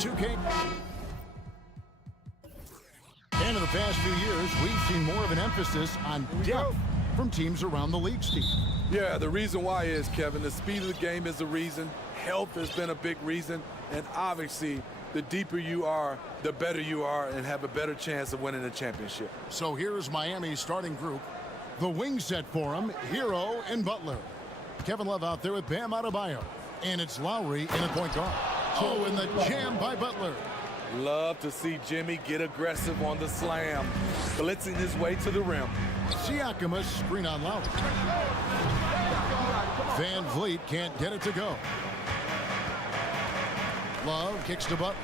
NBA2K. And in the past few years, we've seen more of an emphasis on depth from teams around the league, Steve. Yeah, the reason why is, Kevin, the speed of the game is a reason. Health has been a big reason. And obviously, the deeper you are, the better you are and have a better chance of winning the championship. So here's Miami's starting group. The wing set for him, Hero and Butler. Kevin Love out there with Bam Adebayo. And it's Lowry in at point guard. Oh, and the jam by Butler. Love to see Jimmy get aggressive on the slam, blitzing his way to the rim. Siakam a screen on Lowry. Van Vliet can't get it to go. Love kicks to Butler.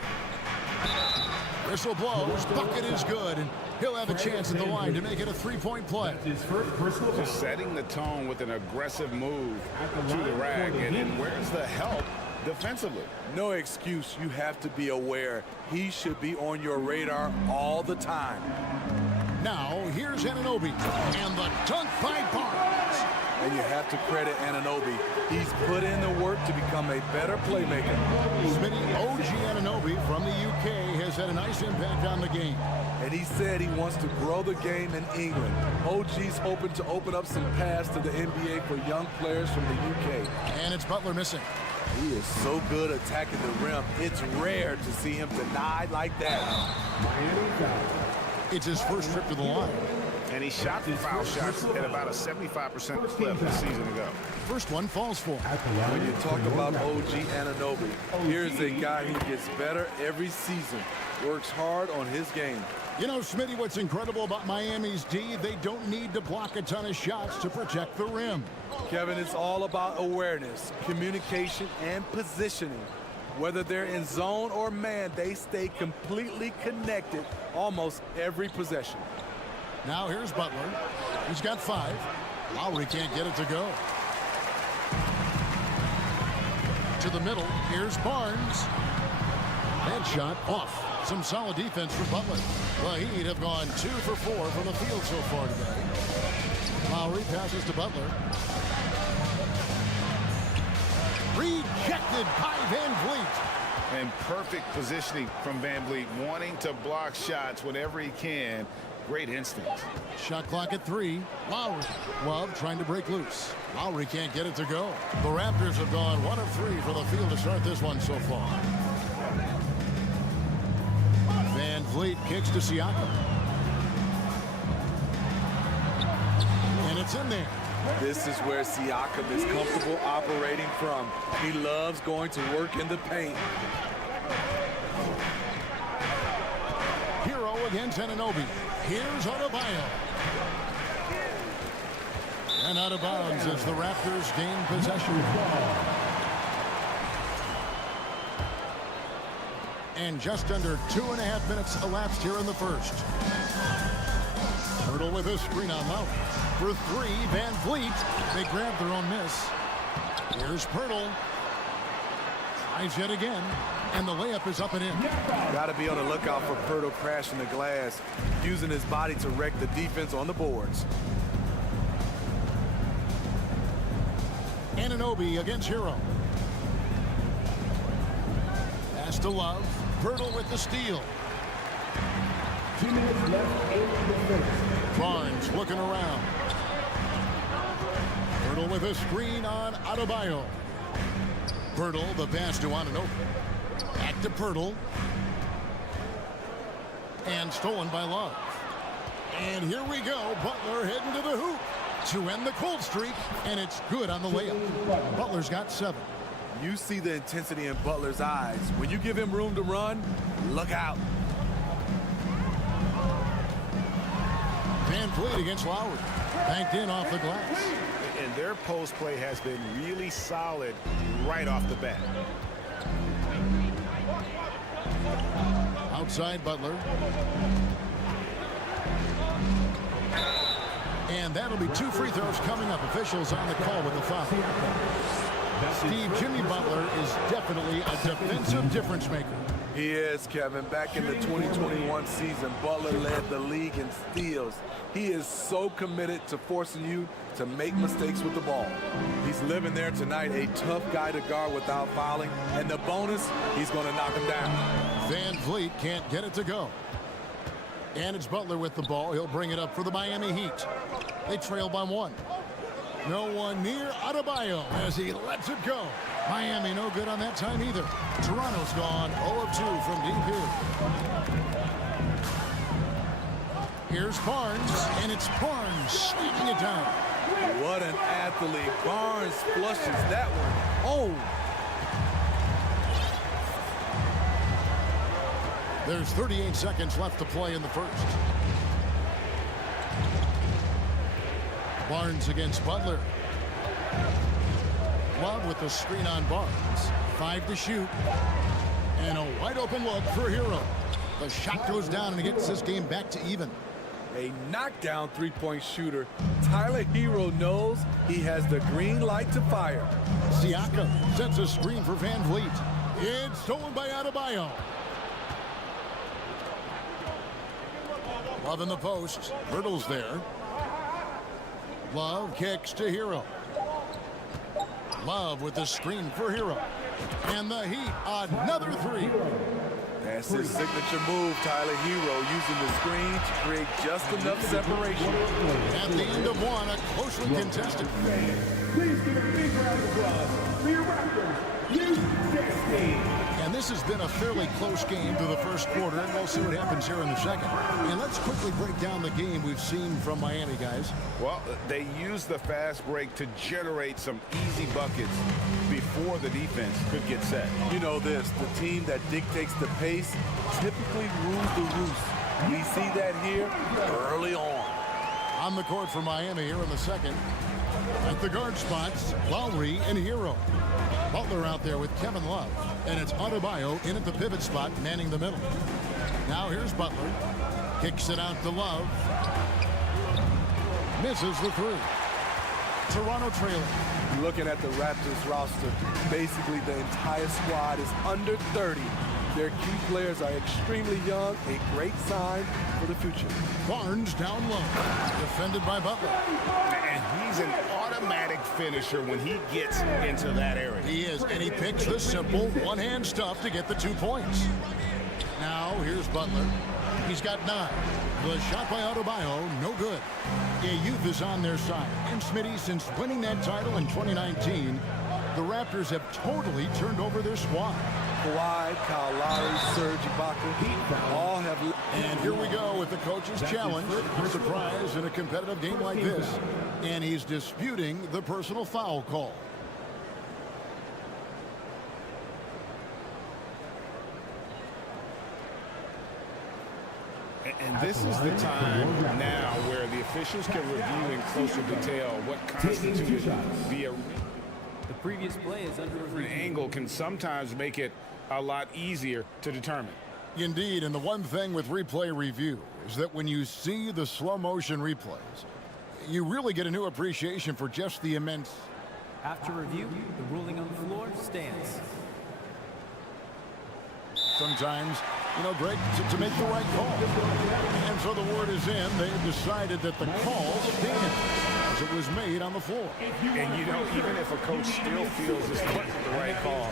Whistle blows. Bucket is good, and he'll have a chance at the line to make it a three-point play. Just setting the tone with an aggressive move to the rack, and where's the help defensively? No excuse. You have to be aware. He should be on your radar all the time. Now, here's Anunoby, and the dunk by Barnes. And you have to credit Anunoby. He's put in the work to become a better playmaker. Smitty, OG Anunoby from the UK has had a nice impact on the game. And he said he wants to grow the game in England. OG's hoping to open up some paths to the NBA for young players from the UK. And it's Butler missing. He is so good attacking the rim. It's rare to see him denied like that. It's his first trip to the line. And he shot the foul shots at about a 75% clip a season ago. First one falls for him. When you talk about OG Anunoby, here's a guy who gets better every season, works hard on his game. You know, Smitty, what's incredible about Miami's D, they don't need to block a ton of shots to protect the rim. Kevin, it's all about awareness, communication, and positioning. Whether they're in zone or man, they stay completely connected almost every possession. Now here's Butler. He's got 5. Lowry can't get it to go. To the middle. Here's Barnes. That shot off. Some solid defense for Butler. The Heat have gone 2 for 4 from the field so far today. Lowry passes to Butler. Rejected by Van Vliet. And perfect positioning from Van Vliet, wanting to block shots whenever he can. Great instinct. Shot clock at 3. Lowry. Love trying to break loose. Lowry can't get it to go. The Raptors have gone 1 of 3 for the field to start this one so far. Van Vliet kicks to Siakam. And it's in there. This is where Siakam is comfortable operating from. He loves going to work in the paint. Hero against Anunoby. Here's Adebayo. And out of bounds as the Raptors gain possession. And just under 2.5 minutes elapsed here in the first. Hurdle with a screen on Lowry. For 3, Van Vliet. They grab their own miss. Here's Pirtle. Tries yet again. And the layup is up and in. Got to be on the lookout for Pirtle crashing the glass, using his body to wreck the defense on the boards. Anunoby against Hero. Pass to Love. Pirtle with the steal. 2 minutes left, 8 minutes. Barnes looking around. Pirtle with a screen on Adebayo. Pirtle, the pass to Anunoby. Back to Pirtle. And stolen by Love. And here we go. Butler heading to the hoop to end the cold streak. And it's good on the layup. Butler's got 7. You see the intensity in Butler's eyes. When you give him room to run, look out. Van Vliet against Lowry. Banked in off the glass. And their post play has been really solid right off the bat. Outside Butler. And that'll be 2 free throws coming up. Officials on the call with the foul. Steve, Jimmy Butler is definitely a defensive difference maker. He is, Kevin. Back in the 2021 season, Butler led the league in steals. He is so committed to forcing you to make mistakes with the ball. He's living there tonight, a tough guy to guard without fouling. And the bonus, he's going to knock him down. Van Vliet can't get it to go. And it's Butler with the ball. He'll bring it up for the Miami Heat. They trail by 1. No one near Adebayo as he lets it go. Miami no good on that time either. Toronto's gone 0 of 2 from deep here. Here's Barnes, and it's Barnes slamming it down. What an athlete. Barnes flushes that one. Oh! There's 38 seconds left to play in the first. Barnes against Butler. Love with the screen on Barnes. 5 to shoot. And a wide open look for Hero. The shot goes down and he gets this game back to even. A knockdown three-point shooter. Tyler Hero knows he has the green light to fire. Siakam sets a screen for Van Vliet. It's stolen by Adebayo. Love in the post. Hurdle's there. Love kicks to Hero. Love with the screen for Hero. And the Heat, another 3. That's his signature move, Tyler Hero, using the screen to create just enough separation. At the end of 1, a closely contested. Please give a big round of applause for your Raptors, EuroCup. And this has been a fairly close game through the first quarter, and we'll see what happens here in the second. And let's quickly break down the game we've seen from Miami, guys. Well, they used the fast break to generate some easy buckets before the defense could get set. You know this, the team that dictates the pace typically rules the roost. We see that here early on. On the court for Miami here in the second. At the guard spots, Lowry and Hero. Butler out there with Kevin Love. And it's Adebayo in at the pivot spot, manning the middle. Now here's Butler. Kicks it out to Love. Misses the 3. Toronto trailing. Looking at the Raptors roster, basically the entire squad is under 30. Their key players are extremely young, a great sign for the future. Barnes down low. Defended by Butler. And he's an automatic finisher when he gets into that area. He is, and he picks the simple one-hand stuff to get the 2 points. Now, here's Butler. He's got 9. The shot by Adebayo, no good. Youth is on their side. And Smitty, since winning that title in 2019, the Raptors have totally turned over their squad. Kawhi, Kyle Lowry, Serge Ibaka, all have... And here we go with the coach's challenge. Surprise in a competitive game like this. And he's disputing the personal foul call. And this is the time now where the officials can review in closer detail what constituted the previous play is under an angle can sometimes make it a lot easier to determine. Indeed, and the one thing with replay review is that when you see the slow motion replays, you really get a new appreciation for just the immense. After review, the ruling on the floor stands. Sometimes, you know, Greg, to make the right call. And so the word is in. They've decided that the call stands as it was made on the floor. And, you know, even if a coach still feels this wasn't the right call,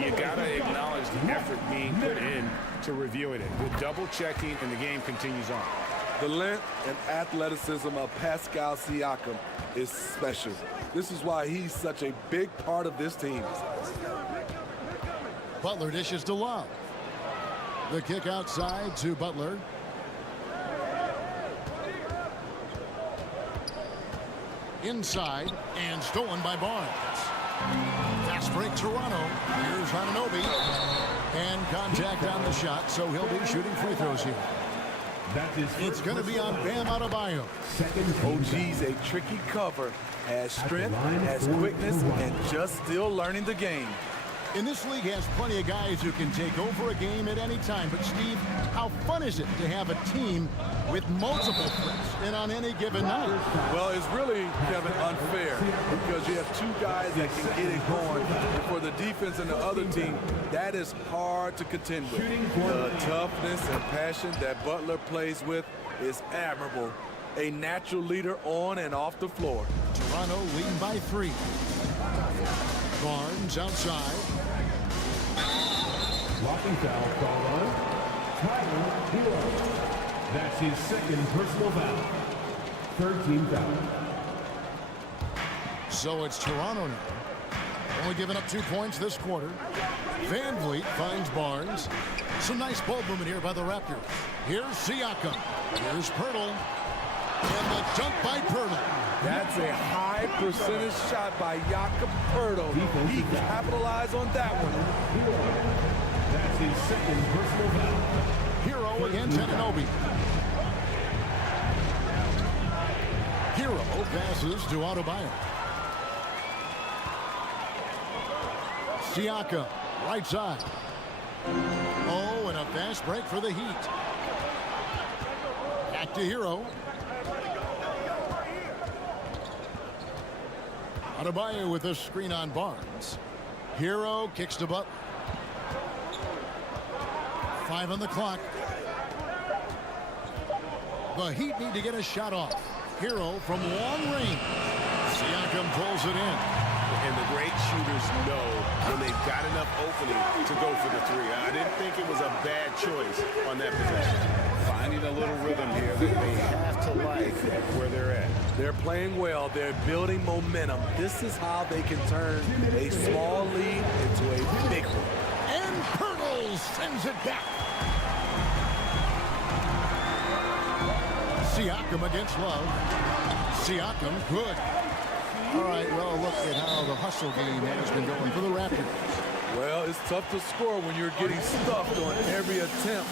you got to acknowledge the effort being put in to reviewing it. The double checking, and the game continues on. The length and athleticism of Pascal Siakam is special. This is why he's such a big part of this team. Butler dishes to Love. The kick outside to Butler. Inside and stolen by Barnes. Fast break Toronto. Here's Anunoby. And contact on the shot, so he'll be shooting free throws here. It's going to be on Bam Adebayo. OG's a tricky cover. Has strength, has quickness, and just still learning the game. And this league has plenty of guys who can take over a game at any time. But, Steve, how fun is it to have a team with multiple threats and on any given night? Well, it's really, Kevin, unfair because you have two guys that can get it going. And for the defense and the other team, that is hard to contend with. The toughness and passion that Butler plays with is admirable. A natural leader on and off the floor. Toronto leading by 3. Barnes outside. Blocking foul call on That's his second personal foul. 13 foul. So it's Toronto now. Only giving up 2 points this quarter. Van Vliet finds Barnes. Some nice ball movement here by the Raptors. Here's Siakam. Here's Pirtle. And the dunk by Pirtle. That's a high percentage shot by Jakob Pirtle. He capitalized on that one. That's his second personal foul. Hero against Anunoby. Hero passes to Adebayo. Siakam, right side. Oh, and a fast break for the Heat. Back to Hero. Adebayo with a screen on Barnes. Hero kicks to Butler. 5 on the clock. The Heat need to get a shot off. Hero from long range. Siakam pulls it in. And the great shooters know when they've got enough opening to go for the three. I didn't think it was a bad choice on that possession. Finding a little rhythm here that they have to like where they're at. They're playing well. They're building momentum. This is how they can turn a small lead into a big one. And Pirtle sends it back. Siakam against Love. Siakam, good. All right, well, look at how the hustle game has been going for the Raptors. Well, it's tough to score when you're getting stuffed on every attempt.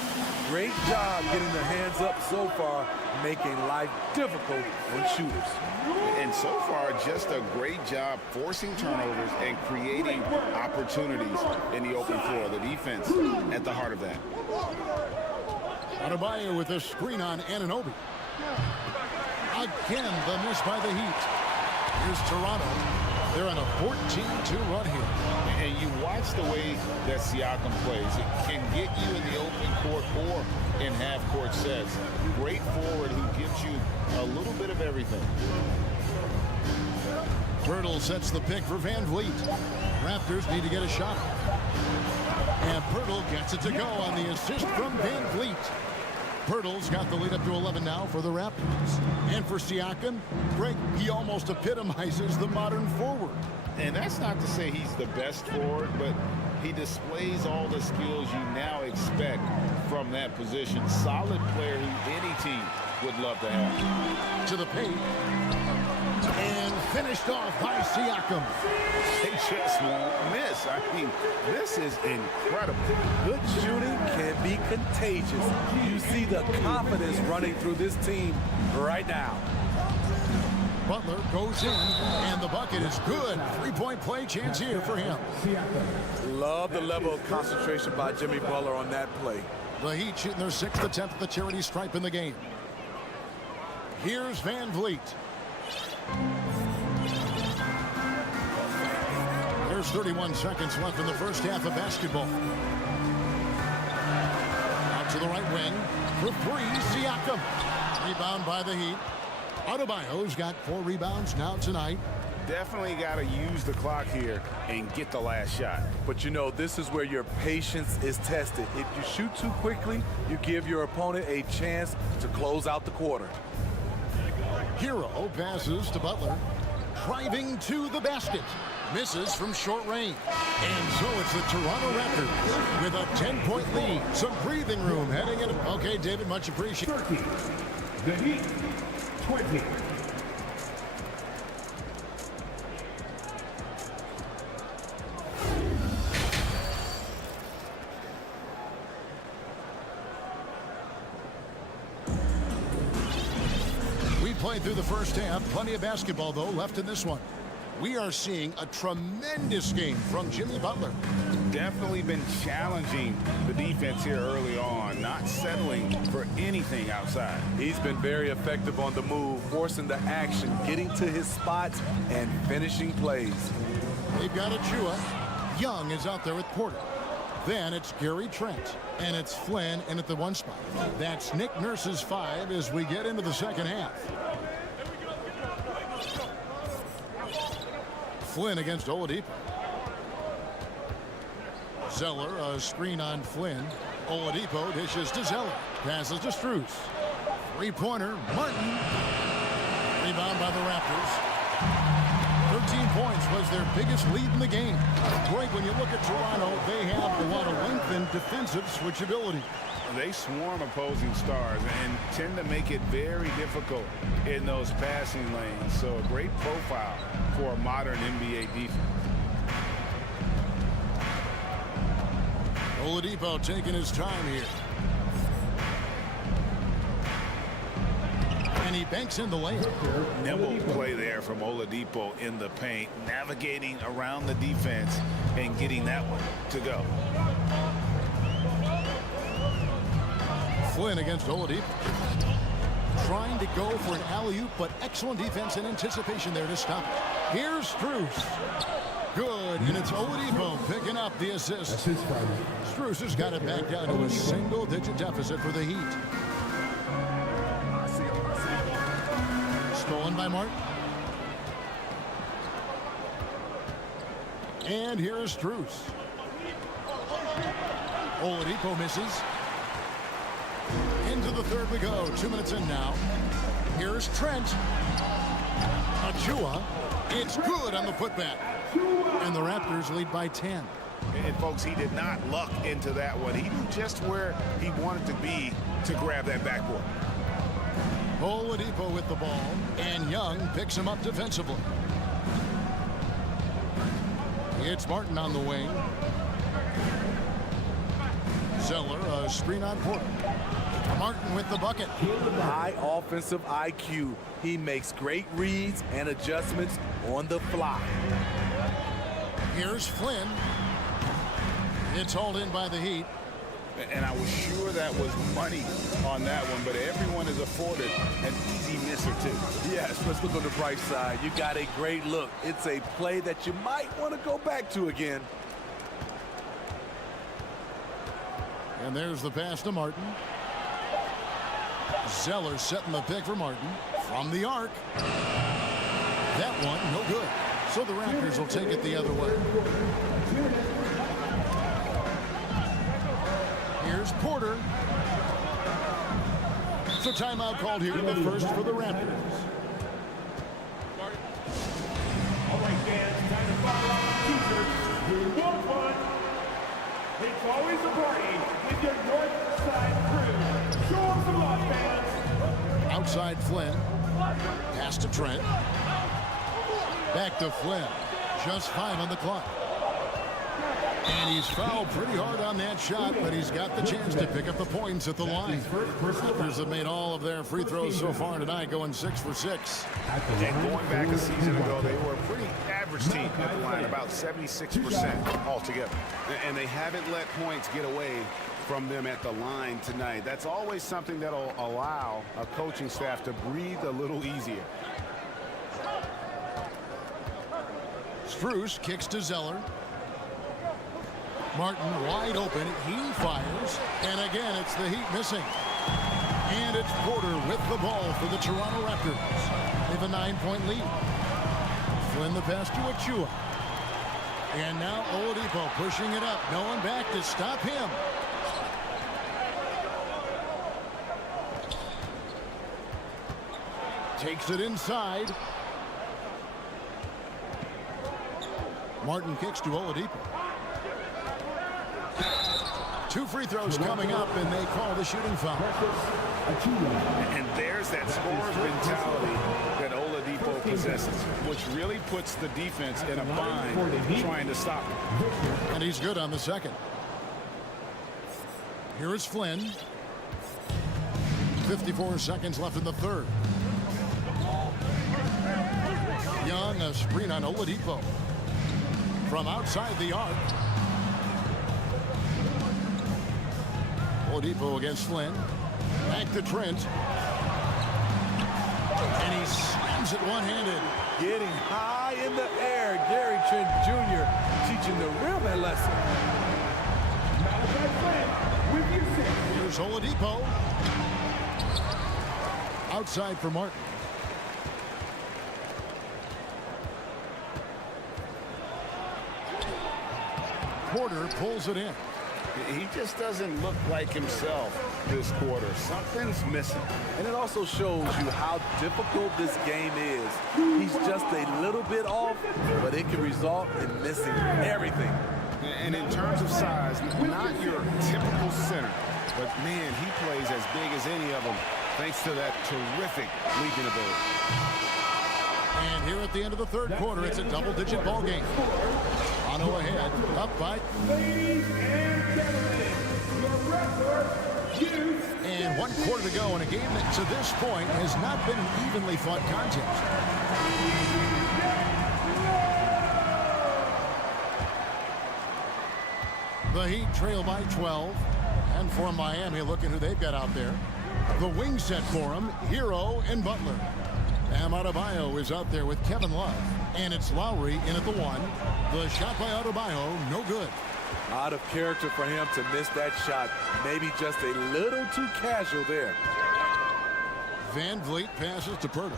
Great job getting their hands up so far, making life difficult on shooters. And so far, just a great job forcing turnovers and creating opportunities in the open floor. The defense at the heart of that. Adebayo with a screen on Anunoby. Again, the miss by the Heat. Here's Toronto. They're on a 14-2 run here. And you watch the way that Siakam plays. It can get you in the open court or in half-court sets. Great forward who gives you a little bit of everything. Pirtle sets the pick for Van Vliet. Raptors need to get a shot. And Pirtle gets it to go on the assist from Van Vliet. Pirtle's got the lead up to 11 now for the Raptors. And for Siakam, Greg, he almost epitomizes the modern forward. And that's not to say he's the best forward, but he displays all the skills you now expect from that position. Solid player who any team would love to have. To the paint. And finished off by Siakam. They just won't miss. I mean, this is incredible. Good shooting can be contagious. You see the confidence running through this team right now. Butler goes in, and the bucket is good. 3-point play chance here for him. Love the level of concentration by Jimmy Butler on that play. The Heat shooting their 6th attempt at the charity stripe in the game. Here's Van Vliet. There's 31 seconds left in the first half of basketball. Out to the right wing for 3, Siakam. Rebound by the Heat. Adebayo's got 4 rebounds now tonight. Definitely got to use the clock here and get the last shot. But you know, this is where your patience is tested. If you shoot too quickly, you give your opponent a chance to close out the quarter. Hero passes to Butler. Driving to the basket. Misses from short range. And so it's the Toronto Raptors with a 10-point lead. Some breathing room heading in. Okay, David, much appreciated. 30. The Heat, 20. We played through the first half. Plenty of basketball, though, left in this one. We are seeing a tremendous game from Jimmy Butler. Definitely been challenging the defense here early on, not settling for anything outside. He's been very effective on the move, forcing the action, getting to his spots, and finishing plays. They've got Achua. Young is out there with Porter. Then it's Gary Trent, and it's Flynn in at the 1 spot. That's Nick Nurse's 5 as we get into the second half. Flynn against Oladipo. Zeller, a screen on Flynn. Oladipo dishes to Zeller. Passes to Strus. Three-pointer, Martin. Rebound by the Raptors. 13 points was their biggest lead in the game. Greg, when you look at Toronto, they have a lot of length and defensive switchability. They swarm opposing stars and tend to make it very difficult in those passing lanes. So a great profile for a modern NBA defense. Oladipo taking his time here. And he banks in the layup. Nimble play there from Oladipo in the paint, navigating around the defense and getting that one to go. Flynn against Oladipo. Trying to go for an alley-oop, but excellent defense and anticipation there to stop it. Here's Strus. Good, and it's Oladipo picking up the assist. Strus has got it back down to a single-digit deficit for the Heat. Stolen by Martin. And here's Strus. Oladipo misses. Into the third we go. 2 minutes in now. Here's Trent. Achua. It's good on the putback. And the Raptors lead by 10. And folks, he did not luck into that one. He knew just where he wanted to be to grab that backboard. Oladipo with the ball, and Young picks him up defensively. It's Martin on the wing. Zeller, a screen on Porter. Martin with the bucket. High offensive IQ. He makes great reads and adjustments on the fly. Here's Flynn. It's hauled in by the Heat. And I was sure that was money on that one, but everyone is afforded an easy miss or two. Yes, let's look on the bright side. You got a great look. It's a play that you might want to go back to again. And there's the pass to Martin. Zeller setting the pick for Martin from the arc. That one, no good. So the Raptors will take it the other way. Here's Porter. So timeout called here in the first for the Raptors. All right, fans, time to follow up the teachers. More fun. It's always a party with your North Side crew. Show them some love, fans. Outside Flynn. Pass to Trent. Back to Flynn. Just 5 on the clock. And he's fouled pretty hard on that shot, but he's got the chance to pick up the points at the line. Raptors have made all of their free throws so far tonight, going 6 for 6. And going back a season ago, they were a pretty average team at the line, about 76% altogether. And they haven't let points get away from them at the line tonight. That's always something that'll allow a coaching staff to breathe a little easier. Strus kicks to Zeller. Martin wide open. He fires. And again, it's the Heat missing. And it's Porter with the ball for the Toronto Raptors. They have a 9-point lead. Flynn the pass to Achua. And now Oladipo pushing it up. No one back to stop him. Takes it inside. Martin kicks to Oladipo. 2 free throws coming up, and they call the shooting foul. And there's that scorer's mentality that Oladipo possesses, which really puts the defense in a bind trying to stop him. And he's good on the second. Here is Flynn. 54 seconds left in the third. Young, a screen on Oladipo. From outside the arc. Oladipo against Flynn. Back to Trent. And he slams it one-handed. Getting high in the air. Gary Trent Jr. teaching the rim a lesson. Here's Oladipo. Outside for Martin. Porter pulls it in. He just doesn't look like himself this quarter. Something's missing. And it also shows you how difficult this game is. He's just a little bit off, but it can result in missing everything. And in terms of size, not your typical center, but man, he plays as big as any of them thanks to that terrific leaping ability. And here at the end of the third quarter, it's a double-digit ball game. Toronto ahead, up by. Ladies and gentlemen, your wrestler, And 1 quarter to go in a game that to this point has not been an evenly fought contest. The Heat trail by 12. And for Miami, look at who they've got out there. The wing set for them, Hero and Butler. Bam Adebayo is out there with Kevin Love. And it's Lowry in at the 1. The shot by Adebayo, no good. Out of character for him to miss that shot. Maybe just a little too casual there. Van Vliet passes to Pirtle.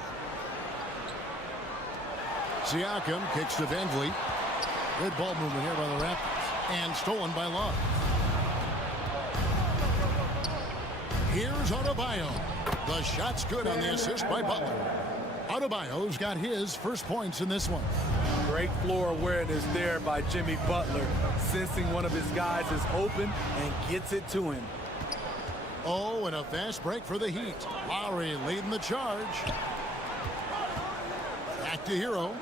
Siakam kicks to Van Vliet. Good ball movement here by the Raptors. And stolen by Love. Here's Adebayo. The shot's good on the assist by Butler. Adebayo's got his first points in this one. Great floor awareness there by Jimmy Butler, sensing one of his guys is open and gets it to him. Oh, and a fast break for the Heat. Lowry leading the charge. Back to Hero.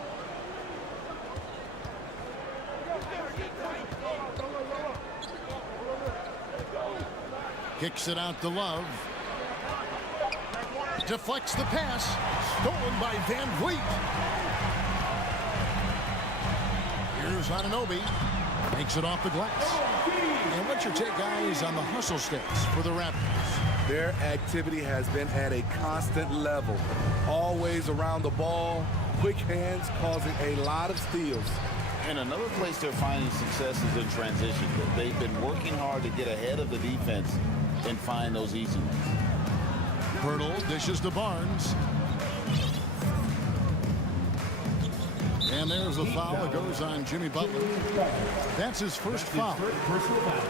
Kicks it out to Love. Deflects the pass. Stolen by Van Vliet. Here's Anunoby. Makes it off the glass. And what's your take, guys, on the hustle stats for the Raptors? Their activity has been at a constant level. Always around the ball. Quick hands causing a lot of steals. And another place they're finding success is in transition. They've been working hard to get ahead of the defense and find those easy ones. Pirtle dishes to Barnes. And there's a foul that goes on Jimmy Butler. That's his first foul. personal foul.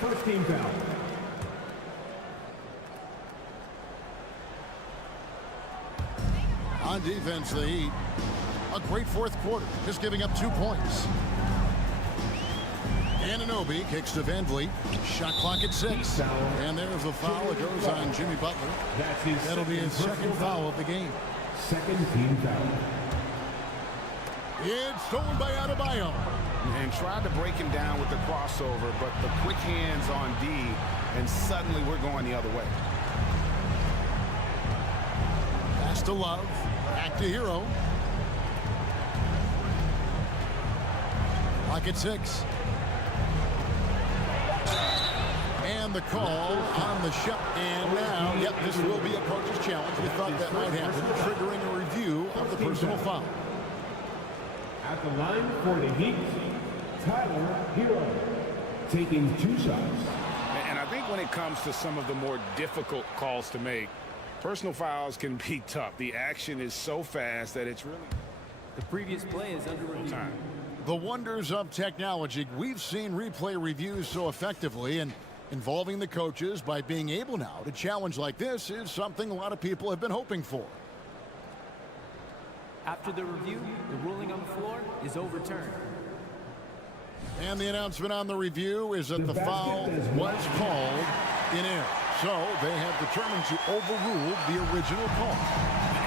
First team foul. On defense, the Heat. A great fourth quarter, just giving up 2 points. Anunoby kicks to Van Vliet. Shot clock at 6. And there's a foul that goes on Jimmy Butler. That'll be his second foul of the game. Second team foul. It's stolen by Adebayo. And tried to break him down with the crossover, but the quick hands on D, and suddenly we're going the other way. Pass to Love. Back to Hero. Clock at 6. And the call on the shot. And now, yep, this will be a coach's challenge. We thought that might happen, triggering a review of the personal foul. At the line for the Heat, Tyler Hero, taking 2 shots. And I think when it comes to some of the more difficult calls to make, personal fouls can be tough. The action is so fast that it's really The previous play is under review. time. The wonders of technology. We've seen replay reviews so effectively, and involving the coaches by being able now to challenge like this is something a lot of people have been hoping for. After the review, the ruling on the floor is overturned. And the announcement on the review is that the foul was called in error. So they have determined to overrule the original call.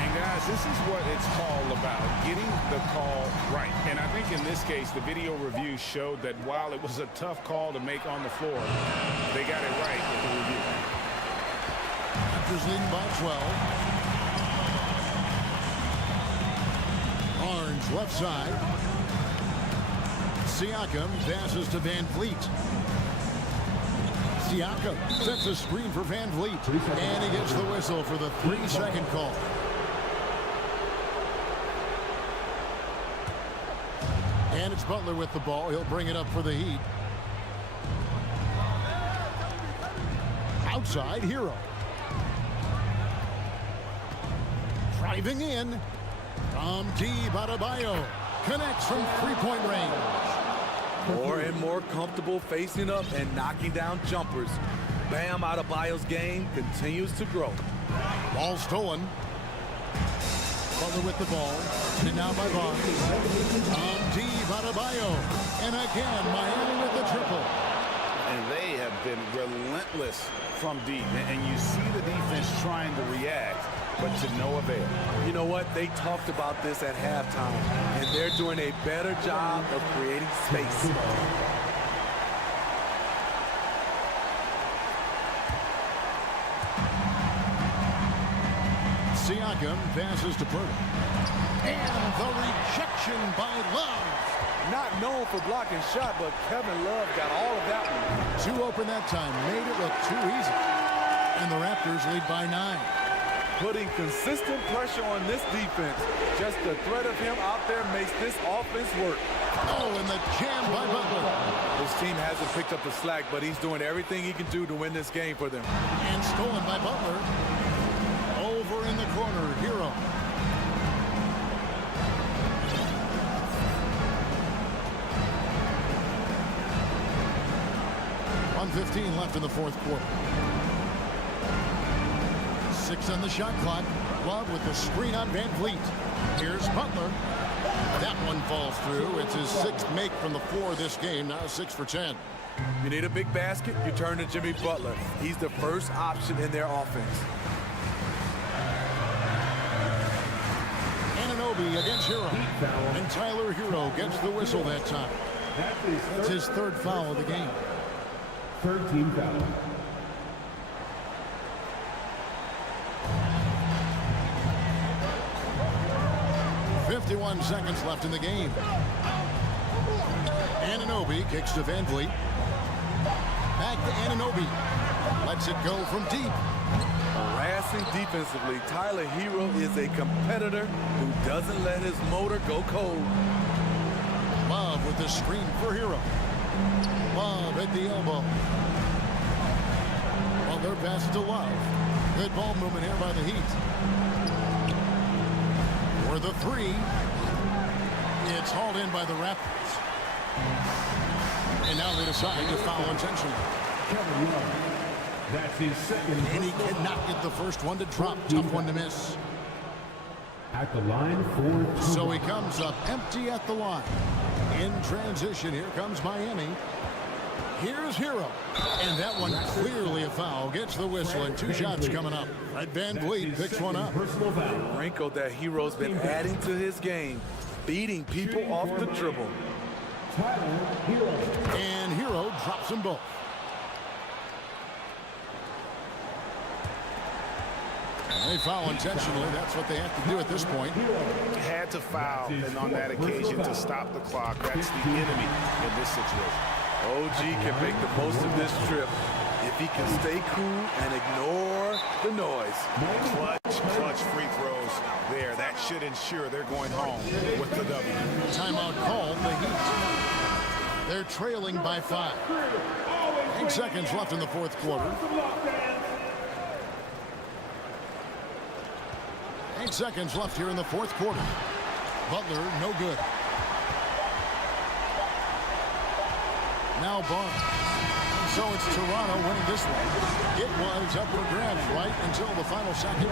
And guys, this is what it's all about, getting the call right. And I think in this case, the video review showed that while it was a tough call to make on the floor, they got it right with the review. Raptors leading by 12. Barnes left side. Siakam passes to Van Vliet. Siakam sets a screen for Van Vliet. And he gets the whistle for the 3-second call. And it's Butler with the ball. He'll bring it up for the Heat. Outside, Hero. Driving in. From deep, Adebayo connects from 3-point range. More and more comfortable facing up and knocking down jumpers. Bam Adebayo's game continues to grow. Ball stolen. Butler with the ball. And now by Barnes. Deep Adebayo. And again, Miami with the triple. And they have been relentless from deep. And you see the defense trying to react, but to no avail. You know what? They talked about this at halftime, and they're doing a better job of creating space. Siakam passes to Purtle. And the rejection by Love. Not known for blocking shot, but Kevin Love got all of that one. Too open that time. Made it look too easy. And the Raptors lead by 9. Putting consistent pressure on this defense. Just the threat of him out there makes this offense work. Oh, and the jam by Butler. His team hasn't picked up the slack, but he's doing everything he can do to win this game for them. And stolen by Butler. Over in the corner, Hero. .115 left in the fourth quarter. 6 on the shot clock. Love with the screen on Van Vliet. Here's Butler. That one falls through. It's his 6th make from the floor this game. Now 6 for 10. You need a big basket, you turn to Jimmy Butler. He's the first option in their offense. Anunoby against Hero. And Tyler Hero gets the whistle that time. That's his 3rd foul of the game. 13 foul. .51 seconds left in the game. Anunoby kicks to Van Vliet. Back to Anunoby. Lets it go from deep. Harassing defensively, Tyler Hero is a competitor who doesn't let his motor go cold. Love with the screen for Hero. Love at the elbow. Well, they're passing to Love. Good ball movement here by the Heat. For the 3. It's hauled in by the Raptors. And now they decide to foul intentionally. Kevin Love. That's his 2nd. And he cannot get the first one to drop. Tough one to miss. At the line for 2. So he comes up empty at the line. In transition, here comes Miami. Here's Hero. And that one clearly a foul. Gets the whistle and 2 shots coming up. Red Van Vliet picks one up. The wrinkle that Hero's been adding to his game. Beating people off the dribble. And Hero drops them both. They foul intentionally. That's what they have to do at this point. Had to foul, and on that occasion to stop the clock. That's the enemy in this situation. OG can make the most of this trip if he can stay cool and ignore the noise. Clutch free throws there. That should ensure they're going home with the W. Timeout called the Heat. They're trailing by 5. 8 seconds left in the fourth quarter. 8 seconds left here in the fourth quarter. Butler, no good. Now Barnes. So it's Toronto winning this one. It was up for grabs right until the final second.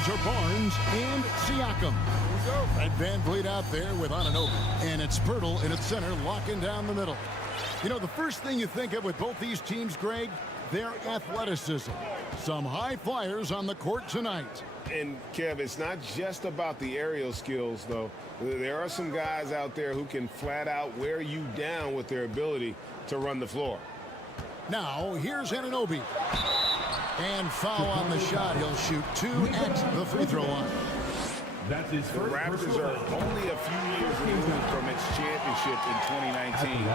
subs are Barnes and Siakam. And Van Vliet out there with Anunoby. And it's Pirtle in its center, locking down the middle. You know, the first thing you think of with both these teams, Greg, their athleticism. Some high flyers on the court tonight. And, Kev, it's not just about the aerial skills, though. There are some guys out there who can flat out wear you down with their ability to run the floor. Now, here's Anunoby. And foul on the shot. He'll shoot 2 at the free throw line. That's his The first Raptors are only a few years removed from its championship in 2019.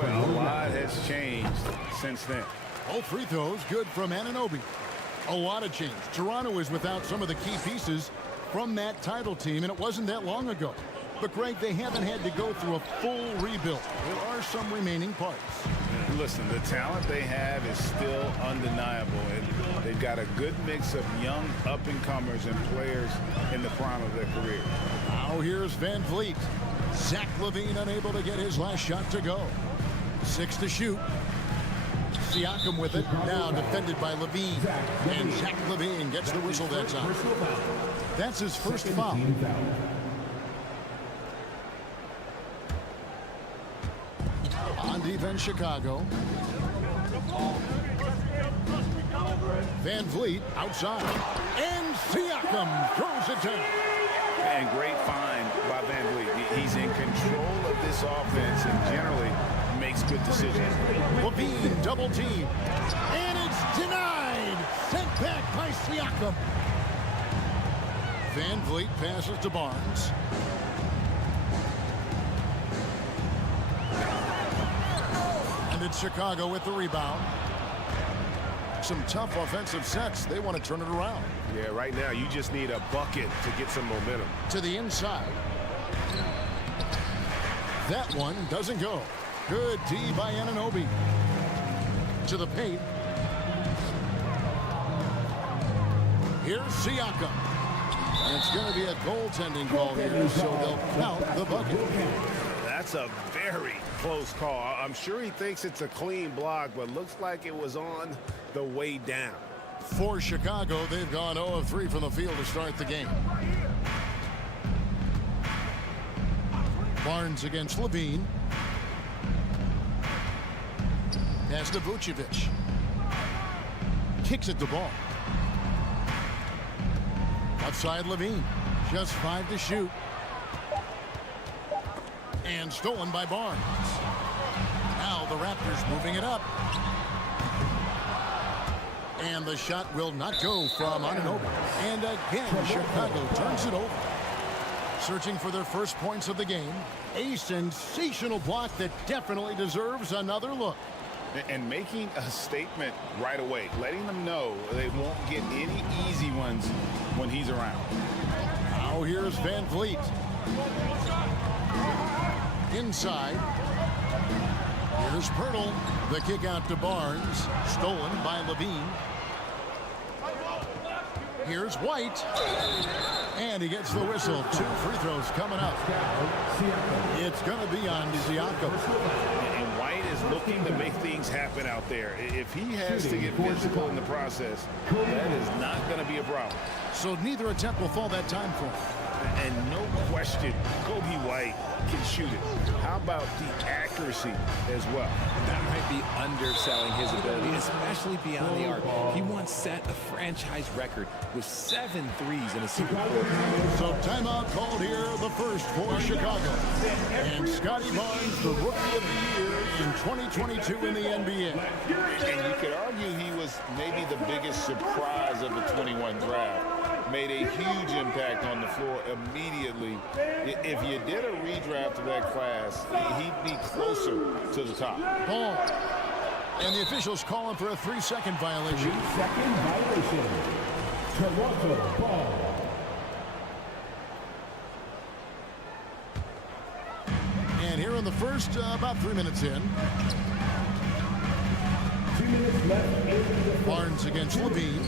Well, a lot has changed since then. Both free throws good from Anunoby. A lot of change. Toronto is without some of the key pieces from that title team, and it wasn't that long ago. But, Greg, they haven't had to go through a full rebuild. There are some remaining parts. Listen, the talent they have is still undeniable, and they've got a good mix of young up-and-comers and players in the prime of their career. Now here's Van Vliet. Zach LaVine unable to get his last shot to go. 6 to shoot. Siakam with it, now defended by LaVine. And Zach LaVine gets the whistle that time. That's his first foul. On defense, Chicago. Van Vliet outside. And Siakam throws it down. And great find by Van Vliet. He's in control of this offense and generally makes good decisions. LaVine double team. And it's denied. Sent back by Siakam. Van Vliet passes to Barnes. And it's Chicago with the rebound. Some tough offensive sets. They want to turn it around. Yeah, right now you just need a bucket to get some momentum. To the inside. That one doesn't go. Good D by Anunoby. To the paint. Here's Siakam. And it's going to be a goaltending call here, so they'll count the bucket. That's a very close call. I'm sure he thinks it's a clean block, but looks like it was on the way down. For Chicago, they've gone 0 of 3 from the field to start the game. Barnes against LaVine. Pass to Vucevic. Kicks it to ball. Outside LaVine. Just 5 to shoot. And stolen by Barnes. Now the Raptors moving it up. And the shot will not go from Anunoby. And again, Chicago turns it over. Searching for their first points of the game. A sensational block that definitely deserves another look. And making a statement right away, letting them know they won't get any easy ones when he's around. Now here's Van Vliet. Inside. Here's Pirtle. The kick out to Barnes. Stolen by LaVine. Here's White. And he gets the whistle. 2 free throws coming up. It's going to be on Siakam. And White is looking to make things happen out there. If he has to get physical in the process, that is not going to be a problem. So neither attempt will fall that time for him. And no question, Kobe White can shoot it. How about the accuracy as well? That might be underselling his ability, especially beyond the arc. He once set a franchise record with 7 threes in a single quarter. So timeout called here, the first for Chicago. And Scotty Barnes, the Rookie of the Year in 2022 in the NBA. And you could argue he was maybe the biggest surprise of the 21 draft. Made a huge impact on the floor immediately. If you did a redraft of that class, he'd be closer to the top. Ball. And the officials calling for a 3-second violation. 3-second violation. Toronto ball. And here in the first, about 3 minutes in. 2 minutes left. Barnes against LaVine.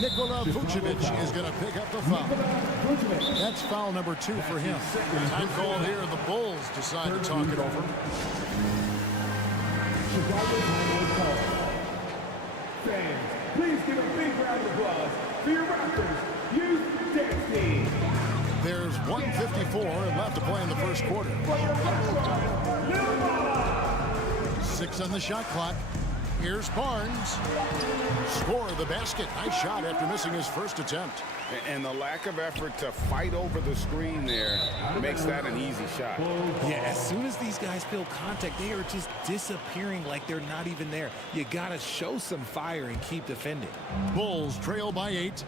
Nikola Vucevic is going to pick up the foul. That's foul number 2 for him. Time call here. The Bulls decide to talk it over. Chicago timeout call. Fans, Please give a big round of applause for your Raptors Youth Dance Team. There's 1:54 left to play in the first quarter. 6 on the shot clock. Here's Barnes. Score the basket. Nice shot after missing his first attempt. And the lack of effort to fight over the screen there makes that an easy shot. Yeah, as soon as these guys feel contact, they are just disappearing like they're not even there. You got to show some fire and keep defending. Bulls trail by 8.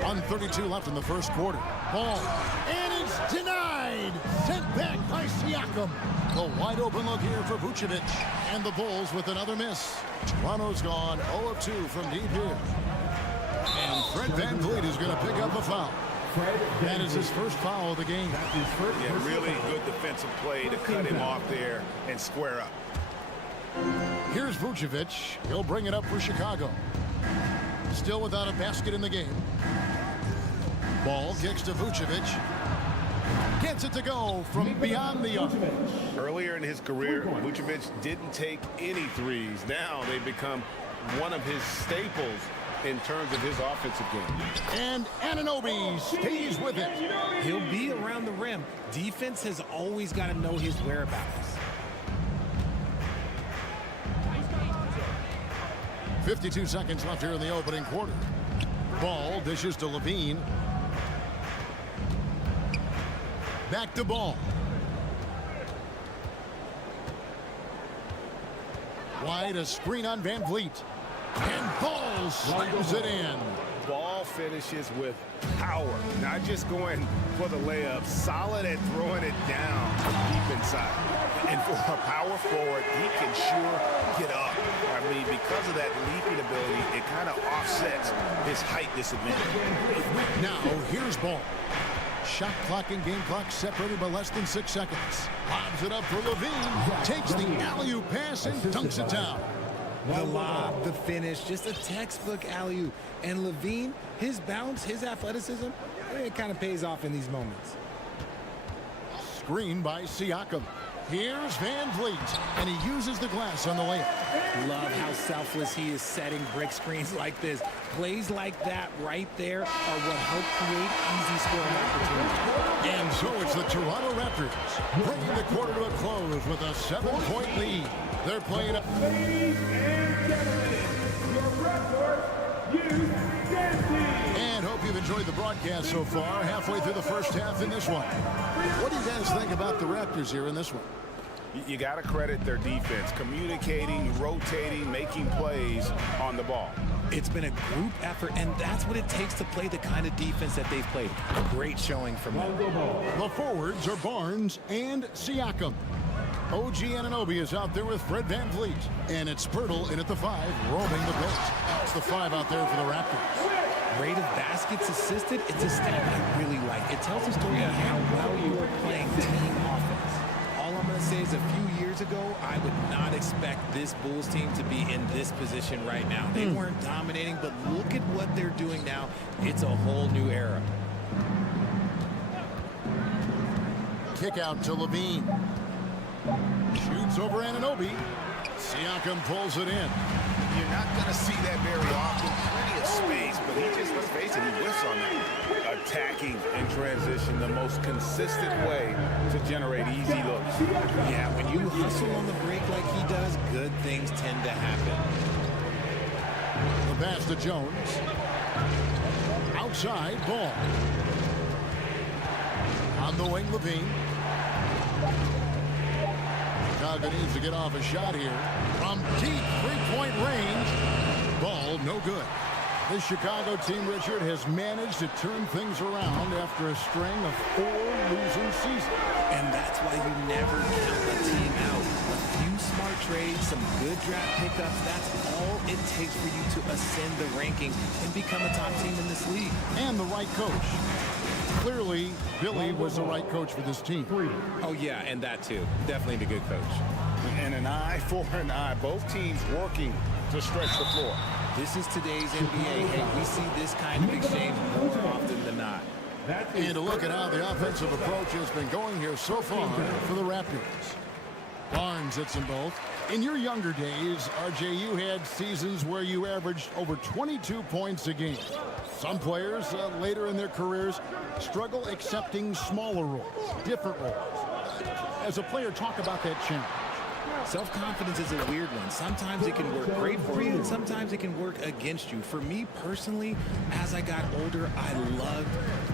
1:32 left in the first quarter. Ball. And it's denied. Sent back by Siakam. The wide open look here for Vucevic. And the Bulls with another miss. Toronto's gone 0 of 2 from deep here. And Fred VanVleet is going to pick up a foul. That is his first foul of the game. Yeah, really good defensive play to cut him off there and square up. Here's Vucevic. He'll bring it up for Chicago. Still without a basket in the game. Ball kicks to Vucevic. Gets it to go from beyond the arc. Earlier in his career, Vucevic didn't take any threes. Now they've become one of his staples in terms of his offensive game. And Anunoby stays with it. He'll be around the rim. Defense has always got to know his whereabouts. 52 seconds left here in the opening quarter. Ball dishes to Levine. Back to Ball. Wide, a screen on VanVleet. And Ball slams it in. Ball finishes with power, not just going for the layup, solid at throwing it down deep inside. And for a power forward, he can sure get up. I mean, because of that leaping ability, it kind of offsets his height disadvantage. Now, here's Ball. Shot clock and game clock separated by less than 6 seconds. Lobs it up for Levine. Takes the alley-oop pass and dunks it down. The lob, the finish, just a textbook alley-oop. And Levine, his bounce, his athleticism, it kind of pays off in these moments. Screen by Siakam. Here's VanVleet, and he uses the glass on the layup. Love how selfless he is setting brick screens like this. Plays like that right there are what help create easy scoring opportunities. And so it's the Toronto Raptors bringing the quarter to a close with a 7-point lead. They're playing up. Ladies and gentlemen, your Raptors Youth Dance Team. And hope you've enjoyed the broadcast so far. Halfway through the first half in this one. What do you guys think about the Raptors here in this one? You got to credit their defense, communicating, rotating, making plays on the ball. It's been a group effort, and that's what it takes to play the kind of defense that they've played. A great showing from them. The forwards are Barnes and Siakam. OG Anunoby is out there with Fred VanVleet. And it's Pirtle in at the 5, roaming the paint. It's the 5 out there for the Raptors. Rate of baskets assisted, it's a stat I really like. It tells a story of how well you are playing team offense. All I'm going to say is a few years ago, I would not expect this Bulls team to be in this position right now. They weren't dominating, but look at what they're doing now. It's a whole new era. Kick out to Levine. Shoots over Anunoby. Siakam pulls it in. You're not going to see that very often. Plenty of space, but he just, let's face it, he whiffs on that. Attacking in transition, the most consistent way to generate easy looks. Yeah, when you hustle on the break like he does, good things tend to happen. The pass to Jones. Outside, Ball. On the wing, Levine. Chicago needs to get off a shot here. From deep three-point range. Ball, no good. This Chicago team, Richard, has managed to turn things around after a string of 4 losing seasons. And that's why you never count a team out. A few smart trades, some good draft pickups, that's all it takes for you to ascend the rankings and become a top team in this league. And the right coach. Clearly, Billy was the right coach for this team. Oh, yeah, and that too. Definitely the good coach. And an eye for an eye. Both teams working to stretch the floor. This is today's NBA. Hey, we see this kind of exchange more often than not. And to look at how the offensive approach has been going here so far for the Raptors. Barnes hits them both. In your younger days, RJ, you had seasons where you averaged over 22 points a game. Some players later in their careers struggle accepting smaller roles, different roles. As a player, talk about that challenge. Self-confidence is a weird one. Sometimes it can work great for you, and sometimes it can work against you. For me personally, as I got older, I loved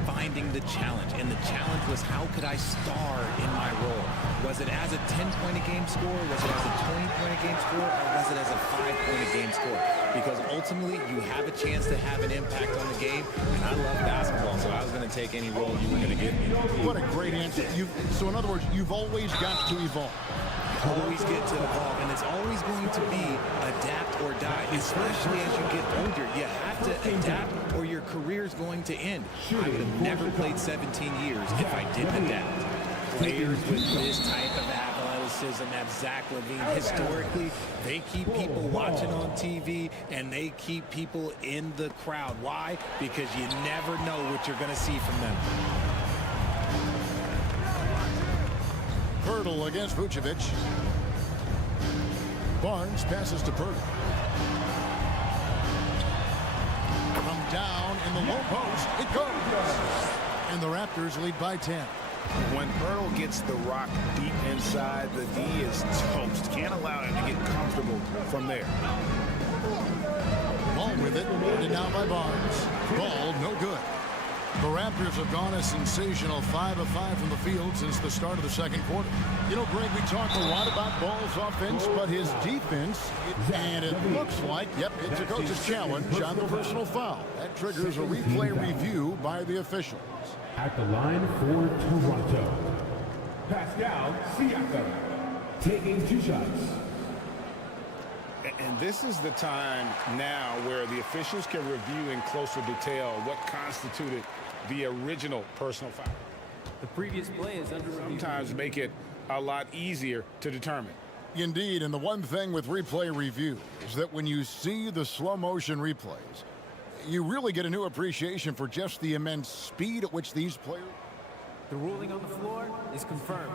finding the challenge. And the challenge was, how could I star in my role? Was it as a 10-point-a-game score? Was it as a 20-point-a-game score? Or was it as a 5-point-a-game score? Because ultimately, you have a chance to have an impact on the game. And I love basketball, so I was going to take any role you were going to give me. What a great answer. So in other words, you've always got to evolve. Always get to evolve, and it's always going to be adapt or die, especially as you get older. You have to adapt or your career's going to end. I would have never played 17 years if I didn't adapt. Players with this type of athleticism, that Zach LaVine, historically, they keep people watching on TV, and they keep people in the crowd. Why? Because you never know what you're going to see from them. Pirtle against Vucevic. Barnes passes to Pirtle. From down in the low post, it goes. And the Raptors lead by 10. When Pirtle gets the rock deep inside, the D is toast. Can't allow him to get comfortable from there. Ball with it, and now by Barnes. Ball no good. The Raptors have gone a sensational 5 of 5 from the field since the start of the second quarter. You know, Greg, we talked a lot about Ball's offense, but his defense, and it looks like, yep, it's a coach's challenge on the personal foul. That triggers a replay review by the officials. At the line for Toronto, Pascal Siakam, taking 2 shots. And this is the time now where the officials can review in closer detail what constituted the original personal foul. The previous play is under review. Sometimes make it a lot easier to determine. Indeed, and the one thing with replay review is that when you see the slow motion replays, you really get a new appreciation for just the immense speed at which these players... The ruling on the floor is confirmed.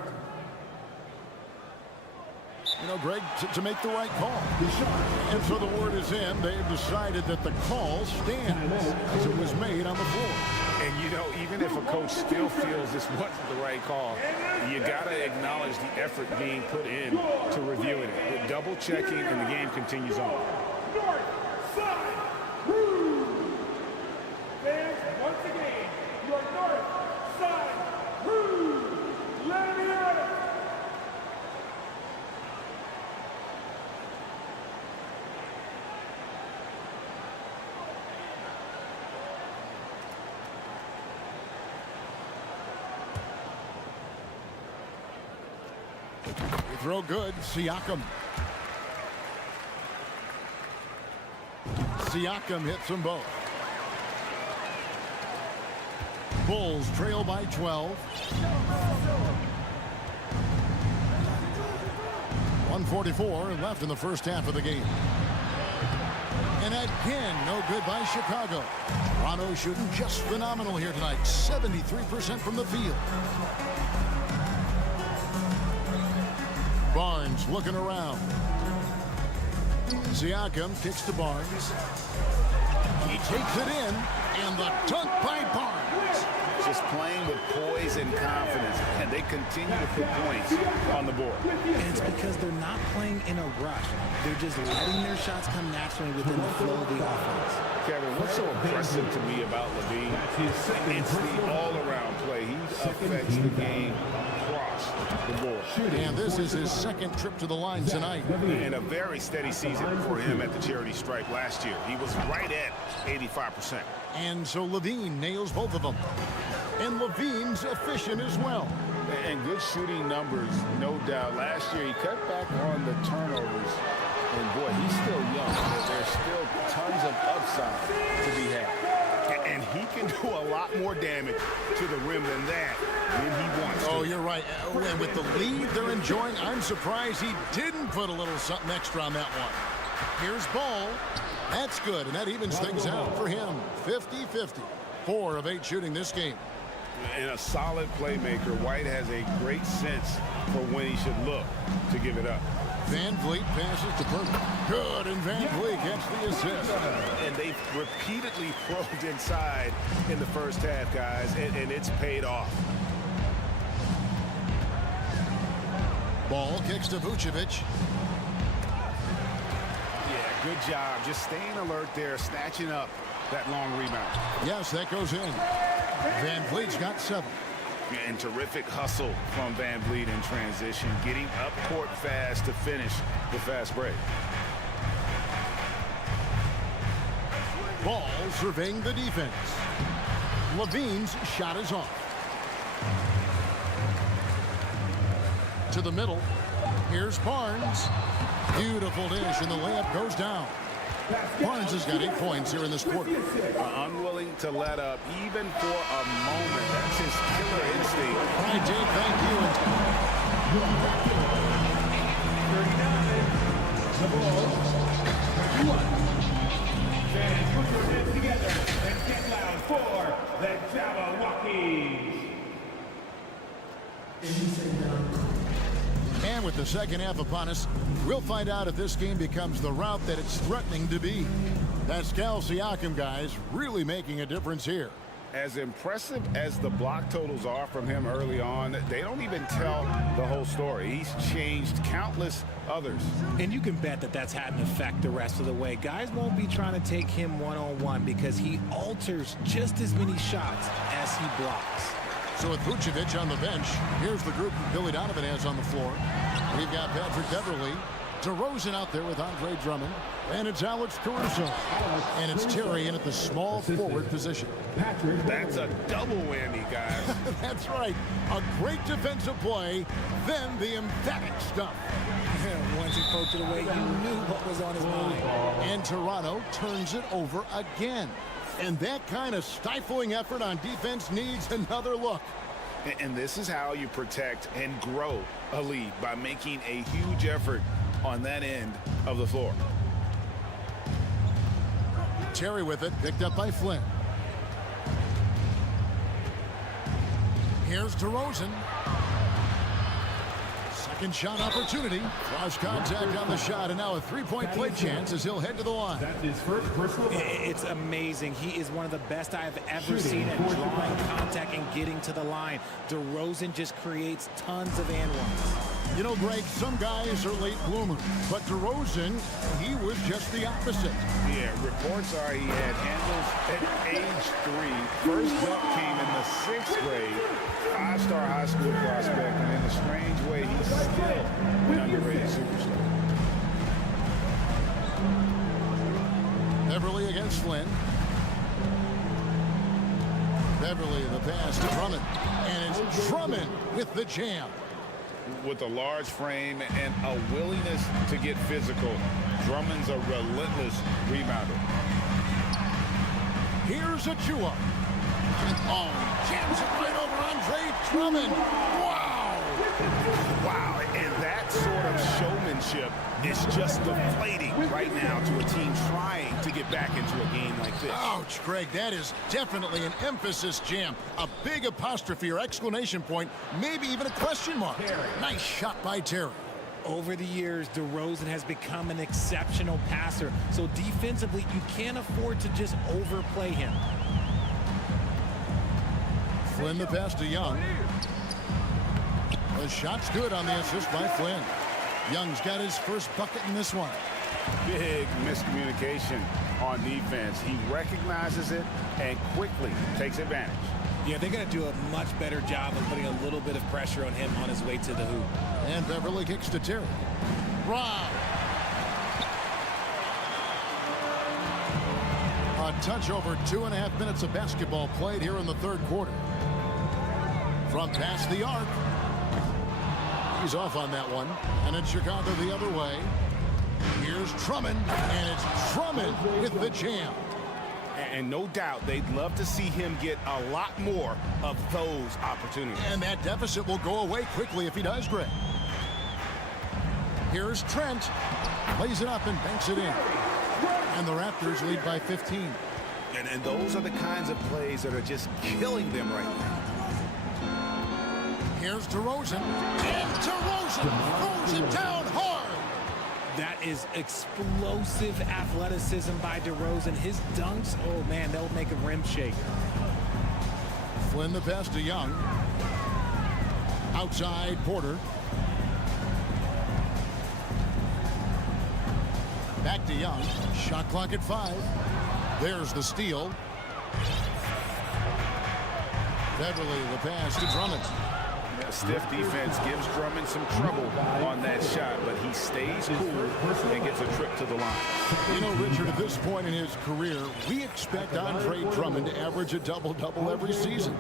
You know, Greg, to make the right call. And so the word is in. They've decided that the call stands as it was made on the floor. And, you know, even if a coach still feels this wasn't the right call, you got to acknowledge the effort being put in to reviewing it. Double checking, and the game continues on. North side rule. Fans, once again, your north side rule. Let me out of it. Throw good. Siakam. Siakam hits them both. Bulls trail by 12. 1:44 left in the first half of the game. And again, no good by Chicago. Toronto shooting just phenomenal here tonight. 73% from the field. Barnes looking around. Siakam kicks to Barnes. He takes it in, and the dunk by Barnes. Just playing with poise and confidence, and they continue to put points on the board. And it's because they're not playing in a rush. They're just letting their shots come naturally within the flow of the offense. Kevin, what's so impressive to me about LaVine? It's the all-around play. He affects the game across the board. And this is his second trip to the line tonight. And a very steady season for him at the charity stripe last year. He was right at 85%. And so LaVine nails both of them. And LaVine's efficient as well. And good shooting numbers, no doubt. Last year, he cut back on the turnovers. And, boy, he's still young. There's still tons of upside to be had. And he can do a lot more damage to the rim than that when he wants to. Oh, you're right. And with the lead they're enjoying, I'm surprised he didn't put a little something extra on that one. Here's Ball. That's good, and that evens things out for him. 50-50. 4 of 8 shooting this game. And a solid playmaker. White has a great sense for when he should look to give it up. Van Vliet passes to Burton. Good, and Van Vliet gets the assist. And they've repeatedly probed inside in the first half, guys, and it's paid off. Ball kicks to Vucevic. Yeah, good job. Just staying alert there, snatching up that long rebound. Yes, that goes in. Van Vliet's got 7. And terrific hustle from Van Vliet in transition, getting up court fast to finish the fast break. Ball surveying the defense. Levine's shot is off. To the middle. Here's Barnes. Beautiful dish, and the layup goes down. Barnes has got 8 points here in this quarter. Unwilling to let up even for a moment. That's his killer instinct. All right, Dave, thank you. 39. The ball. 21. Fans, put your hands together and get loud for the Jabberwockies. And with the second half upon us, we'll find out if this game becomes the route that it's threatening to be. Pascal Siakam, guys, really making a difference here. As impressive as the block totals are from him early on, they don't even tell the whole story. He's changed countless others. And you can bet that that's had an effect the rest of the way. Guys won't be trying to take him one-on-one because he alters just as many shots as he blocks. So with Vucevic on the bench, here's the group Billy Donovan has on the floor. We've got Patrick Beverley, DeRozan out there with Andre Drummond, and it's Alex Caruso. And it's Terry in at the small forward position. That's a double whammy, guys. That's right. A great defensive play, then the emphatic stuff. Once he poked it away, you knew what was on his mind. And Toronto turns it over again. And that kind of stifling effort on defense needs another look. And this is how you protect and grow a lead, by making a huge effort on that end of the floor. Terry with it, picked up by Flynn. Here's DeRozan. Second shot opportunity. Cross contact on the shot, and now a three-point play chance as he'll head to the line. That's his first personal. It's amazing. He is one of the best I've ever seen at drawing contact and getting to the line. DeRozan just creates tons of and ones. You know, Greg, some guys are late bloomers, but DeRozan, he was just the opposite. Yeah, reports are he had handles at age 3. First dunk came in the 6th grade. 5-star high school prospect, and in a strange way, he's still an underrated superstar. Beverly against Flynn. Beverly, the pass to Drummond. And it's Drummond with the jam. With a large frame and a willingness to get physical, Drummond's a relentless rebounder. Here's Achua. Oh, jams it right over Andre Drummond. Wow. Wow, and that sort of showmanship is just deflating right now to a team trying to get back into a game like this. Ouch, Greg, that is definitely an emphasis jam. A big apostrophe or exclamation point, maybe even a question mark. Nice shot by Terry. Over the years, DeRozan has become an exceptional passer, so defensively, you can't afford to just overplay him. Flynn the pass to Young. The shot's good on the assist by Flynn. Young's got his first bucket in this one. Big miscommunication on defense. He recognizes it and quickly takes advantage. Yeah, they're going to do a much better job of putting a little bit of pressure on him on his way to the hoop. And Beverly kicks to Terry. Rob. A touch over 2.5 minutes of basketball played here in the third quarter. From past the arc. He's off on that one. And it's Chicago the other way. Here's Drummond. And it's Drummond with the jam. And no doubt they'd love to see him get a lot more of those opportunities. And that deficit will go away quickly if he does, Greg. Here's Trent. Plays it up and banks it in. And the Raptors lead by 15. And those are the kinds of plays that are just killing them right now. Here's DeRozan. And DeRozan throws it down hard. That is explosive athleticism by DeRozan. His dunks, oh man, they'll make a rim shake. Flynn the pass to Young. Outside Porter. Back to Young. Shot clock at 5. There's the steal. Beverly the pass to Drummond. A stiff defense gives Drummond some trouble on that shot, but he stays cool and gets a trip to the line. You know, Richard, at this point in his career, we expect Andre Drummond to average a double-double every season.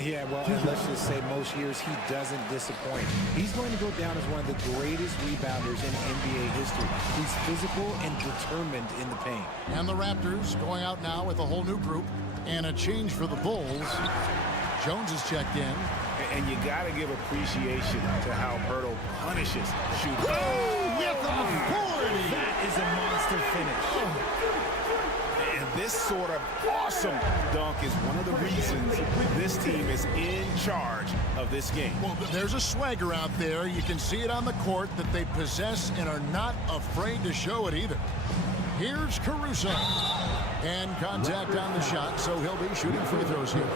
Yeah, well, and let's just say most years he doesn't disappoint. He's going to go down as one of the greatest rebounders in NBA history. He's physical and determined in the paint. And the Raptors going out now with a whole new group and a change for the Bulls. Jones is checked in. And you got to give appreciation to how Hurdle punishes shooters. Oh, with authority! That is a monster finish. And this sort of awesome dunk is one of the reasons this team is in charge of this game. Well, there's a swagger out there. You can see it on the court that they possess and are not afraid to show it either. Here's Caruso. And contact on the shot, so he'll be shooting free throws here.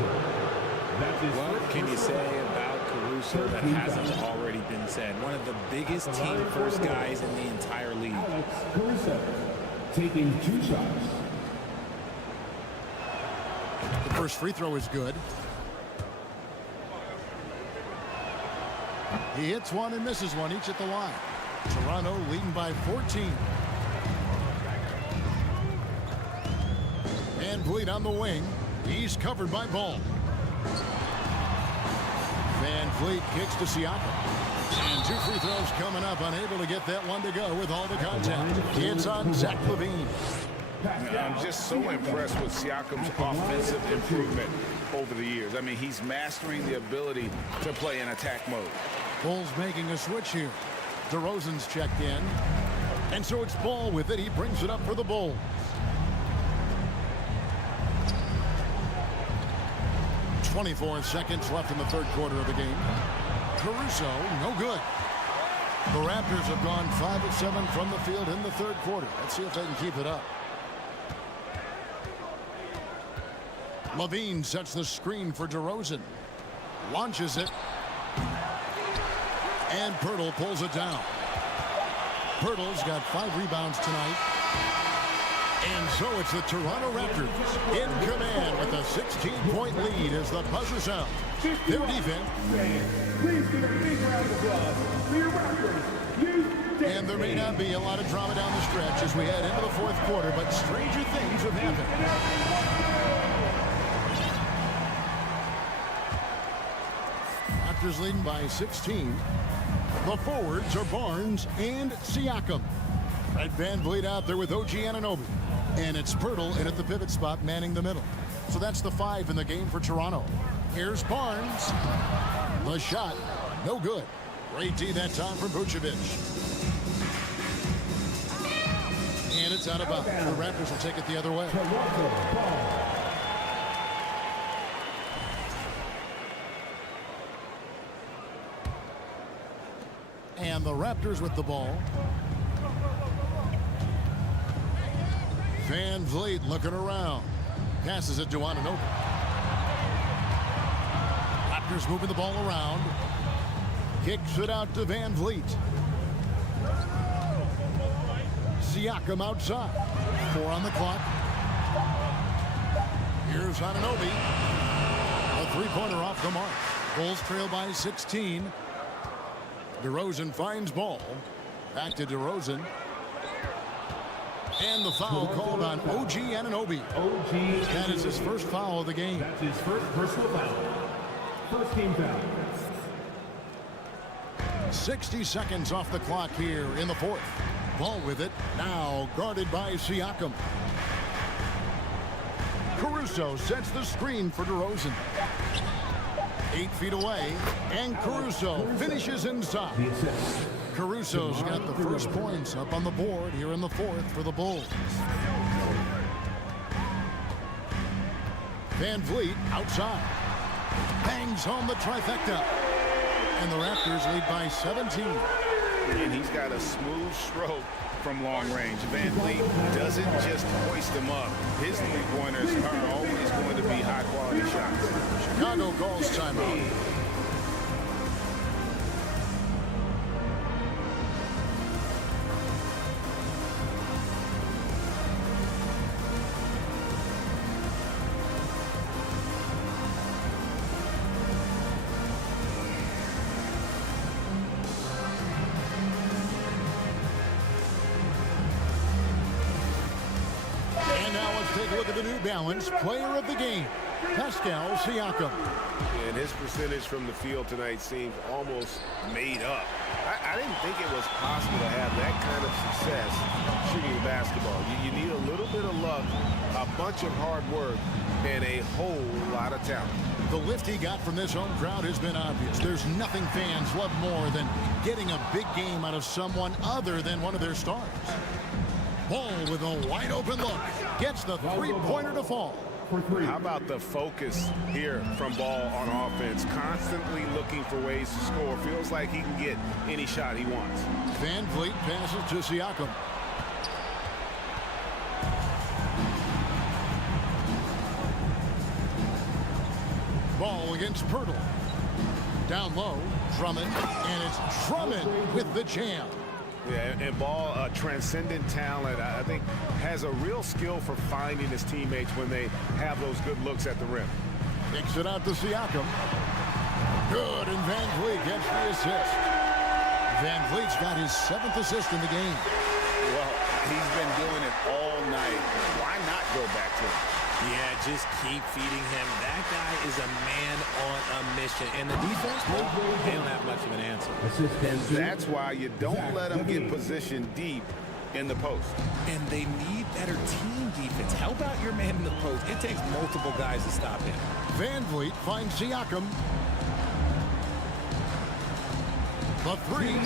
What can you say about Caruso that hasn't already been said? One of the biggest team-first guys in the entire league. Caruso taking 2 shots. The first free throw is good. He hits one and misses one, each at the line. Toronto leading by 14. Van Vliet on the wing. He's covered by Ball. Van Vliet kicks to Siakam. And 2 free throws coming up. Unable to get that one to go with all the contact. It's on Zach LaVine. I'm just so impressed with Siakam's offensive improvement over the years. I mean, he's mastering the ability to play in attack mode. Bulls making a switch here. DeRozan's checked in. And so it's Ball with it. He brings it up for the Bulls. 24 seconds left in the third quarter of the game. Caruso, no good. The Raptors have gone 5 of 7 from the field in the third quarter. Let's see if they can keep it up. LaVine sets the screen for DeRozan. Launches it. And Pirtle pulls it down. Pirtle's got 5 rebounds tonight. And so it's the Toronto Raptors in command with a 16-point lead as the buzzer sounds. Their defense. Please give a big round of applause for your Raptors. And there may not be a lot of drama down the stretch as we head into the fourth quarter, but stranger things have happened. Raptors leading by 16. The forwards are Barnes and Siakam. Red Van Vliet out there with OG Anunoby. And it's Pirtle in at the pivot spot, manning the middle. So that's the 5 in the game for Toronto. Here's Barnes. The shot, no good. Great D that time from Vucevic. And it's out of bounds. The Raptors will take it the other way. And the Raptors with the ball. Van Vliet looking around. Passes it to Anunoby. Raptors moving the ball around. Kicks it out to Van Vliet. Siakam outside. 4 on the clock. Here's Anunoby. A 3-pointer off the mark. Bulls trail by 16. DeRozan finds Ball. Back to DeRozan. And the foul called on OG Anunoby. That is his first foul of the game. That's his first personal foul. First team foul. 60 seconds off the clock here in the fourth. Ball with it. Now guarded by Siakam. Caruso sets the screen for DeRozan. 8 feet away. And Caruso finishes inside. Caruso's got the first points up on the board here in the fourth for the Bulls. Van Vliet outside. Bangs home the trifecta. And the Raptors lead by 17. And he's got a smooth stroke from long range. Van Vliet doesn't just hoist them up. His three-pointers are always going to be high-quality shots. Chicago calls timeout. And now let's take a look at the New Balance player of the game, Pascal Siakam. And his percentage from the field tonight seems almost made up. I didn't think it was possible to have that kind of success shooting the basketball. You need a little bit of luck, a bunch of hard work, and a whole lot of talent. The lift he got from this home crowd has been obvious. There's nothing fans love more than getting a big game out of someone other than one of their stars. Ball with a wide open look. Gets the three-pointer to fall. How about the focus here from Ball on offense? Constantly looking for ways to score. Feels like he can get any shot he wants. Van Vliet passes to Siakam. Ball against Pirtle. Down low, Drummond, and it's Drummond with the jam. Yeah, and Ball, a transcendent talent, I think, has a real skill for finding his teammates when they have those good looks at the rim. Kicks it out to Siakam. Good, and Van Vliet gets the assist. Van Vliet's got his 7th assist in the game. Well, he's been doing it all night. Why not go back to him? Yeah, just keep feeding him. That guy is a man on a mission. And the defense, they don't have much of an answer. And that's why you don't let him get positioned deep in the post. And they need better team defense. Help out your man in the post. It takes multiple guys to stop him. Van Vliet finds Siakam. The three.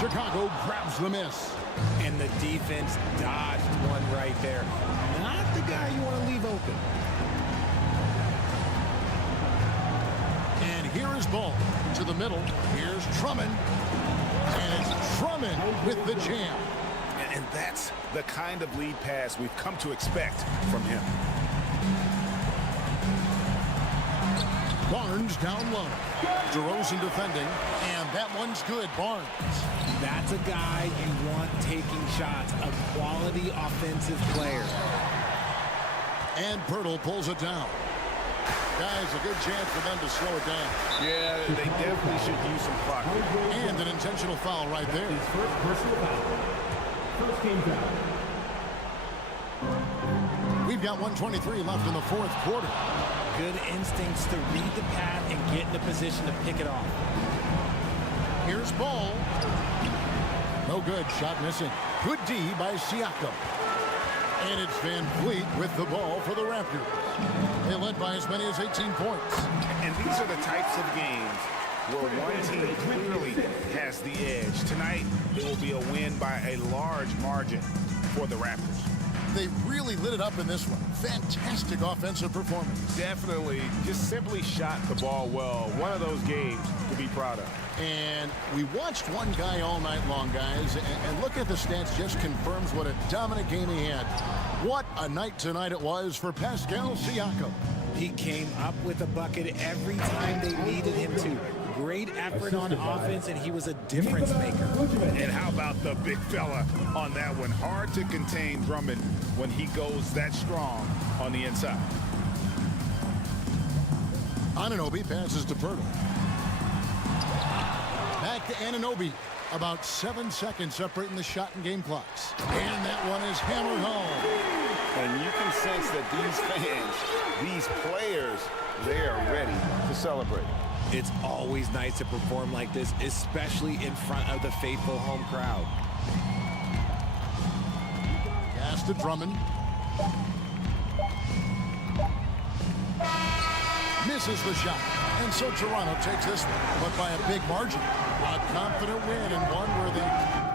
Chicago grabs the miss. And the defense dodged one right there. Not the guy you want to leave open. And here is Ball to the middle. Here's Drummond. And it's Drummond with the jam. And that's the kind of lead pass we've come to expect from him. Barnes down low. DeRozan defending. And that one's good. Barnes. That's a guy you want taking shots, a quality offensive player. And Pirtle pulls it down. Guys, a good chance for them to slow it down. Yeah, they definitely should use some clock. And an intentional foul right there. His first personal foul. First team foul. We've got 1:23 left in the 4th quarter. Good instincts to read the path and get in a position to pick it off. Here's Ball. No good. Shot missing. Good D by Siakam. And it's Van Vliet with the ball for the Raptors. They led by as many as 18 points. And these are the types of games where one team clearly has the edge. Tonight, it will be a win by a large margin for the Raptors. They really lit it up in this one. Fantastic offensive performance. Definitely just simply shot the ball well. One of those games to be proud of. And we watched one guy all night long, guys, and look at the stats, just confirms what a dominant game he had. What a night tonight it was for Pascal Siakam. He came up with a bucket every time they needed him to. Great effort on offense, and he was a difference maker. And how about the big fella on that one? Hard to contain Drummond when he goes that strong on the inside. Anunoby passes to Pirtle. Back to Anunoby. About 7 seconds separating the shot and game clocks. And that one is hammered home. And you can sense that these fans, these players, they are ready to celebrate. It's always nice to perform like this, especially in front of the faithful home crowd. Pass to Drummond. Misses the shot. And so Toronto takes this one, but by a big margin. A confident win and one where they...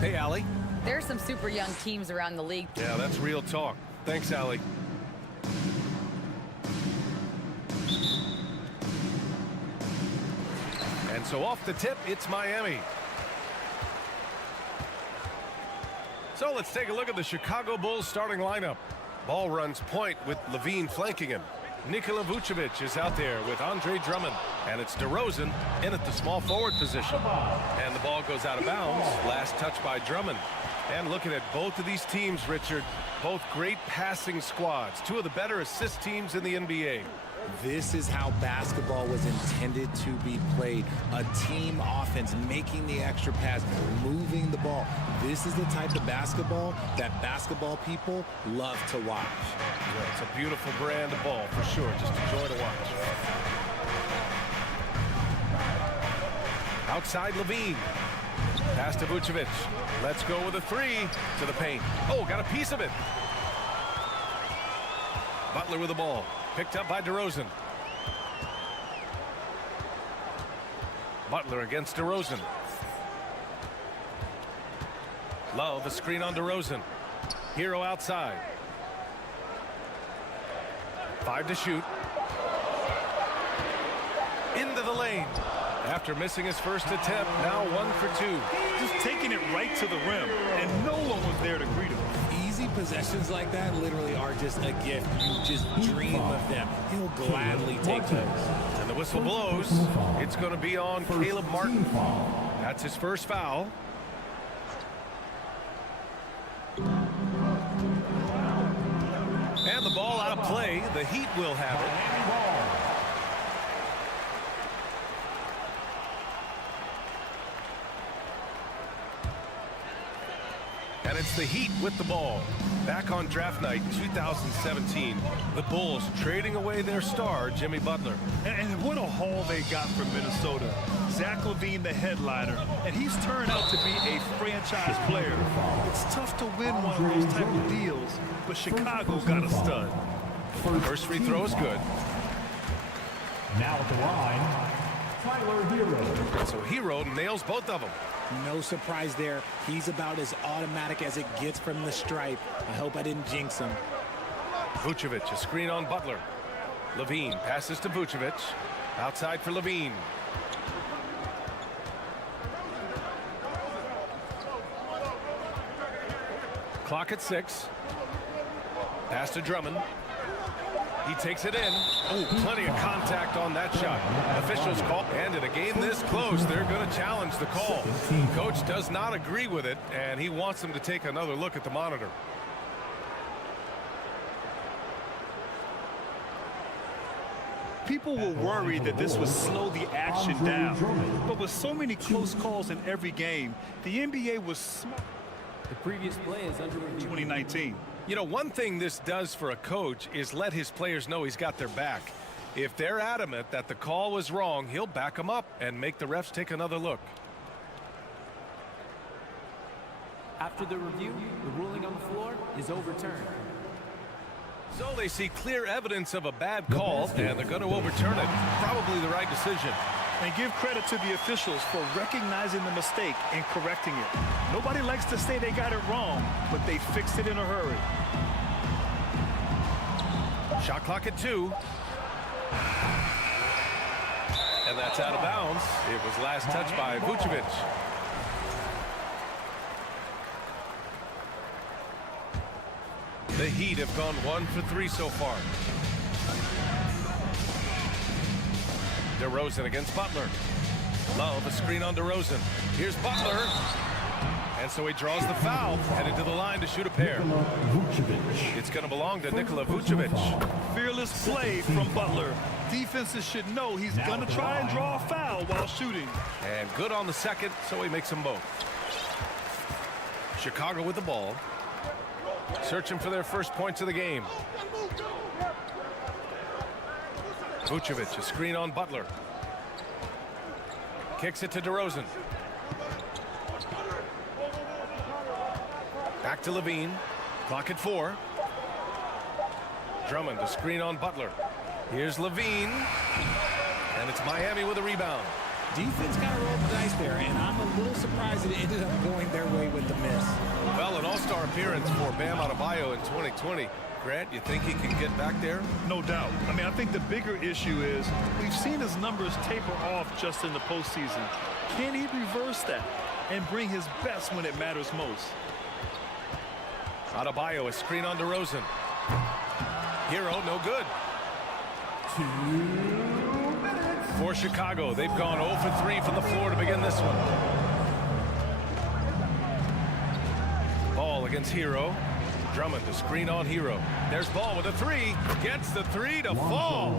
Hey, Allie. There are some super young teams around the league. Yeah, that's real talk. Thanks, Allie. And so off the tip, it's Miami. So let's take a look at the Chicago Bulls starting lineup. Ball runs point with Levine flanking him. Nikola Vucevic is out there with Andre Drummond. And it's DeRozan in at the small forward position. And the ball goes out of bounds. Last touch by Drummond. And looking at both of these teams, Richard, both great passing squads. Two of the better assist teams in the NBA. This is how basketball was intended to be played. A team offense, making the extra pass, moving the ball. This is the type of basketball that basketball people love to watch. Yeah, it's a beautiful brand of ball for sure. Just a joy to watch. Outside Levine. Pass to Vucevic. Let's go with a three to the paint. Oh, got a piece of it. Butler with the ball. Picked up by DeRozan. Butler against DeRozan. Love, a screen on DeRozan. Hero outside. 5 to shoot. Into the lane. After missing his first attempt, now 1 for 2. Just taking it right to the rim, and no one was there to greet him. Easy possessions like that literally are just a gift. You just dream of them. He'll gladly take those. And the whistle blows. It's going to be on Caleb Martin. That's his first foul. And the ball out of play. The Heat will have it. And it's the Heat with the ball. Back on draft night 2017, the Bulls trading away their star, Jimmy Butler. And what a haul they got from Minnesota. Zach LaVine, the headliner, and he's turned out to be a franchise player. It's tough to win one of those type of deals, but Chicago got a stud. First free throw is good. Now at the line, Tyler Hero. So Hero nails both of them. No surprise there. He's about as automatic as it gets from the stripe. I hope I didn't jinx him. Vucevic, a screen on Butler. Levine passes to Vucevic. Outside for Levine. Clock at 6. Pass to Drummond. He takes it in. Oh, plenty of contact on that shot. Officials call. And in a game this close, they're going to challenge the call. Coach does not agree with it, and he wants them to take another look at the monitor. People were worried that this would slow the action down. But with so many close calls in every game, the NBA was smart. The previous play is under review. 2019. You know, one thing this does for a coach is let his players know he's got their back. If they're adamant that the call was wrong, he'll back them up and make the refs take another look. After the review, the ruling on the floor is overturned. So they see clear evidence of a bad call, and they're going to overturn it. Probably the right decision. And give credit to the officials for recognizing the mistake and correcting it. Nobody likes to say they got it wrong, but they fixed it in a hurry. Shot clock at 2. And that's out of bounds. It was last touched by Vucevic. The Heat have gone 1 for 3 so far. DeRozan against Butler. Love, a screen on DeRozan. Here's Butler. And so he draws the foul, headed to the line to shoot a pair. It's going to belong to Nikola Vucevic. Fearless play from Butler. Defenses should know he's going to try and draw a foul while shooting. And good on the second, so he makes them both. Chicago with the ball. Searching for their first points of the game. Vucevic, a screen on Butler. Kicks it to DeRozan. Back to Levine. Clock at 4. Drummond, a screen on Butler. Here's Levine. And it's Miami with a rebound. Defense kind of rolled the dice there, and I'm a little surprised it ended up going their way with the miss. Well, an all-star appearance for Bam Adebayo in 2020. Grant, you think he can get back there? No doubt. I mean, I think the bigger issue is we've seen his numbers taper off just in the postseason. Can he reverse that and bring his best when it matters most? Adebayo, a screen on DeRozan. Hero, no good. For Chicago, they've gone 0 for 3 from the floor to begin this one. Ball against Hero. Drummond to screen on Hero. There's Ball with a 3. Gets the 3 to fall.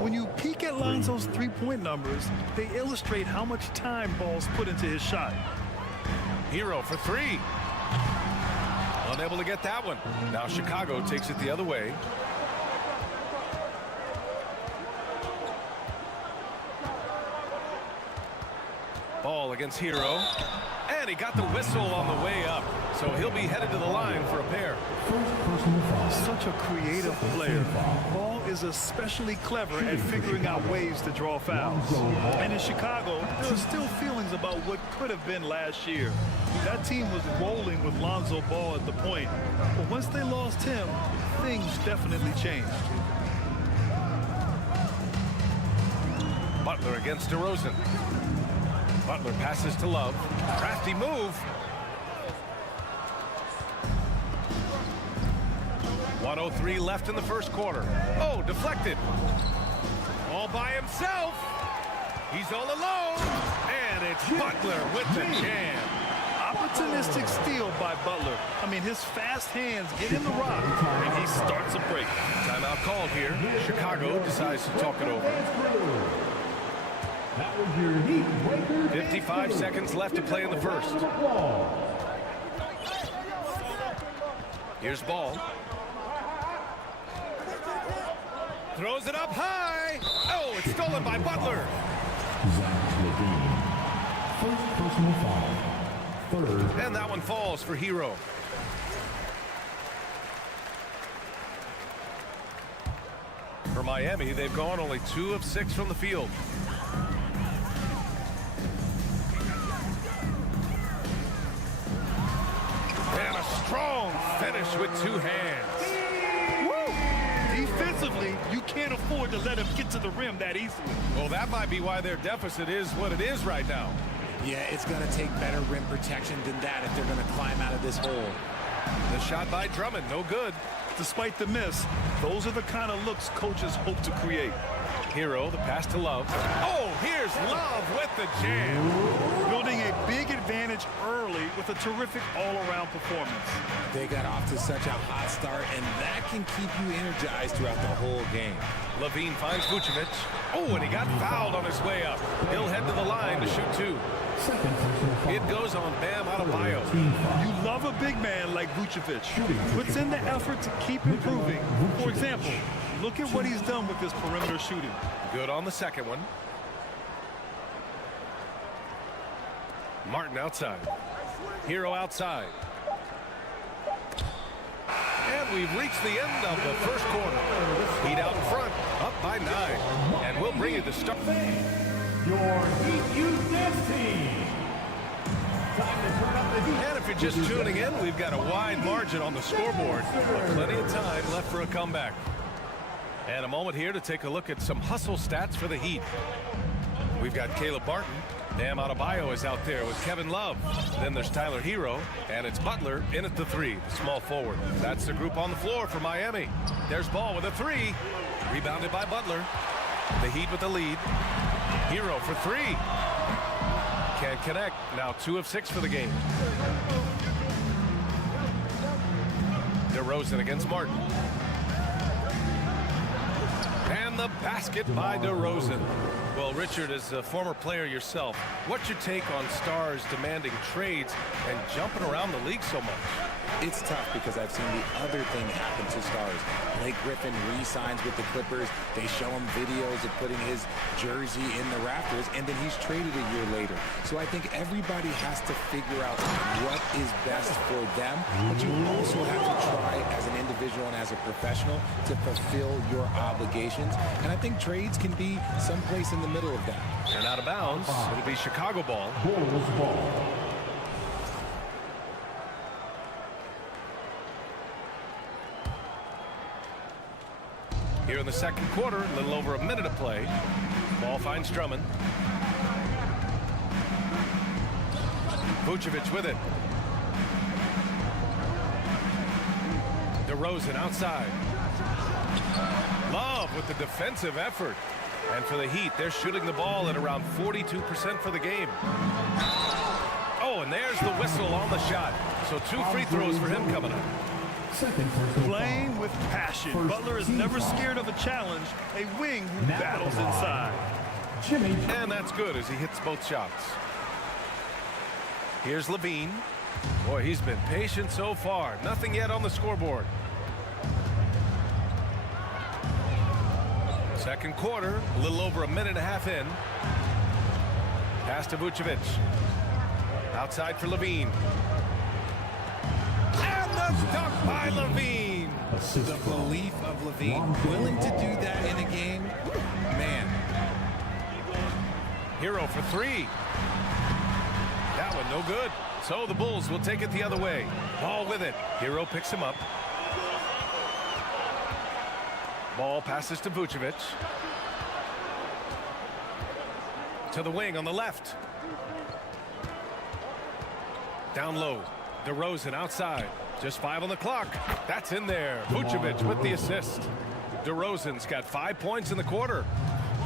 When you peek at Lonzo's three-point numbers, they illustrate how much time Ball's put into his shot. Hero for 3. Unable to get that one. Now Chicago takes it the other way. Ball against Hero. And he got the whistle on the way up. So he'll be headed to the line for a pair. Such a creative player. Ball is especially clever at figuring out ways to draw fouls. And in Chicago, there are still feelings about what could have been last year. That team was rolling with Lonzo Ball at the point. But once they lost him, things definitely changed. Butler against DeRozan. Butler passes to Love. Crafty move. 1:03 left in the first quarter. Oh, deflected. All by himself. He's all alone. And it's Butler with the jam. Opportunistic steal by Butler. I mean, his fast hands get in the rock, and he starts a break. Timeout called here. Chicago decides to talk it over. That was your Heat breaker. 55 seconds left to play in the first. Here's Ball. Throws it up high. Oh, it's stolen by Butler. Zach LaVine. First personal foul. Third. And that one falls for Hero. For Miami, they've gone only 2 of 6 from the field. And a strong finish with 2 hands. Woo! Defensively, you can't afford to let him get to the rim that easily. Well, that might be why their deficit is what it is right now. Yeah, it's going to take better rim protection than that if they're going to climb out of this hole. The shot by Drummond, no good. Despite the miss, those are the kind of looks coaches hope to create. Hero, the pass to Love. Oh, here's Love with the jam. Building a big advantage early with a terrific all-around performance. They got off to such a hot start, and that can keep you energized throughout the whole game. LaVine finds Vucevic. Oh, and he got fouled on his way up. He'll head to the line to shoot 2. It goes on Bam Adebayo. You love a big man like Vucevic. Puts in the effort to keep improving. For example, look at what he's done with his perimeter shooting. Good on the second one. Martin outside. Hero outside. And we've reached the end of the first quarter. Heat out in front, up by 9. And we'll bring you the start. Your Heat Youth Dance Team. Time to turn up the heat. And if you're just tuning in, we've got a wide margin on the scoreboard. But plenty of time left for a comeback. And a moment here to take a look at some hustle stats for the Heat. We've got Caleb Barton. Bam Adebayo is out there with Kevin Love. Then there's Tyler Hero, and it's Butler in at the 3, the small forward. That's the group on the floor for Miami. There's Ball with a 3. Rebounded by Butler. The Heat with the lead. Hero for 3. Can't connect. Now 2 of 6 for the game. DeRozan against Martin. And the basket by DeRozan. Well, Richard, as a former player yourself, what's your take on stars demanding trades and jumping around the league so much? It's tough because I've seen the other thing happen to stars. Blake Griffin re-signs with the Clippers. They show him videos of putting his jersey in the rafters, and then he's traded a year later. So I think everybody has to figure out what is best for them, but you also have to try as an individual and as a professional to fulfill your obligations. And I think trades can be someplace in the middle of that. And out of bounds. It'll be Chicago ball. Bulls ball. Here in the second quarter, a little over a minute to play. Ball finds Drummond. Vucevic with it. DeRozan outside. Love with the defensive effort. And for the Heat, they're shooting the ball at around 42% for the game. Oh, and there's the whistle on the shot. So 2 free throws for him coming up. Playing with passion. Butler is never scared of a challenge. A wing who battles inside. And that's good as he hits both shots. Here's Levine. Boy, he's been patient so far. Nothing yet on the scoreboard. Second quarter, a little over a minute and a half in. Pass to Vucevic. Outside for Levine. And the dunk by Levine. The belief of Levine, willing to do that in a game, man. Hero for 3. That one no good. So the Bulls will take it the other way. Ball with it. Hero picks him up. Ball passes to Vucevic. To the wing on the left. Down low. DeRozan outside. Just 5 on the clock. That's in there. Vucevic with the assist. DeRozan's got 5 points in the quarter.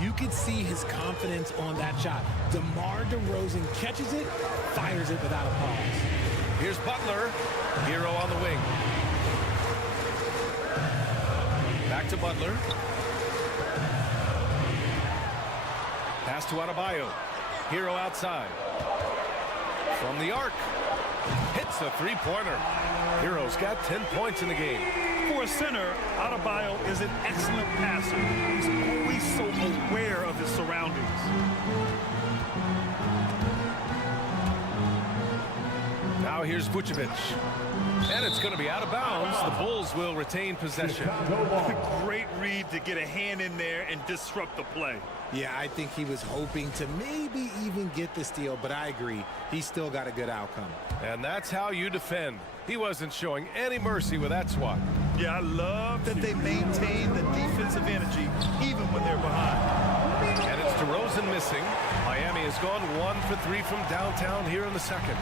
You could see his confidence on that shot. DeMar DeRozan catches it, fires it without a pause. Here's Butler. Hero on the wing. Back to Butler. Pass to Adebayo. Hero outside. From the arc. Hits the three-pointer. Hero's got 10 points in the game. For a center, Adebayo is an excellent passer. He's always so aware of his surroundings. Now here's Vucevic. And it's going to be out of bounds. The Bulls will retain possession. Great read to get a hand in there and disrupt the play. Yeah, I think he was hoping to maybe even get the steal, but I agree. He still got a good outcome. And that's how you defend. He wasn't showing any mercy with that swat. Yeah, I love that they maintain the defensive energy even when they're behind. And it's DeRozan missing. Miami has gone 1 for 3 from downtown here in the second.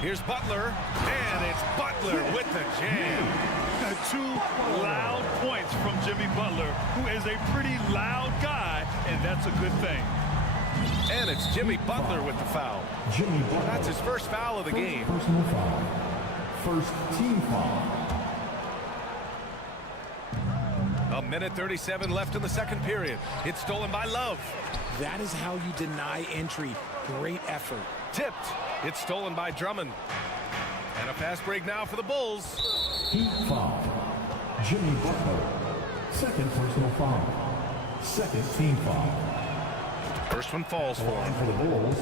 Here's Butler, and it's Butler with the jam. 2 loud points from Jimmy Butler, who is a pretty loud guy, and that's a good thing. And it's Jimmy Butler with the foul. Jimmy Butler. That's his first foul of the game. Personal foul. First team foul. A minute 37 left in the second period. It's stolen by Love. That is how you deny entry. Great effort. Tipped. It's stolen by Drummond. And a fast break now for the Bulls. Heat foul. Jimmy Butler. Second personal foul. Second team foul. First one falls for him. And for the Bulls,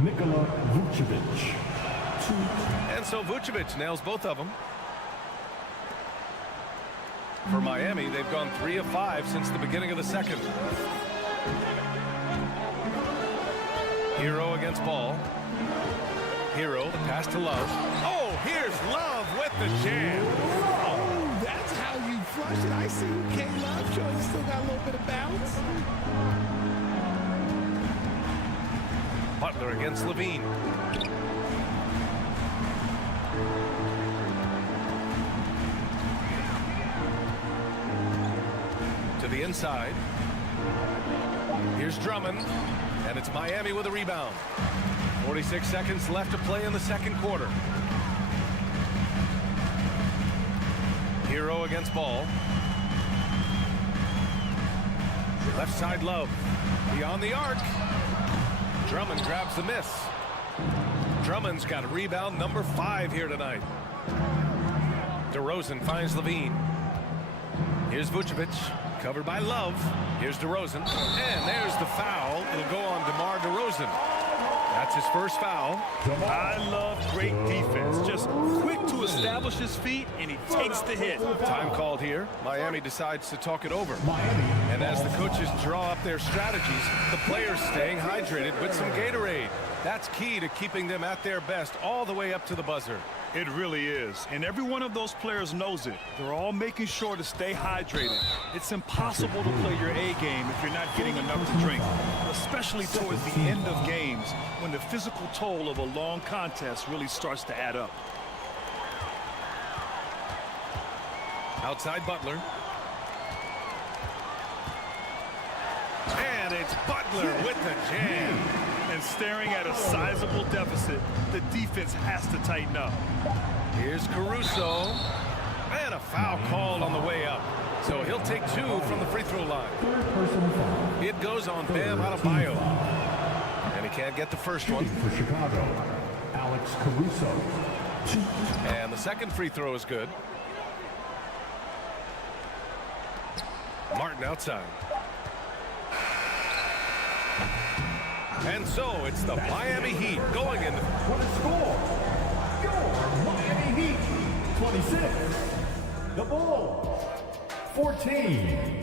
Nikola Vucevic. 2. And so Vucevic nails both of them. For Miami, they've gone 3 of 5 since the beginning of the second. Hero against Ball. Hero, the pass to Love. Oh, here's Love with the jam. Oh, that's how you flush it. I see K-Love showing still got a little bit of bounce. Butler against Levine. To the inside. Here's Drummond. And it's Miami with a rebound. 46 seconds left to play in the second quarter. Hero against Ball. Left side Love. Beyond the arc. Drummond grabs the miss. Drummond's got a rebound number 5 here tonight. DeRozan finds Levine. Here's Vucevic. Covered by Love. Here's DeRozan. And there's the foul. It'll go on DeMar DeRozan. That's his first foul. I love great defense. Just quick to established his feet, and he takes the hit. Time called here. Miami decides to talk it over. And as the coaches draw up their strategies, the players staying hydrated with some Gatorade. That's key to keeping them at their best all the way up to the buzzer. It really is, and every one of those players knows it. They're all making sure to stay hydrated. It's impossible to play your A game if you're not getting enough to drink, especially towards the end of games when the physical toll of a long contest really starts to add up. Outside Butler. And it's Butler with the jam. And staring at a sizable deficit, the defense has to tighten up. Here's Caruso. And a foul called on the way up. So he'll take 2 from the free throw line. It goes on Bam Adebayo. And he can't get the first one. For Chicago, Alex Caruso. And the second free throw is good. Martin outside. And so it's the Miami Heat going in. What a score! Your Miami Heat, 26. The Bulls, 14.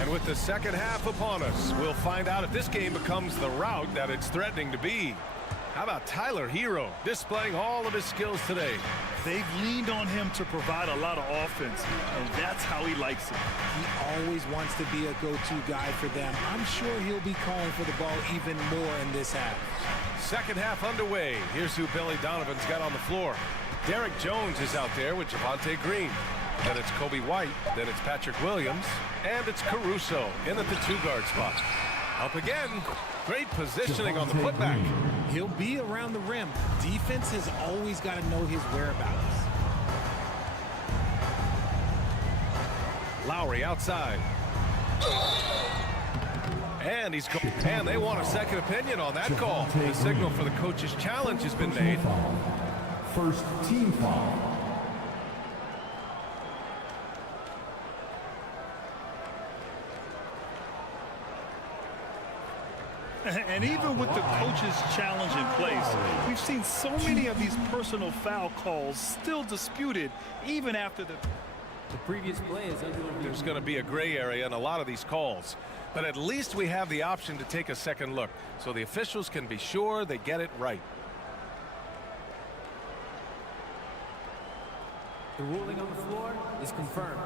And with the second half upon us, we'll find out if this game becomes the rout that it's threatening to be. How about Tyler Hero displaying all of his skills today? They've leaned on him to provide a lot of offense, and that's how he likes it. He always wants to be a go-to guy for them. I'm sure he'll be calling for the ball even more in this half. Second half underway. Here's who Billy Donovan's got on the floor. Derek Jones is out there with Javonte Green. Then it's Kobe White. Then it's Patrick Williams. And it's Caruso in at the 2-guard spot. Up again. Great positioning on the putback. He'll be around the rim. Defense has always got to know his whereabouts. Lowry outside. And he's going. And they want a second opinion on that call. The signal for the coach's challenge has been made. First team foul. And even with the coach's challenge in place, we've seen so many of these personal foul calls still disputed even after the previous play is under review. There's going to be a gray area in a lot of these calls. But at least we have the option to take a second look so the officials can be sure they get it right. The ruling on the floor is confirmed.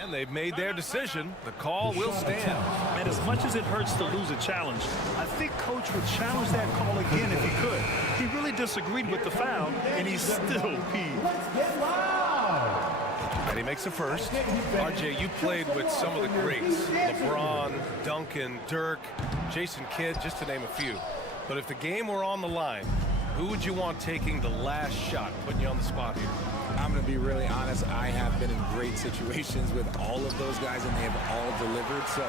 And they've made their decision. The call will stand. And as much as it hurts to lose a challenge, I think Coach would challenge that call again if he could. He really disagreed with the foul, and he's still peeved. Let's get loud! And he makes the first. RJ, you played with some of the greats. LeBron, Duncan, Dirk, Jason Kidd, just to name a few. But if the game were on the line, who would you want taking the last shot? Putting you on the spot here. I'm going to be really honest. I have been in great situations with all of those guys, and they have all delivered. So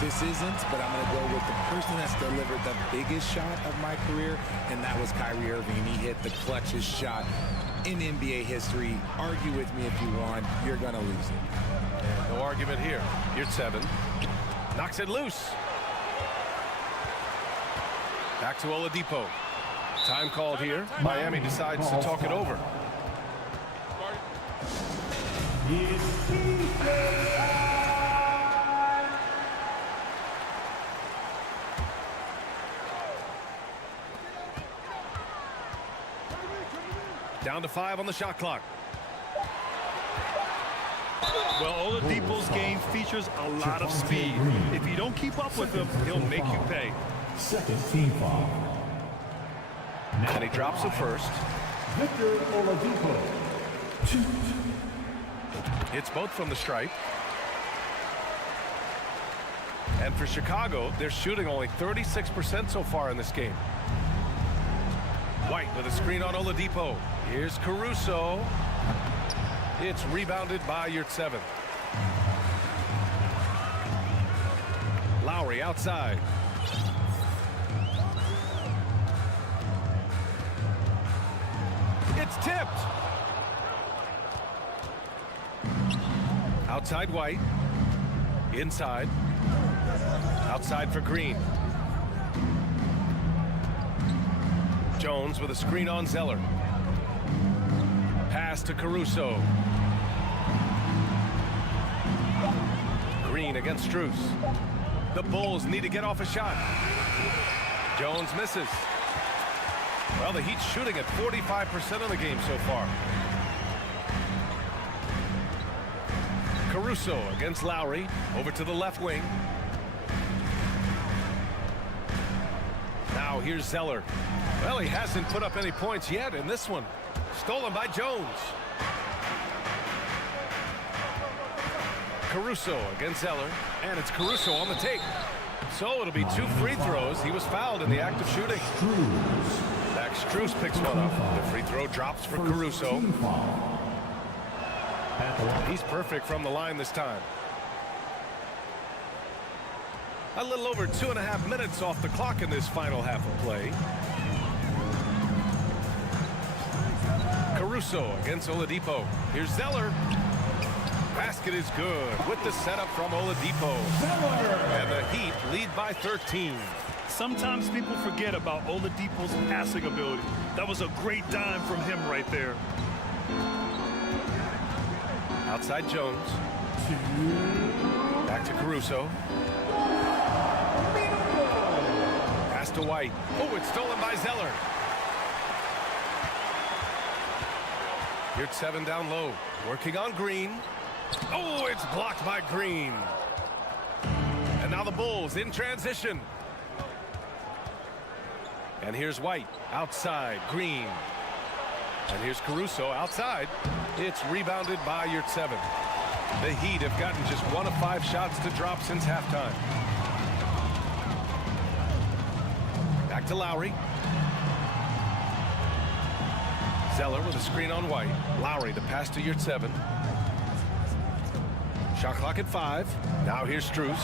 this isn't, but I'm going to go with the person that's delivered the biggest shot of my career, and that was Kyrie Irving. He hit the clutchest shot in NBA history. Argue with me if you want. You're going to lose it. And no argument here. Here's 7. Knocks it loose. Back to Oladipo. Time called here. Miami decides to talk it over. Down to 5 on the shot clock. Well, Oladipo's game features a lot of speed. If you don't keep up with him, he'll make you pay. Second team foul. And he drops the first. Victor Oladipo. Hits both from the stripe. And for Chicago, they're shooting only 36% so far in this game. White with a screen on Oladipo. Here's Caruso. It's rebounded by Yurtseven. Lowry outside. It's tipped. Outside White. Inside. Outside for Green. Jones with a screen on Zeller. Pass to Caruso. Green against Strus. The Bulls need to get off a shot. Jones misses. Well, the Heat's shooting at 45% of the game so far. Caruso against Lowry. Over to the left wing. Now here's Zeller. Well, he hasn't put up any points yet in this one. Stolen by Jones. Caruso against Zeller. And it's Caruso on the take. So it'll be 2 free throws. He was fouled in the act of shooting. Max Strus picks one up. The free throw drops for Caruso. He's perfect from the line this time. A little over 2.5 minutes off the clock in this final half of play. Caruso against Oladipo. Here's Zeller. Basket is good with the setup from Oladipo. And the Heat lead by 13. Sometimes people forget about Oladipo's passing ability. That was a great dime from him right there. Outside Jones. Back to Caruso. Pass to White. Oh, it's stolen by Zeller. Here's 7 down low. Working on Green. Oh, it's blocked by Green. And now the Bulls in transition. And here's White. Outside. Green. And here's Caruso outside. It's rebounded by Yurtseven. The Heat have gotten just 1 of 5 shots to drop since halftime. Back to Lowry. Zeller with a screen on White. Lowry the pass to Yurtseven. Shot clock at 5. Now here's Strus.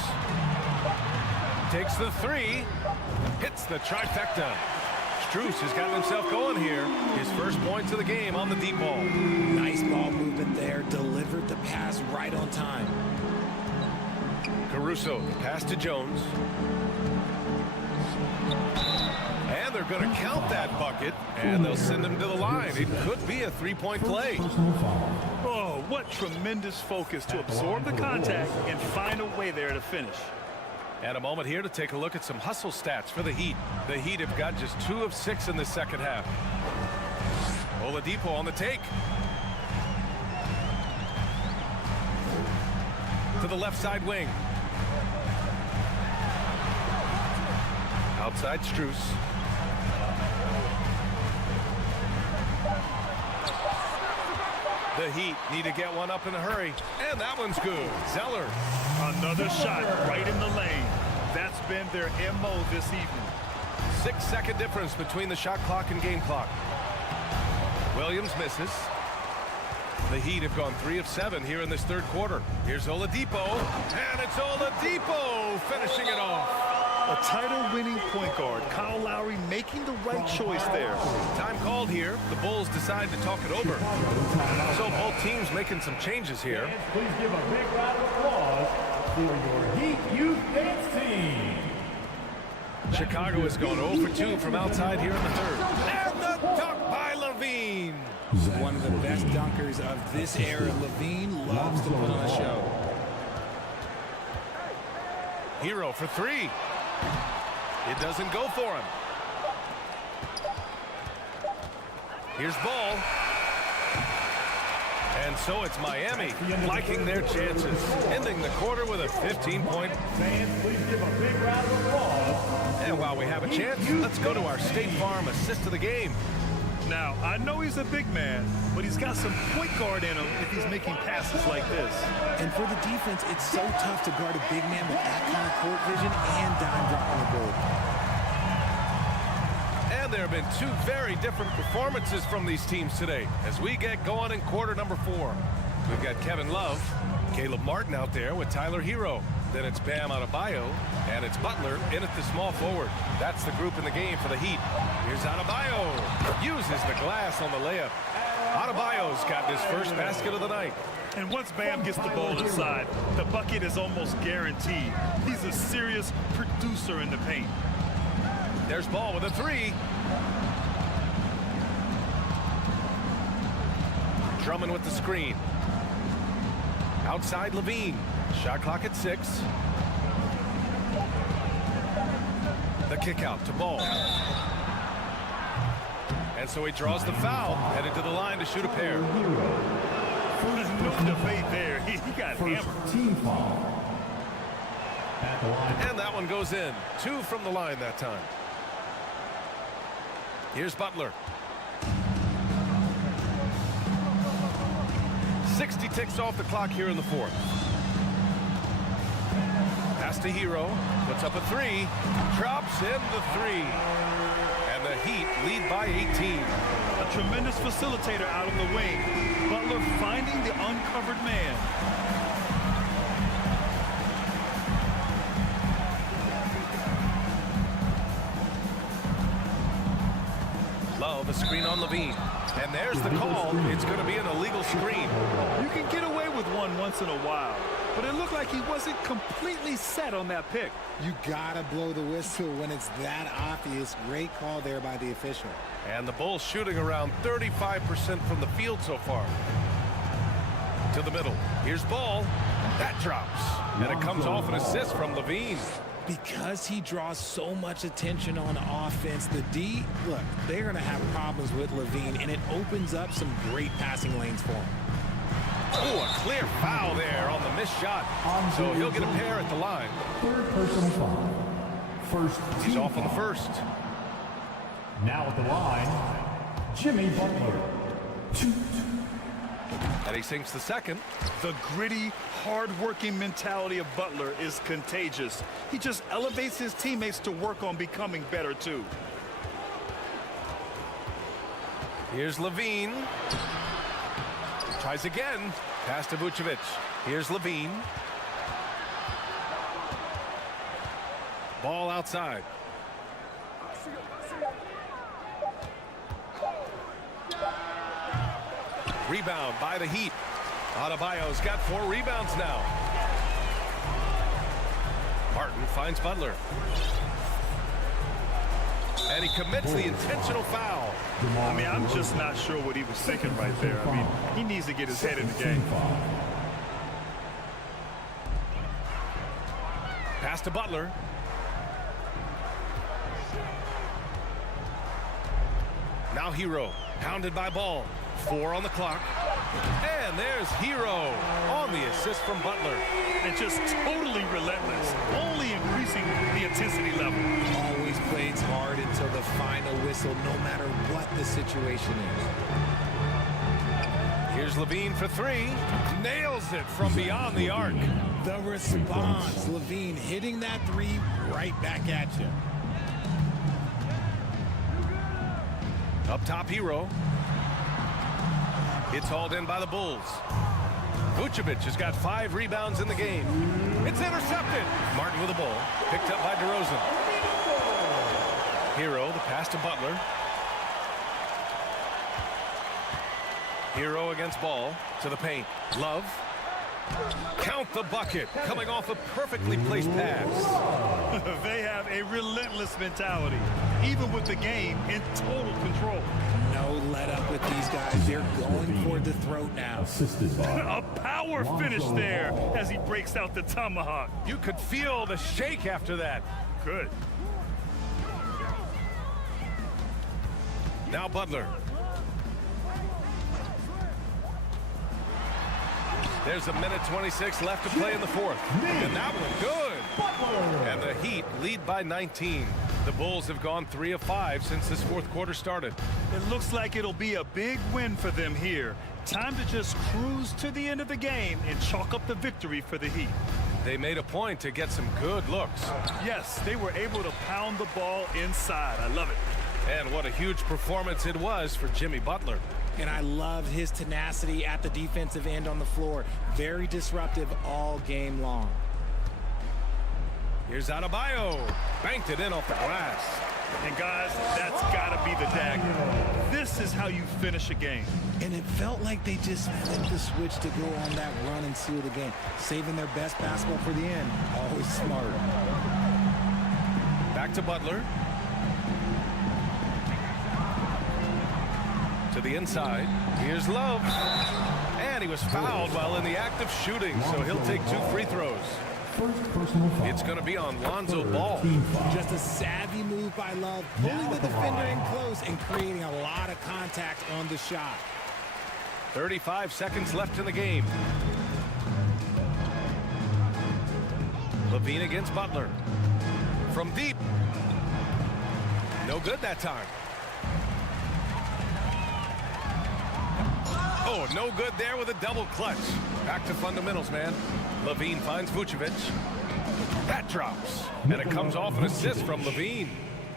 Takes the 3. Hits the trifecta. Strus has gotten himself going here. His first points of the game on the deep ball. Nice ball movement there. Delivered the pass right on time. Caruso, pass to Jones. And they're going to count that bucket, and they'll send him to the line. It could be a 3-point play. Oh, what tremendous focus to absorb the contact and find a way there to finish. And a moment here to take a look at some hustle stats for the Heat. The Heat have got just 2 of 6 in the second half. Oladipo on the take. To the left side wing. Outside Strus. The Heat need to get one up in a hurry. And that one's good. Zeller. Another shot right in the lane. That's been their MO this evening. 6-second difference between the shot clock and game clock. Williams misses. The Heat have gone 3 of 7 here in this third quarter. Here's Oladipo. And it's Oladipo finishing it off. A title-winning point guard, Kyle Lowry making the right choice there. Time called here. The Bulls decide to talk it over. So both teams making some changes here. Please give a big round of applause for your Heat Youth Dance Team. Chicago has gone 0 for 2 from outside here in the third. And the dunk by Levine. One of the best dunkers of this era. Levine loves to put on a show. Hero for 3. It doesn't go for him. Here's Ball. And so it's Miami liking their chances, ending the quarter with a 15-point. Fans, please give a big round of applause. And while we have a chance, let's go to our State Farm assist of the game. Now, I know he's a big man, but he's got some point guard in him if he's making passes like this. And for the defense, it's so tough to guard a big man with that kind of court vision and dime drop on the board. And there have been 2 very different performances from these teams today as we get going in quarter number 4. We've got Kevin Love, Caleb Martin out there with Tyler Hero. Then it's Bam Adebayo, and it's Butler in at the small forward. That's the group in the game for the Heat. Here's Adebayo. Uses the glass on the layup. Adebayo's got his first basket of the night. And once Bam gets the ball inside, the bucket is almost guaranteed. He's a serious producer in the paint. There's Ball with a three. Drummond with the screen. Outside Levine. Shot clock at 6. The kick out to Ball. And so he draws the foul, headed to the line to shoot a pair. No debate there. He got hammered. Team foul. At the line. And that one goes in. 2 from the line that time. Here's Butler. 60 ticks off the clock here in the 4th. Pass to Hero. Puts up a 3. Drops in the 3. And the Heat lead by 18. A tremendous facilitator out of the wing. Butler finding the uncovered man. Love, a screen on Levine. And there's the call. It's going to be an illegal screen. You can get away with one once in a while, but it looked like he wasn't completely set on that pick. You gotta blow the whistle when it's that obvious. Great call there by the official. And the Bulls shooting around 35% from the field so far. To the middle. Here's Ball. That drops. And it comes off an assist from Levine. Because he draws so much attention on offense, the D, look, they're going to have problems with Levine, and it opens up some great passing lanes for him. Oh, a clear foul there on the missed shot. So he'll get a pair at the line. Third personal foul. First He's team off on the foul. first. Now at the line, Jimmy Butler. 2. And he sinks the second. The gritty, hard-working mentality of Butler is contagious. He just elevates his teammates to work on becoming better, too. Here's Levine. Tries again. Pass to Vucevic. Here's Levine. Ball outside. Rebound by the Heat. Adebayo's got 4 rebounds now. Martin finds Butler. And he commits the intentional foul. I mean, I'm just not sure what he was thinking right there. I mean, he needs to get his head in the game. Pass to Butler. Now Hero, pounded by Ball. 4 on the clock. And there's Hero on the assist from Butler. And just totally relentless, only increasing the intensity level. Always plays hard until the final whistle, no matter what the situation is. Here's Levine for 3. Nails it from beyond the arc. The response, Levine hitting that 3 right back at you. Up top, Hero. It's hauled in by the Bulls. Vucevic has got 5 rebounds in the game. It's intercepted. Martin with the ball. Picked up by DeRozan. Hero, the pass to Butler. Hero against Ball to the paint. Love. Count the bucket. Coming off a perfectly placed pass. They have a relentless mentality, even with the game in total control. No let up with these guys. They're going for the throat now. Assisted by A power finish there as he breaks out the tomahawk. You could feel the shake after that. Good. Now Butler. There's 1:26 left to play in the 4th. And that one good. And the Heat lead by 19. The Bulls have gone 3 of 5 since this 4th quarter started. It looks like it'll be a big win for them here. Time to just cruise to the end of the game and chalk up the victory for the Heat. They made a point to get some good looks. Yes, they were able to pound the ball inside. I love it. And what a huge performance it was for Jimmy Butler. And I loved his tenacity at the defensive end on the floor. Very disruptive all game long. Here's Adebayo. Banked it in off the glass. And guys, that's got to be the dagger. This is how you finish a game. And it felt like they just flipped the switch to go on that run and seal the game, saving their best basketball for the end. Always smart. Back to Butler. To the inside. Here's Love. And he was fouled while in the act of shooting, so he'll take 2 free throws. First personal foul. It's going to be on Lonzo Ball. Team foul. Just a savvy move by Love, pulling the defender in close and creating a lot of contact on the shot. 35 seconds left in the game. Levine against Butler. From deep. No good that time. Oh, no good there with a double clutch. Back to fundamentals, man. Levine finds Vucevic. That drops. And it comes off an assist from Levine.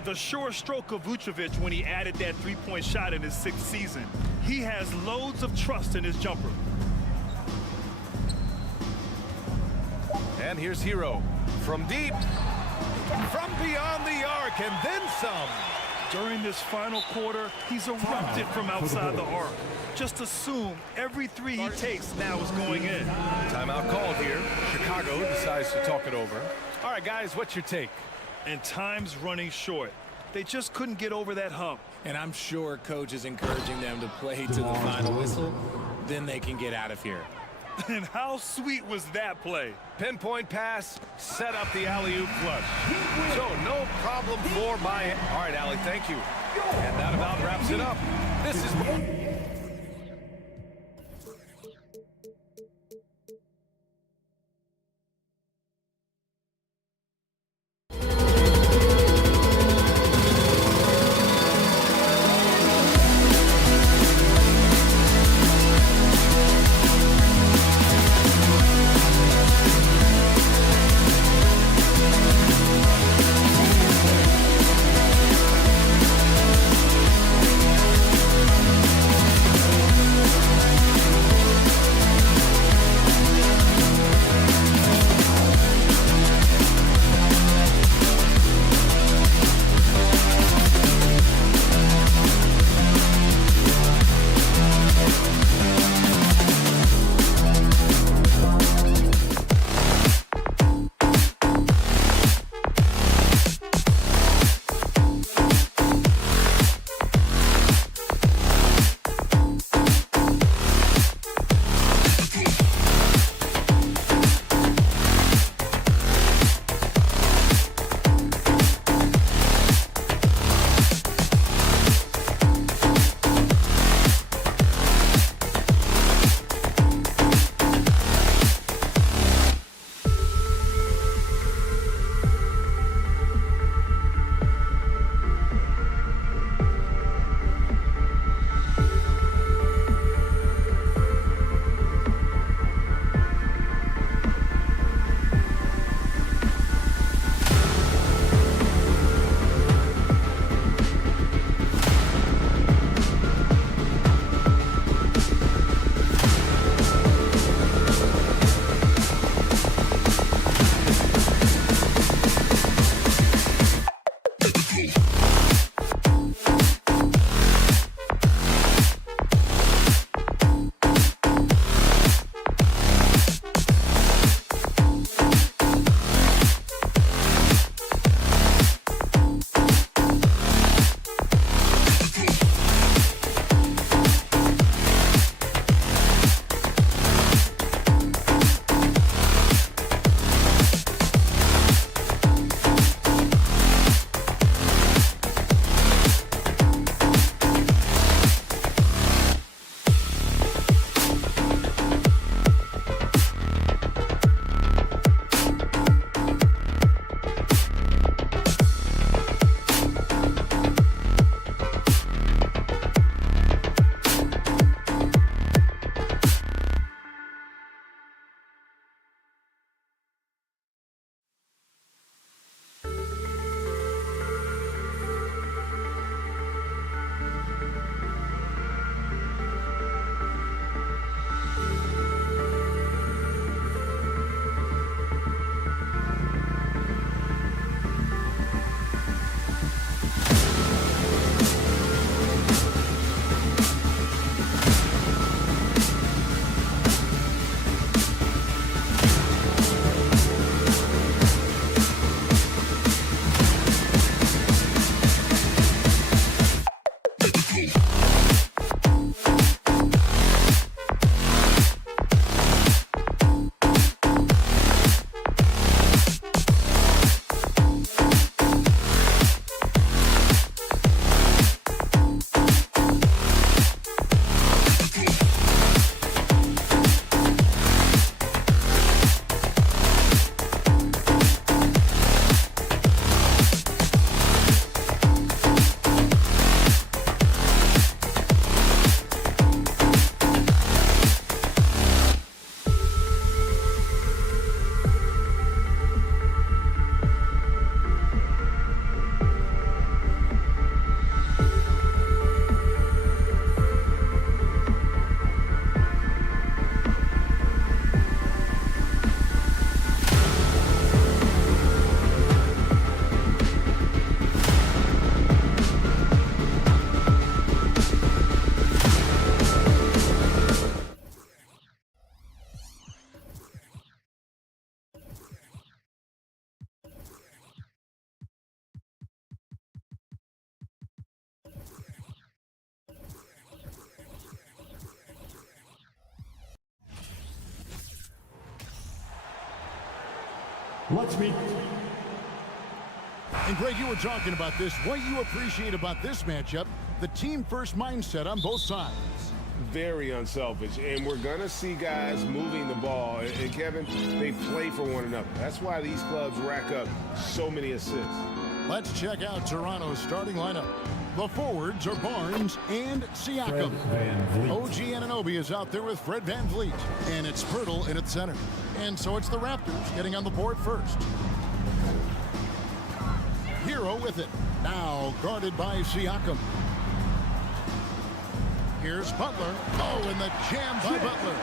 The sure stroke of Vucevic when he added that three-point shot in his 6th season. He has loads of trust in his jumper. And here's Hero. From deep. From beyond the arc and then some. During this final quarter, he's erupted from outside the arc. Just assume every 3 he takes now is going in. Timeout called here. Chicago decides to talk it over. All right, guys, what's your take? And time's running short. They just couldn't get over that hump. And I'm sure coach is encouraging them to play to the final whistle. Then they can get out of here. And how sweet was that play? Pinpoint pass, set up the alley-oop flush. So no problem for my... All right, Allie, thank you. And that about wraps it up. This is... Let's meet. And Greg, you were talking about this. What you appreciate about this matchup, the team-first mindset on both sides. Very unselfish, and we're going to see guys moving the ball. And Kevin, they play for one another. That's why these clubs rack up so many assists. Let's check out Toronto's starting lineup. The forwards are Barnes and Siakam. OG Anunoby is out there with Fred VanVleet, and it's Pirtle in at center. And so it's the Raptors getting on the board first. Hero with it, now guarded by Siakam. Here's Butler. Oh, and the jam by Butler.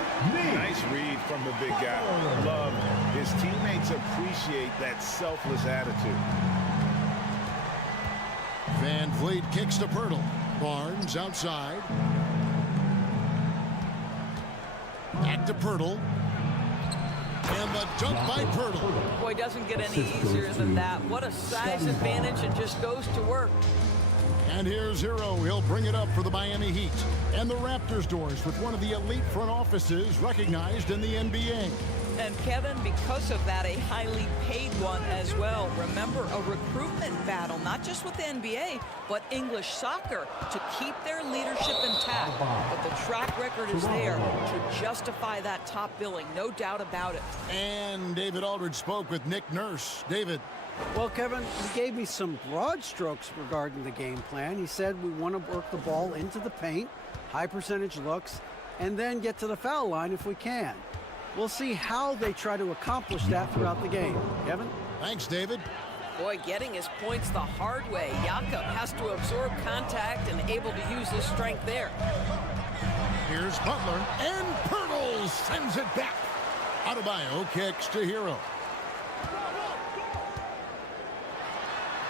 Nice read from the big guy. Love. His teammates appreciate that selfless attitude. VanVleet kicks to Pirtle. Barnes outside. Back to Pirtle. And the dunk by Pirtle. Boy, doesn't get any easier than that. What a size advantage, and just goes to work. And here's Hero. He'll bring it up for the Miami Heat. And the Raptors doors with one of the elite front offices recognized in the NBA. And Kevin, because of that, a highly paid one as well. Remember, a recruitment battle, not just with the NBA, but English soccer to keep their leadership intact. But the track record is there to justify that top billing, no doubt about it. And David Aldridge spoke with Nick Nurse. David. Well, Kevin, he gave me some broad strokes regarding the game plan. He said we want to work the ball into the paint, high percentage looks, and then get to the foul line if we can. We'll see how they try to accomplish that throughout the game. Kevin? Thanks, David. Boy, getting his points the hard way. Jakob has to absorb contact and able to use his strength there. Here's Butler, and Pirtle sends it back. Adebayo kicks to Hero.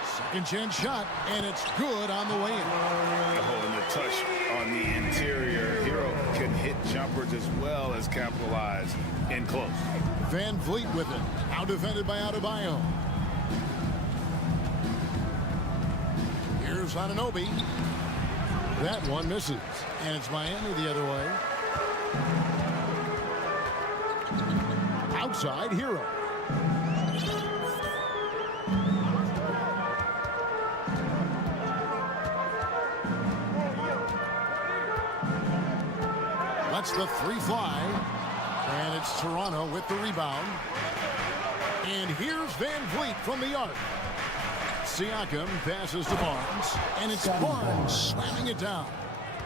Second chance shot, and it's good on the way in. Holding the touch on the interior. Hero can hit jumpers as well as capitalize in close. VanVleet with it. Now defended by Adebayo. Here's Anunoby. That one misses. And it's Miami the other way. Outside, Hero. That's the three fly. And it's Toronto with the rebound. And here's VanVleet from the arc. Siakam passes to Barnes. And it's Barnes slamming it down.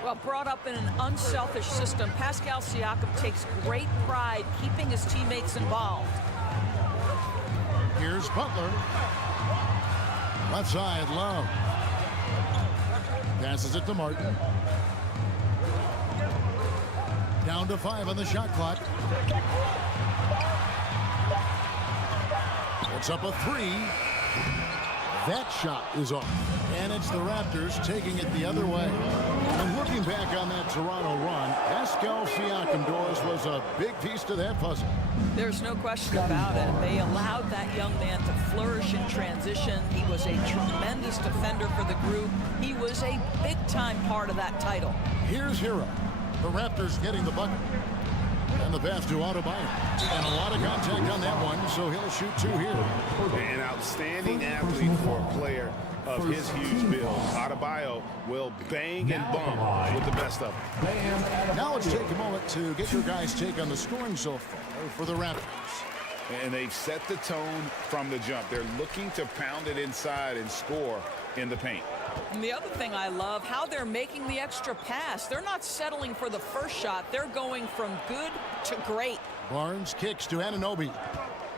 Well, brought up in an unselfish system, Pascal Siakam takes great pride keeping his teammates involved. Here's Butler. Left side, Love. Passes it to Martin. Down to 5 on the shot clock. It's up a 3. That shot is off. And it's the Raptors taking it the other way. And looking back on that Toronto run, Pascal Siakam Doris was a big piece to that puzzle. There's no question about it. They allowed that young man to flourish in transition. He was a tremendous defender for the group. He was a big-time part of that title. Here's Hero. The Raptors getting the bucket. And the pass to Adebayo. And a lot of contact on that one, so he'll shoot 2 here. An outstanding athlete for a player of his huge build. Adebayo will bang and bump with the best of them. Now let's take a moment to get your guys' take on the scoring so far for the Raptors. And they've set the tone from the jump. They're looking to pound it inside and score in the paint. And the other thing I love, how they're making the extra pass. They're not settling for the first shot. They're going from good to great. Barnes kicks to Anunoby.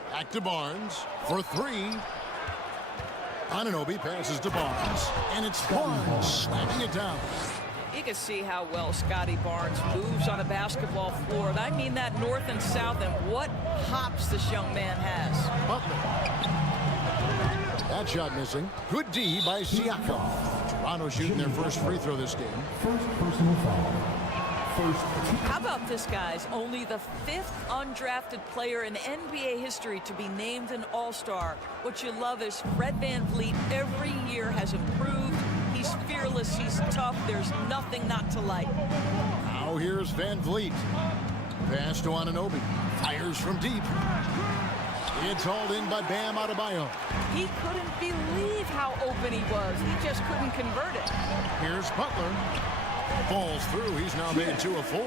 Back to Barnes for 3. Anunoby passes to Barnes. And it's Barnes slamming it down. You can see how well Scotty Barnes moves on a basketball floor. And I mean that north and south, and what hops this young man has. Butler. That shot missing. Good D by Siakam. Toronto shooting their first free throw this game. First personal foul. How about this, guys? Only the 5th undrafted player in NBA history to be named an All-Star. What you love is Fred VanVleet every year has improved. He's fearless. He's tough. There's nothing not to like. Now here's VanVleet. Pass to Anunoby. Fires from deep. It's hauled in by Bam Adebayo. He couldn't believe how open he was. He just couldn't convert it. Here's Butler. Falls through. He's now made 2 of 4.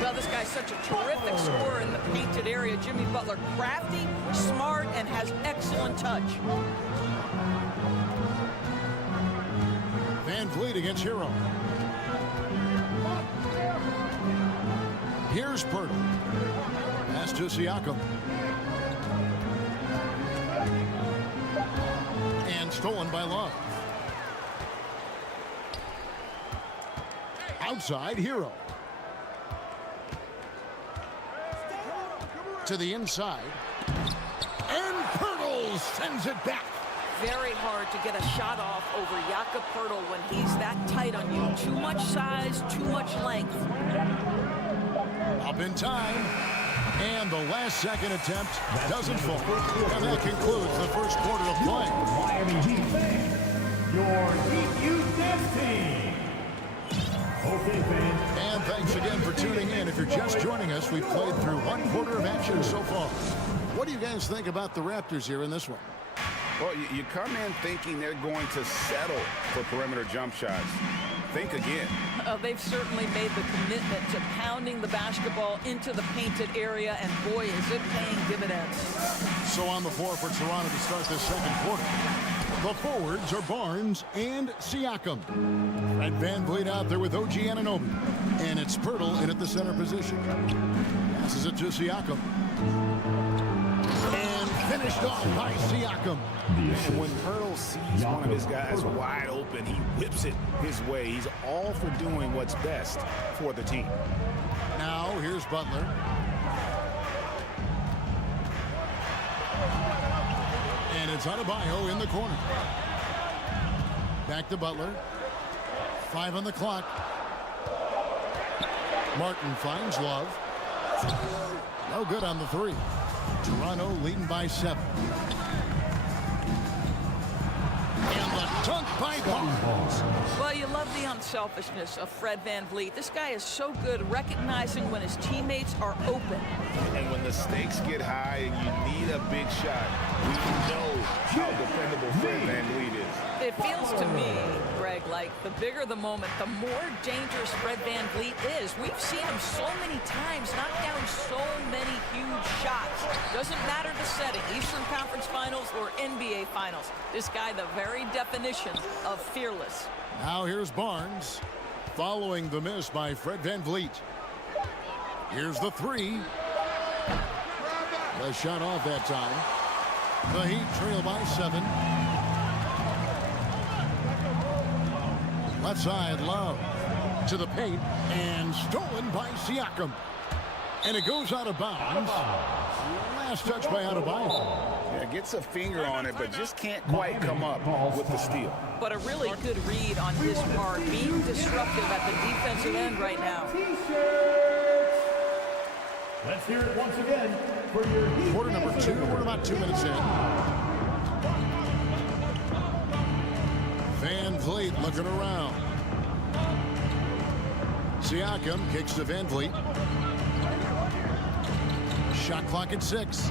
Well, this guy's such a terrific scorer in the painted area. Jimmy Butler, crafty, smart, and has excellent touch. Van Vliet against Hero. Here's Pirtle. Pass to Siakam. And stolen by Love. Outside, Hero. To the inside. And Pirtle sends it back. Very hard to get a shot off over Jakob Pirtle when he's that tight on you. Too much size, too much length. Up in time. And the last second attempt doesn't fall. And that concludes the first quarter of play. Miami Heat fans, your Heat Youth Dance Team. Okay, fans. And thanks again for tuning in. If you're just joining us, we've played through 1 quarter of action so far. What do you guys think about the Raptors here in this one? Well, you come in thinking they're going to settle for perimeter jump shots. Think again. They've certainly made the commitment to pounding the basketball into the painted area, and boy, is it paying dividends. So on the floor for Toronto to start this second quarter. The forwards are Barnes and Siakam. Fred Van Vliet out there with OG Anunoby. And it's Pirtle in at the center position. Passes it to Siakam. And finished off by Siakam. And when Pirtle sees one of his guys wide open, he whips it his way. He's all for doing what's best for the team. Now here's Butler. And it's Adebayo in the corner. Back to Butler. 5 on the clock. Martin finds Love. No good on the 3. Toronto leading by 7. And the dunk by Barnes. Well, you love the unselfishness of Fred Van Vliet. This guy is so good recognizing when his teammates are open. And when the stakes get high and you need a big shot, we know how dependable Fred Van Vliet is. It feels to me, Greg, like the bigger the moment, the more dangerous Fred Van Vliet is. We've seen him so many times knock down so many huge shots. Doesn't matter the setting, Eastern Conference Finals or NBA Finals. This guy, the very definition of fearless. Now here's Barnes, following the miss by Fred Van Vliet. Here's the 3. The shot off that time. The Heat trail by 7. Left side, Love to the paint and stolen by Siakam. And it goes out of bounds. Last touch by Adebayo. Yeah, gets a finger on it, but just can't quite come up with the steal. But a really good read on his part, being disruptive at the defensive end right now. Let's hear it once again for your Heat. Quarter number 2. We're about 2 minutes in. Van Vliet looking around. Siakam kicks to Van Vliet. Shot clock at 6.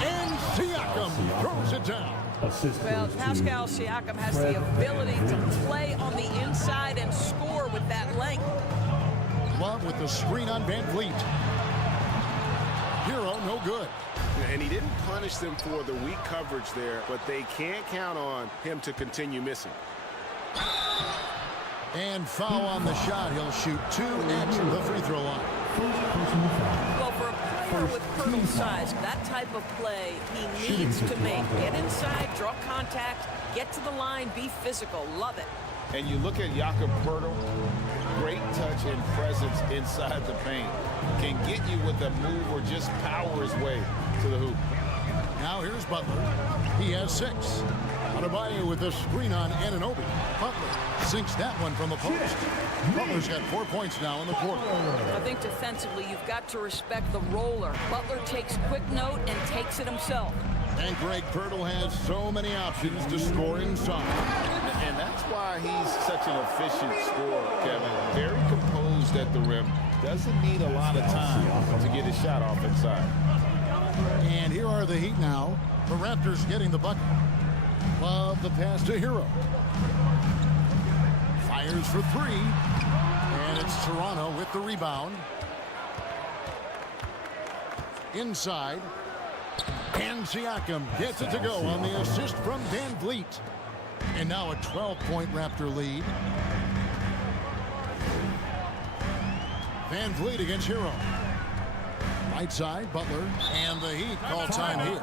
And Siakam throws it down. Well, Pascal Siakam has the ability to play on the inside and score with that length. Love with the screen on Van Vliet. Hero, no good. And he didn't punish them for the weak coverage there, but they can't count on him to continue missing. And foul on the shot. He'll shoot 2 at the free throw line. Well, for a player with Pirtle's size, that type of play he needs to make. Get inside, draw contact, get to the line, be physical. Love it. And you look at Jakob Pirtle, great touch and presence inside the paint. Can get you with a move or just power his way to the hoop. Now here's Butler. He has 6. Adebayo with the screen on Anunoby. Butler sinks that one from the post. Butler's got 4 points now in the quarter. I think defensively you've got to respect the roller. Butler takes quick note and takes it himself. And Greg Pirtle has so many options to score inside. And that's why he's such an efficient scorer, Kevin. Very composed at the rim. Doesn't need a lot of time to get his shot off inside. And here are are the Heat now. The Raptors getting the bucket. Love the pass to Hero. Fires for three. And it's Toronto with the rebound. Inside. And Siakam gets it to go on the assist from Van Vliet. And now a 12-point Raptor lead. Van Vliet against Hero. Right side, Butler, and the Heat call time here.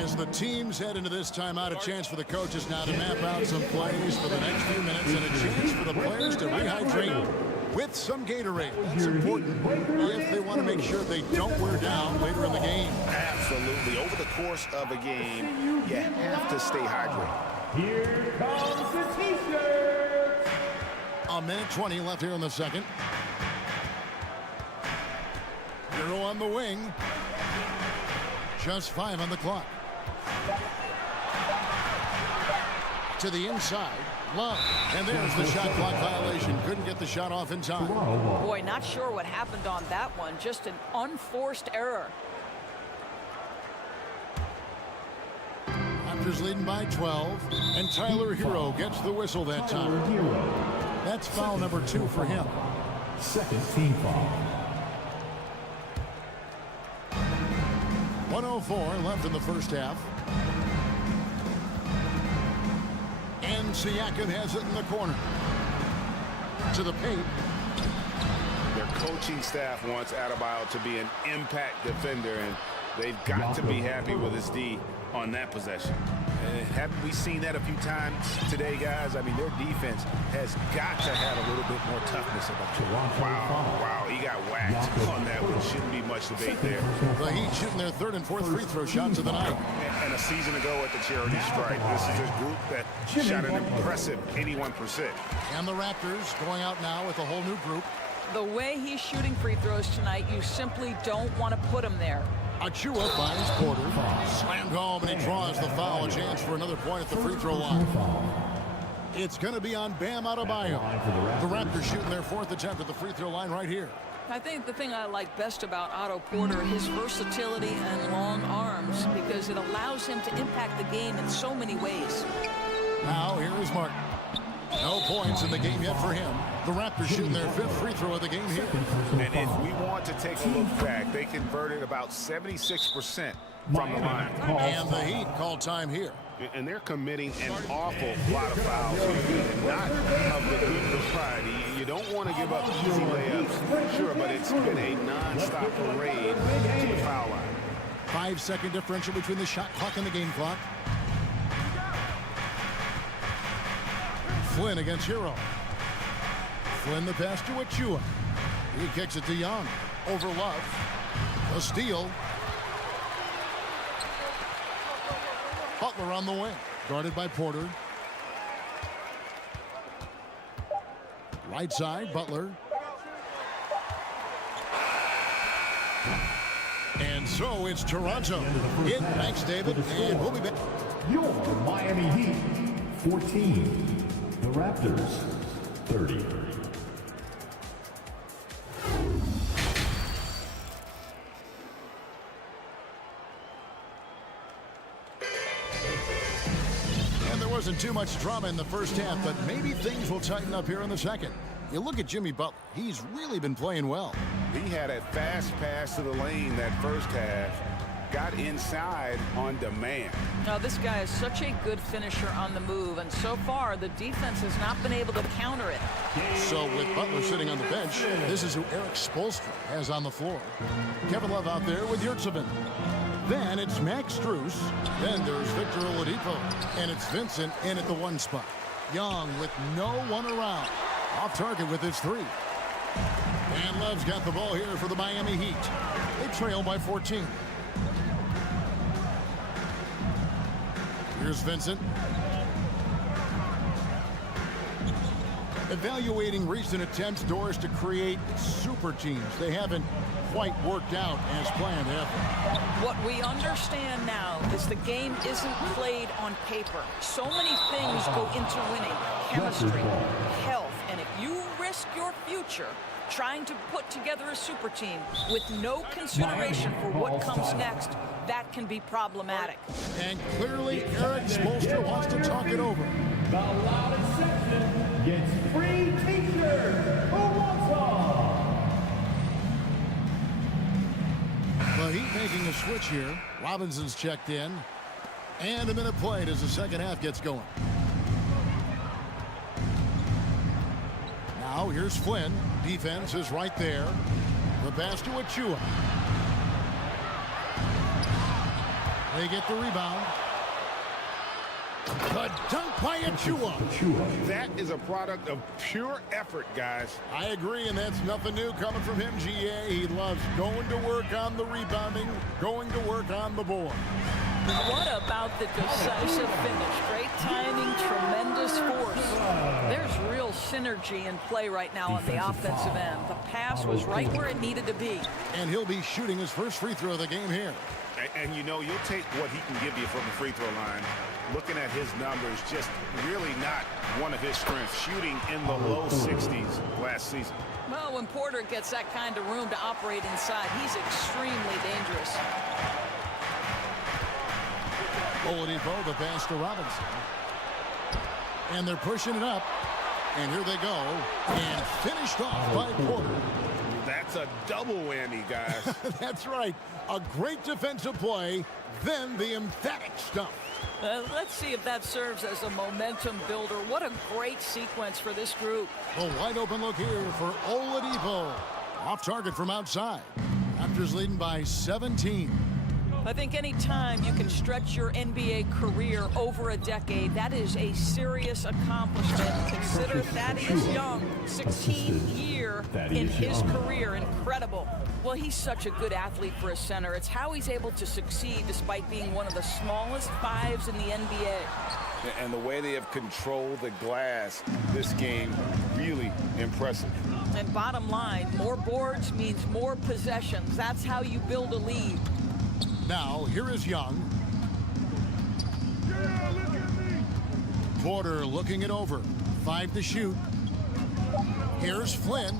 As the teams head into this timeout, a chance for the coaches now to map out some plays for the next few minutes and a chance for the players to rehydrate with some Gatorade. That's important if they want to make sure they don't wear down later in the game. Absolutely. Over the course of a game, you have to stay hydrated. Here comes the T-shirt. A minute 20 left here in the second. Hero on the wing. Just 5 on the clock. To the inside. Love. And there's the shot clock violation. Couldn't get the shot off in time. Boy, not sure what happened on that one. Just an unforced error. Raptors leading by 12. And Tyler Hero gets the whistle that time. That's foul number 2 for him. Second team foul. 1:04 left in the first half. And Siakam has it in the corner. To the paint. Their coaching staff wants Adebayo to be an impact defender, and they've got to be happy with his D on that possession. Haven't we seen that a few times today, guys? I mean, their defense has got to have a little bit more toughness about it. Wow, he got whacked on that one. Shouldn't be much debate there. The Heat shooting their 3rd and 4th free throw shots of the night. And a season ago at the charity strike, this is a group that shot an impressive 81%. And the Raptors going out now with a whole new group. The way he's shooting free throws tonight, you simply don't want to put him there. Achua finds Porter. Slammed home, and he draws the foul. A chance for another point at the free throw line. It's going to be on Bam Adebayo. The Raptors shooting their 4th attempt at the free throw line right here. I think the thing I like best about Otto Porter, his versatility and long arms, because it allows him to impact the game in so many ways. Now, here is Martin. No points in the game yet for him. The Raptors shooting their 5th free throw of the game here. And if we want to take a look back, they converted about 76% from the line. And the Heat call time here. And they're committing an awful lot of fouls here. Not of the good variety. You don't want to give up easy layups, sure, but it's been a non-stop parade to the foul line. 5-second differential between the shot clock and the game clock. Flynn against Hero. Flynn the pass to Achua. He kicks it to Young. Over Love. A steal. Butler on the wing. Guarded by Porter. Right side, Butler. And so it's Toronto. Thanks, David. And we'll be back. Your Miami Heat, 14. The Raptors, 30. And there wasn't too much drama in the first half, but maybe things will tighten up here in the second. You look at Jimmy Butler. He's really been playing well. He had a fast pass to the lane that first half. Got inside on demand. Now, this guy is such a good finisher on the move, and so far, the defense has not been able to counter it. So with Butler sitting on the bench, this is who Eric Spoelstra has on the floor. Kevin Love out there with Yurtsevin. Then it's Max Strus. Then there's Victor Oladipo. And it's Vincent in at the 1 spot. Young with no one around. Off target with his 3. And Love's got the ball here for the Miami Heat. They trail by 14. Here's Vincent. Evaluating recent attempts, Doris, to create super teams. They haven't quite worked out as planned, have they? What we understand now is the game isn't played on paper. So many things go into winning. Chemistry, health, and if you risk your future trying to put together a super team with no consideration for what comes next, that can be problematic. And clearly, Eric Spoelstra wants to talk it over. The loudest section gets free t-shirts. Who wants one? The Heat making a switch here. Robinson's checked in. And a minute played as the second half gets going. Now here's Flynn. Defense is right there. The pass to Achua. They get the rebound. The dunk by Achua. That is a product of pure effort, guys. I agree, and that's nothing new coming from him, GA. He loves going to work on the rebounding, going to work on the board. What about the decisive finish? Great timing, tremendous force. There's real synergy in play right now on the offensive end. The pass was right where it needed to be. And he'll be shooting his first free throw of the game here. And you know, you'll take what he can give you from the free throw line. Looking at his numbers, just really not one of his strengths. Shooting in the low 60s last season. Well, when Porter gets that kind of room to operate inside, he's extremely dangerous. Oladipo, the pass to Robinson. And they're pushing it up. And here they go. And finished off by Porter. That's a double whammy, guys. That's right. A great defensive play, then the emphatic stuff. Let's see if that serves as a momentum builder. What a great sequence for this group. A wide open look here for Oladipo. Off target from outside. Raptors leading by 17. I think any time you can stretch your NBA career over a decade, that is a serious accomplishment. Consider Thaddeus Young, 16th year in his career. Incredible. Well, he's such a good athlete for a center. It's how he's able to succeed despite being one of the smallest fives in the NBA. And the way they have controlled the glass this game, really impressive. And bottom line, more boards means more possessions. That's how you build a lead. Now, here is Young. Porter looking it over. 5 to shoot. Here's Flynn.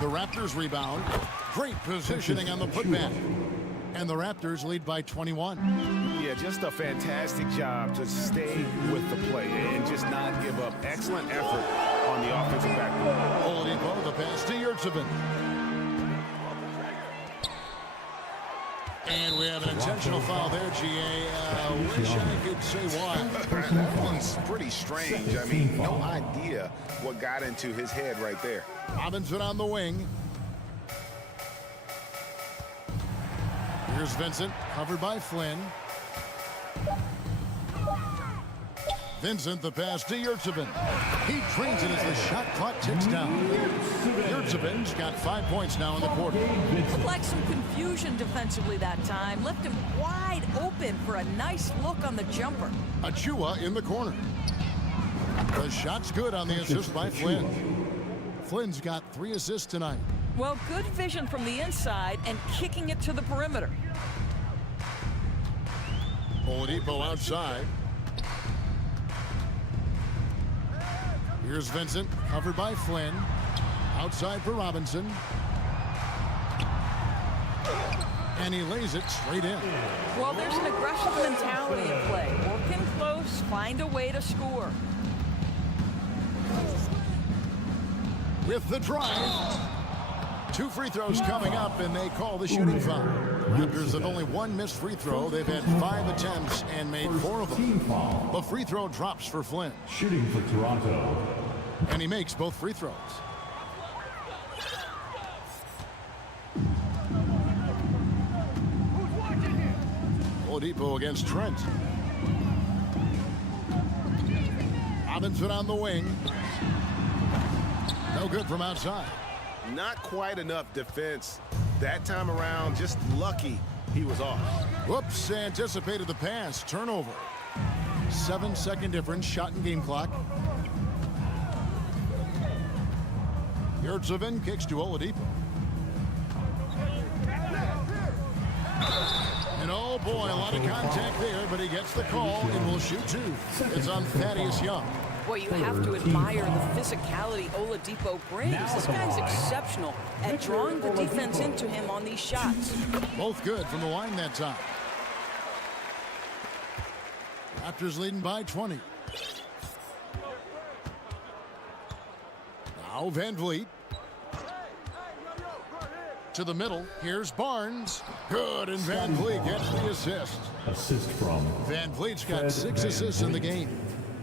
The Raptors rebound. Great positioning on the putback. And the Raptors lead by 21. Yeah, just a fantastic job to stay with the play and just not give up. Excellent effort on the offensive backboard. Oladipo, the pass to Yurtsevin. And we have an intentional foul there, GA. Wish I could say why. That one's pretty strange. I mean, no idea what got into his head right there. Robinson on the wing. Here's Vincent, covered by Flynn. Vincent, the pass to Yurtsevin. He trains it as the shot clock ticks down. Yurtsevin's got 5 points now in the quarter. Looked like some confusion defensively that time. Left him wide open for a nice look on the jumper. Achua in the corner. The shot's good on the assist by Flynn. Flynn's got 3 assists tonight. Well, good vision from the inside and kicking it to the perimeter. Oladipo outside. Here's Vincent, covered by Flynn. Outside for Robinson. And he lays it straight in. Well, there's an aggressive mentality in play. Working close, find a way to score. With the drive. 2 free throws coming up, and they call the shooting foul. Raptors have only 1 missed free throw. They've had 5 attempts and made 4 of them. The free throw drops for Flynn. Shooting for Toronto. And he makes both free throws. Oladipo against Trent. Robinson on the wing. No good from outside. Not quite enough defense that time around. Just lucky he was off. Whoops, anticipated the pass. Turnover. 7-second difference. Shot and game clock. Yurtsevin kicks to Oladipo. And oh boy, a lot of contact there, but he gets the call and will shoot 2. It's on Thaddeus Young. Well, you have to admire the physicality Oladipo brings. This guy's exceptional at drawing the defense into him on these shots. Both good from the line that time. Raptors leading by 20. Now Van Vliet. To the middle. Here's Barnes. Good, and Van Vliet gets the assist. Assist from Van Vliet's got 6 assists in the game.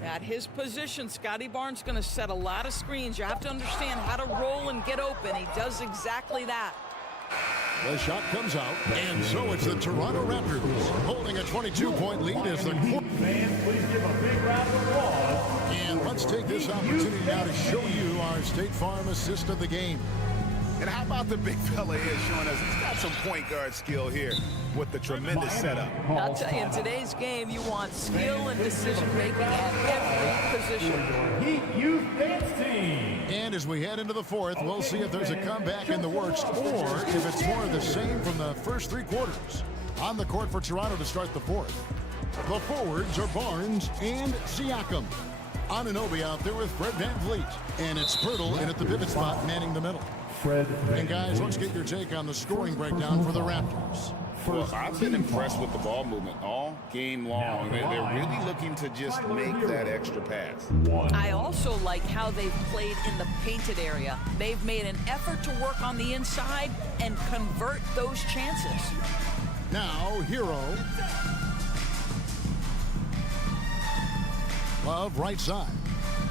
At his position, Scotty Barnes going to set a lot of screens. You have to understand how to roll and get open. He does exactly that. The shot comes out, and so it's the Toronto Raptors holding a 22-point lead as the fans, please give a big round of applause. And let's take this opportunity now to show you our State Farm assist of the game. And how about the big fella here showing us he's got some point guard skill here with the tremendous setup. I'll tell you, in today's game, you want skill and decision-making at every position. Heat Youth Dance Team. And as we head into the fourth, we'll see if there's a comeback in the works or if it's more of the same from the first 3 quarters. On the court for Toronto to start the fourth. The forwards are Barnes and Siakam. Anunoby out there with Fred Van Vliet. And it's Pirtle in at the pivot spot, manning the middle. And guys, let's get your take on the scoring breakdown for the Raptors. Well, I've been impressed with the ball movement all game long. They're really looking to just make that extra pass. I also like how they've played in the painted area. They've made an effort to work on the inside and convert those chances. Now, Hero. Love right side.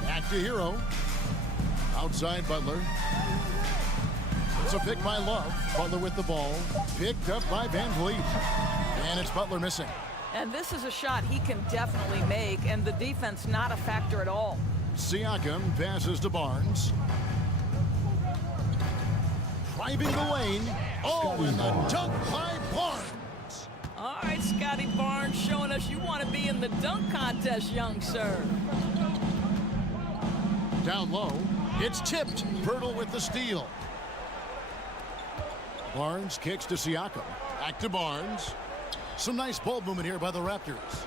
Back to Hero. Outside Butler. It's a pick by Love. Butler with the ball. Picked up by Van Vliet. And it's Butler missing. And this is a shot he can definitely make, and the defense not a factor at all. Siakam passes to Barnes. Driving the lane. Oh, and the dunk by Barnes. All right, Scotty Barnes showing us you want to be in the dunk contest, young sir. Down low. It's tipped. Pirtle with the steal. Barnes kicks to Siakam. Back to Barnes. Some nice ball movement here by the Raptors.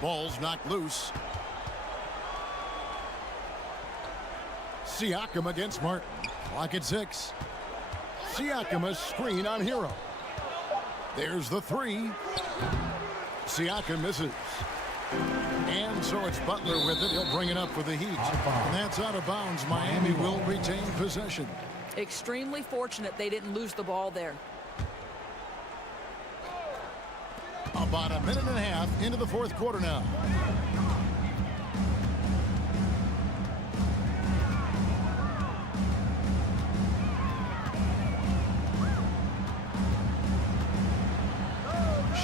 Ball's knocked loose. Siakam against Martin. Clock at 6. Siakam a screen on Hero. There's the 3. Siakam misses. And so it's Butler with it. He'll bring it up for the Heat. And that's out of bounds. Miami will retain possession. Extremely fortunate they didn't lose the ball there. About a minute and a half into the fourth quarter now.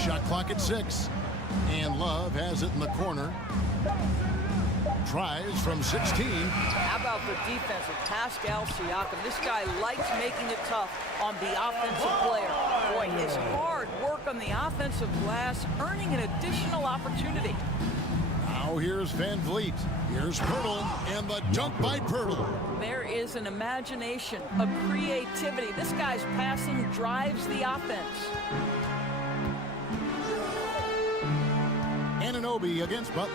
Shot clock at 6. And Love has it in the corner. Tries from 16. How about the defense of Pascal Siakam? This guy likes making it tough on the offensive player. Boy, his hard work on the offensive glass, earning an additional opportunity. Now here's Van Vliet. Here's Pirtle, and the dunk by Pirtle. There is an imagination, a creativity. This guy's passing drives the offense. Anunoby against Butler.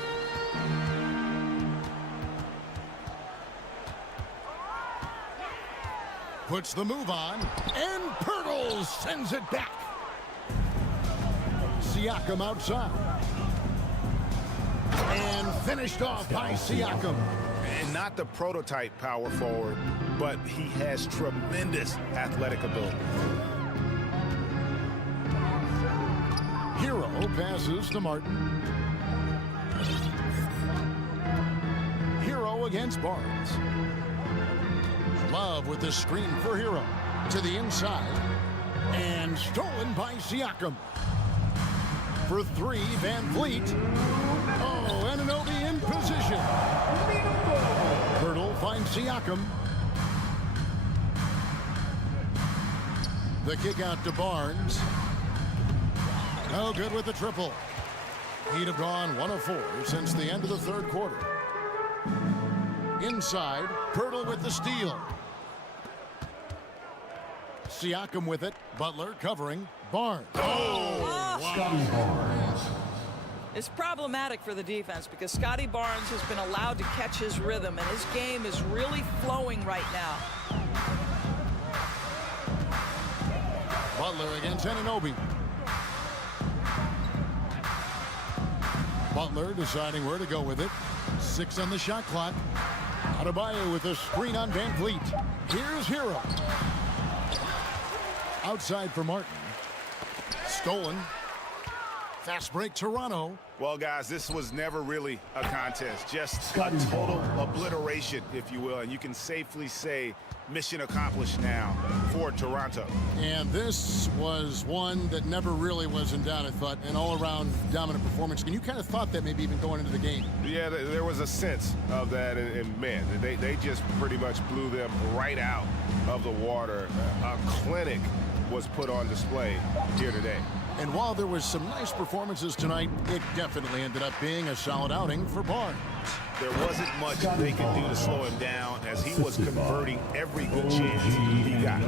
Puts the move on, and Pirtle sends it back. Siakam outside. And finished off by Siakam. And not the prototype power forward, but he has tremendous athletic ability. Hero passes to Martin. Hero against Barnes. Love with the screen for Hero. To the inside. And stolen by Siakam. For 3, Van Vliet. Oh, Anunoby in position. Pirtle finds Siakam. The kick out to Barnes. No good with the triple. He'd have gone 1 of 4 since the end of the third quarter. Inside, Pirtle with the steal. Siakam with it. Butler covering. Barnes. Oh! Scotty Barnes. It's problematic for the defense because Scotty Barnes has been allowed to catch his rhythm, and his game is really flowing right now. Butler against Anunoby. Butler deciding where to go with it. 6 on the shot clock. Adebayo with a screen on Van Vliet. Here's Hero. Outside for Martin. Stolen. Fast break, Toronto. Well, guys, this was never really a contest. Just a total obliteration, if you will. And you can safely say mission accomplished now for Toronto. And this was one that never really was in doubt, I thought. An all-around dominant performance. And you kind of thought that maybe even going into the game. Yeah, there was a sense of that. And man, they just pretty much blew them right out of the water. A clinic was put on display here today. And while there was some nice performances tonight, it definitely ended up being a solid outing for Barnes. There wasn't much they could do to slow him down as he was converting every good chance he got,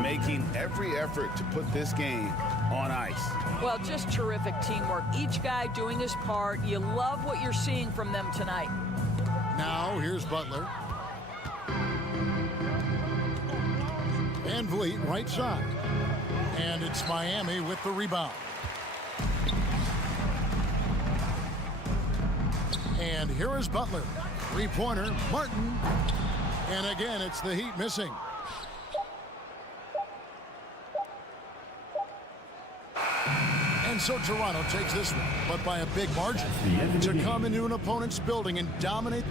making every effort to put this game on ice. Well, just terrific teamwork. Each guy doing his part. You love what you're seeing from them tonight. Now, here's Butler. Van Vliet, right side. And it's Miami with the rebound. And here is Butler. Three-pointer, Martin. And again, it's the Heat missing. And so Toronto takes this one, but by a big margin. To come into an opponent's building and dominate.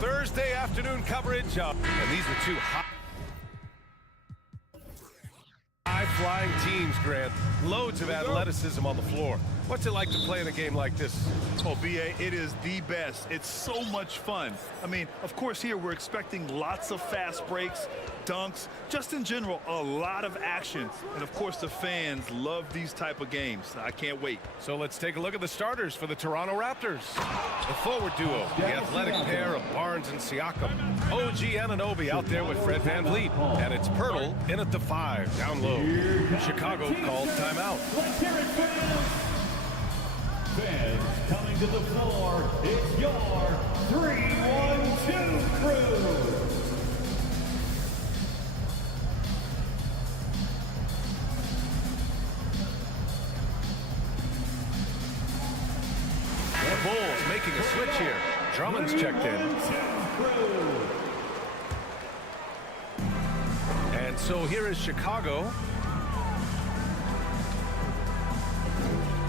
Thursday afternoon coverage. And these are two high-flying teams, Grant. Loads of athleticism on the floor. What's it like to play in a game like this? Oh, B.A., it is the best. It's so much fun. I mean, of course, here we're expecting lots of fast breaks, dunks, just in general, a lot of action. And, of course, the fans love these type of games. I can't wait. So let's take a look at the starters for the Toronto Raptors. The forward duo, the athletic pair of Barnes and Siakam. OG Anunoby out there with Fred VanVleet. And it's Pirtle in at the 5, down low. Chicago called timeout. Fans coming to the floor, it's your 3-1-2 crew. The Bulls making a switch here. Drummond's checked in. And so here is Chicago.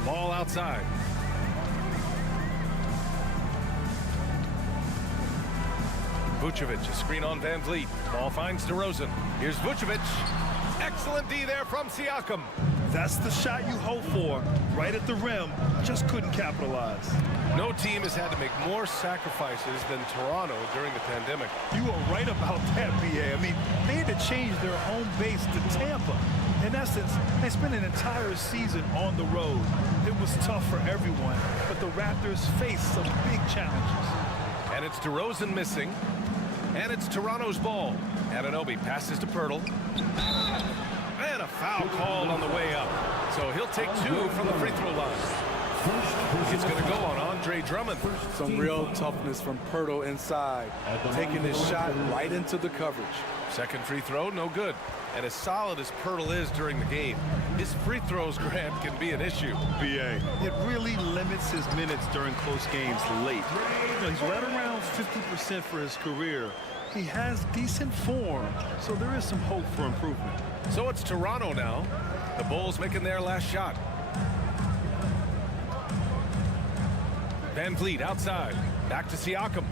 Ball outside. Vucevic, a screen on VanVleet. Ball finds DeRozan. Here's Vucevic. Excellent D there from Siakam. That's the shot you hope for. Right at the rim. Just couldn't capitalize. No team has had to make more sacrifices than Toronto during the pandemic. You are right about that, B.A. I mean, they had to change their home base to Tampa. In essence, they spent an entire season on the road. It was tough for everyone, but the Raptors faced some big challenges. And it's DeRozan missing. And it's Toronto's ball. Anunoby passes to Pirtle. And a foul called on the way up. So he'll take 2 from the free throw line. It's going to go on Andre Drummond. Some real toughness from Pirtle inside. Taking his shot right into the coverage. Second free throw, no good. And as solid as Pirtle is during the game, his free throws, Grant, can be an issue. B.A. It really limits his minutes during close games late. You know, he's right around 50% for his career. He has decent form, so there is some hope for improvement. So it's Toronto now. The Bulls making their last shot. VanVleet outside. Back to Siakam.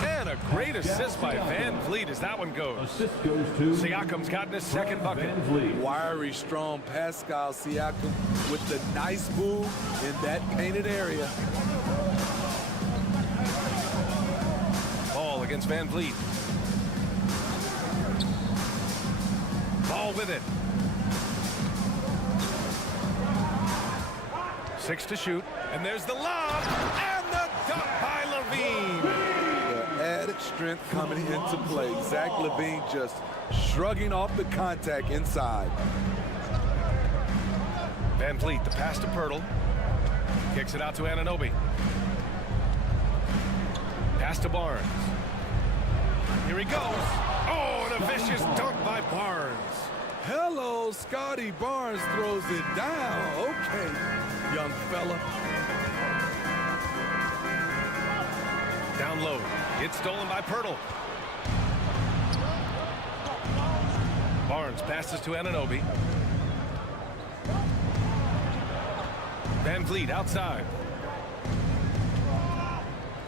And a great assist by VanVleet as that one goes. Assist goes to Siakam's gotten his second bucket. Wiry, strong Pascal Siakam with the nice move in that painted area. Ball against VanVleet. Ball with it. 6 to shoot. And there's the lob. And the dunk by LaVine. The added strength coming into play. Zach LaVine just shrugging off the contact inside. VanVleet, the pass to Pirtle. Kicks it out to Anunoby. Pass to Barnes. Here he goes. Oh, and a vicious dunk by Barnes. Hello, Scotty Barnes throws it down. Okay, young fella. Down low. It's stolen by Pirtle. Barnes passes to Anunoby. VanVleet outside.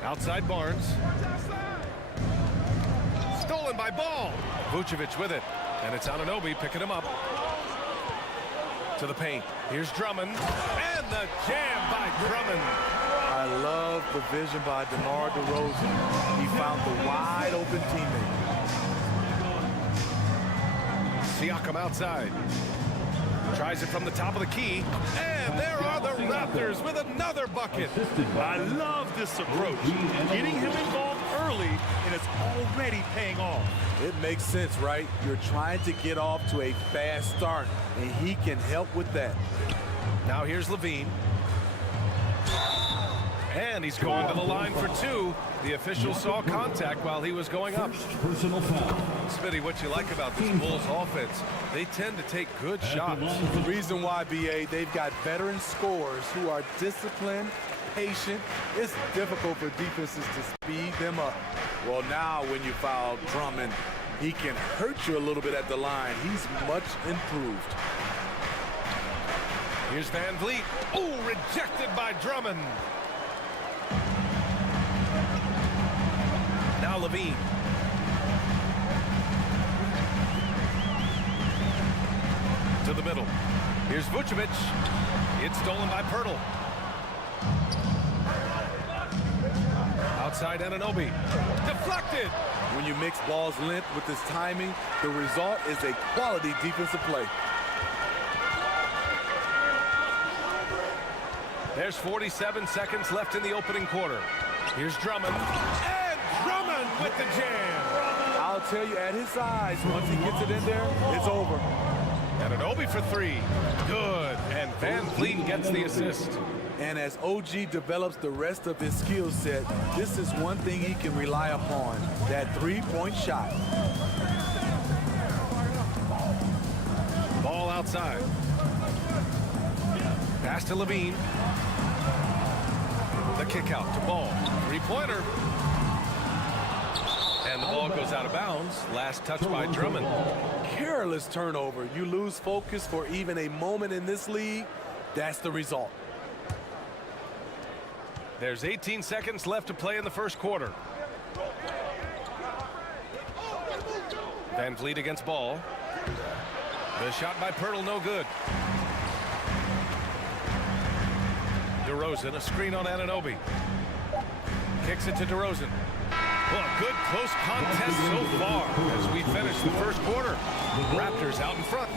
Outside Barnes. Stolen by Ball. Vucevic with it. And it's Anunoby picking him up. To the paint. Here's Drummond. And the jam by Drummond. I love the vision by DeMar DeRozan. He found the wide open teammate. Siakam outside. Tries it from the top of the key. And there are the Raptors with another bucket. I love this approach. Getting him involved early, and it's already paying off. It makes sense, right? You're trying to get off to a fast start, and he can help with that. Now here's LaVine. And he's going to the line for 2. The official saw contact while he was going up. Personal foul. Smitty, what you like about this Bulls offense, they tend to take good shots. The reason why, B.A., they've got veteran scorers who are disciplined, patient. It's difficult for defenses to speed them up. Well, now when you foul Drummond, he can hurt you a little bit at the line. He's much improved. Here's VanVleet. Oh, rejected by Drummond. Now LaVine. To the middle. Here's Vucevic. It's stolen by Pirtle. Outside Anunoby. Deflected. When you mix ball's length with his timing, the result is a quality defensive play. There's 47 seconds left in the opening quarter. Here's Drummond. And Drummond with the jam. I'll tell you, at his size, once he gets it in there, it's over. Anunoby for three. Good. And Van Vliet gets the assist. And as OG develops the rest of his skill set, this is one thing he can rely upon, that three-point shot. Ball outside. Pass to Levine. The kick out to Ball. Three-pointer. And the ball goes out of bounds. Last touch by Drummond. Careless turnover. You lose focus for even a moment in this league. That's the result. There's 18 seconds left to play in the first quarter. Van Vliet against Ball. The shot by Pirtle, no good. DeRozan, a screen on Anunoby. Kicks it to DeRozan. Well, a good close contest so far as we finish the first quarter. Raptors out in front.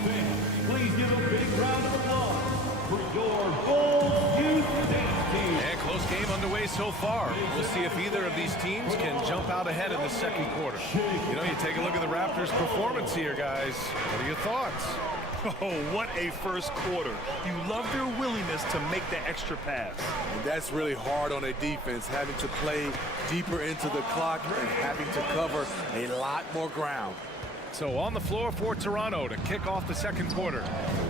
Please give a big round of applause for your Bulls Youth Dance Team. And close game underway so far. We'll see if either of these teams can jump out ahead in the second quarter. You know, you take a look at the Raptors' performance here, guys. What are your thoughts? Oh, what a first quarter. You love their willingness to make the extra pass. And that's really hard on a defense, having to play deeper into the clock and having to cover a lot more ground. So on the floor for Toronto to kick off the second quarter.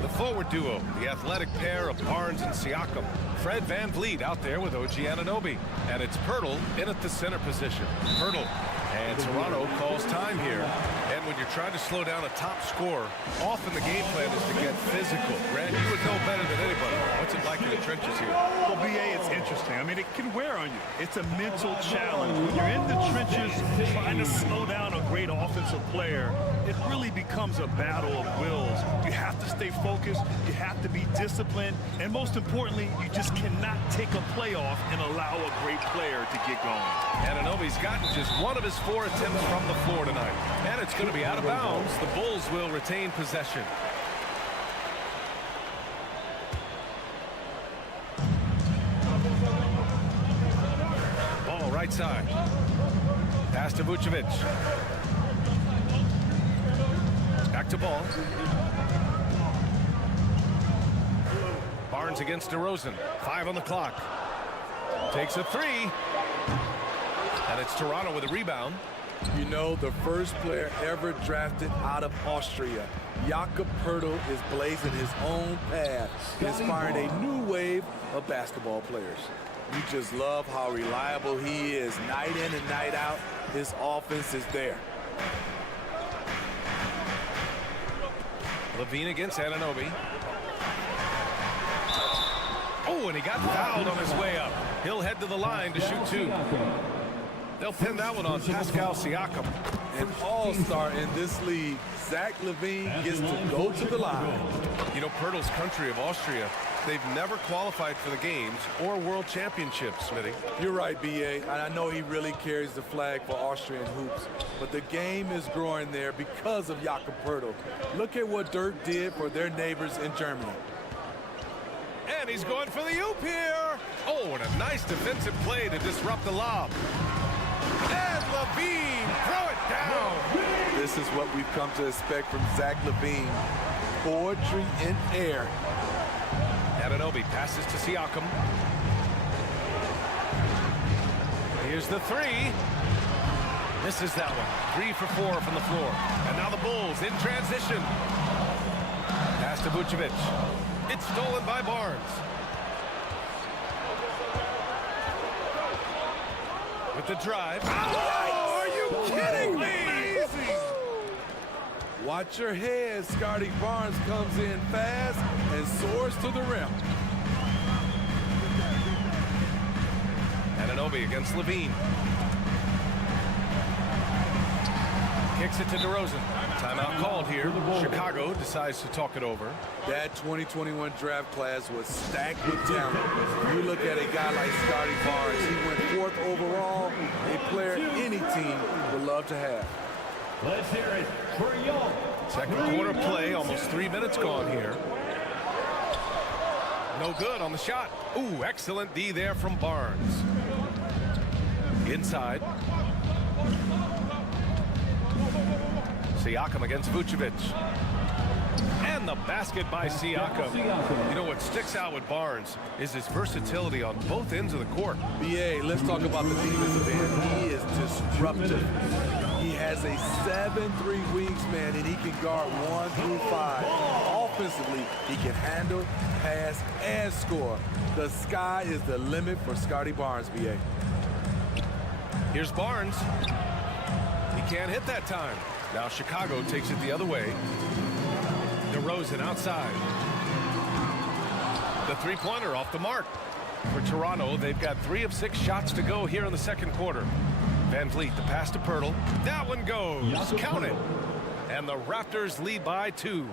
The forward duo, the athletic pair of Barnes and Siakam. Fred Van Vliet out there with OG Anunoby. And it's Pirtle in at the center position. Pirtle. And Toronto calls time here. And when you're trying to slow down a top scorer, often the game plan is to get physical. Grant, you would know better than anybody. What's it like in the trenches here? Well, B.A., it's interesting. I mean, it can wear on you. It's a mental challenge. When you're in the trenches trying to slow down a great offensive player, it really becomes a battle of wills. You have to stay focused. You have to be disciplined. And most importantly, you just cannot take a play off and allow a great player to get going. Anunoby's gotten just one of his 4 attempts from the floor tonight. And it's going to be out of bounds. The Bulls will retain possession. Ball right side. Pass to Vucevic. Back to Ball. Barnes against DeRozan. 5 on the clock. Takes a 3. And it's Toronto with a rebound. You know, the first player ever drafted out of Austria, Jakob Pirtle, is blazing his own path, inspiring a new wave of basketball players. You just love how reliable he is night in and night out. His offense is there. Levine against Anunoby. Oh, and he got fouled on his way up. He'll head to the line to shoot 2. They'll pin that one on Pascal Siakam. An all-star in this league, Zach LaVine gets to go to the line. You know, Pirtle's country of Austria, they've never qualified for the games or world championships, Smitty. You're right, B.A., and I know he really carries the flag for Austrian hoops, but the game is growing there because of Jakob Pirtle. Look at what Dirk did for their neighbors in Germany. And he's going for the oop here. Oh, and a nice defensive play to disrupt the lob. And Levine, throw it down. This is what we've come to expect from Zach LaVine. Poetry in air. Anunoby passes to Siakam. Here's the 3. Misses that one. 3 for 4 from the floor. And now the Bulls in transition. Pass to Vucevic. It's stolen by Barnes. With the drive. Oh, are you kidding me? Watch your head. Scotty Barnes comes in fast and soars to the rim. Anunoby against Levine. Kicks it to DeRozan. Timeout called here. Chicago decides to talk it over. That 2021 draft class was stacked with talent. You look at a guy like Scotty Barnes. He went 4th overall, a player any team would love to have. Let's hear it for Young. Second quarter play, almost 3 minutes gone here. No good on the shot. Ooh, excellent D there from Barnes. Inside. Siakam against Vucevic. And the basket by Siakam. You know what sticks out with Barnes is his versatility on both ends of the court. B.A., let's talk about the defensive end. He is disruptive. He has a 7'3" wingspan, and he can guard 1 through 5. Offensively, he can handle, pass, and score. The sky is the limit for Scotty Barnes, B.A. Here's Barnes. He can't hit that time. Now Chicago takes it the other way. DeRozan outside. The three-pointer off the mark. For Toronto, they've got 3 of 6 shots to go here in the second quarter. Van Vliet, the pass to Pirtle. That one goes. Count it. And the Raptors lead by 2.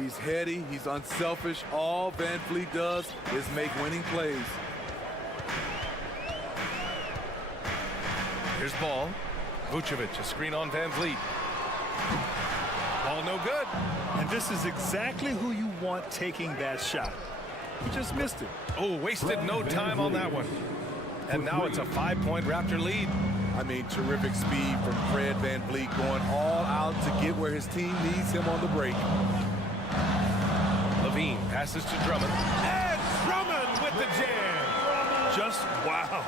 He's heady. He's unselfish. All Van Vliet does is make winning plays. Here's Ball. Vucevic, a screen on Van Vliet. Ball no good. And this is exactly who you want taking that shot. He just missed it. Oh, wasted no time on that one. And now it's a 5-point Raptor lead. I mean, terrific speed from Fred Van Vliet, going all out to get where his team needs him on the break. Levine passes to Drummond. And Drummond with the jam. Just wow.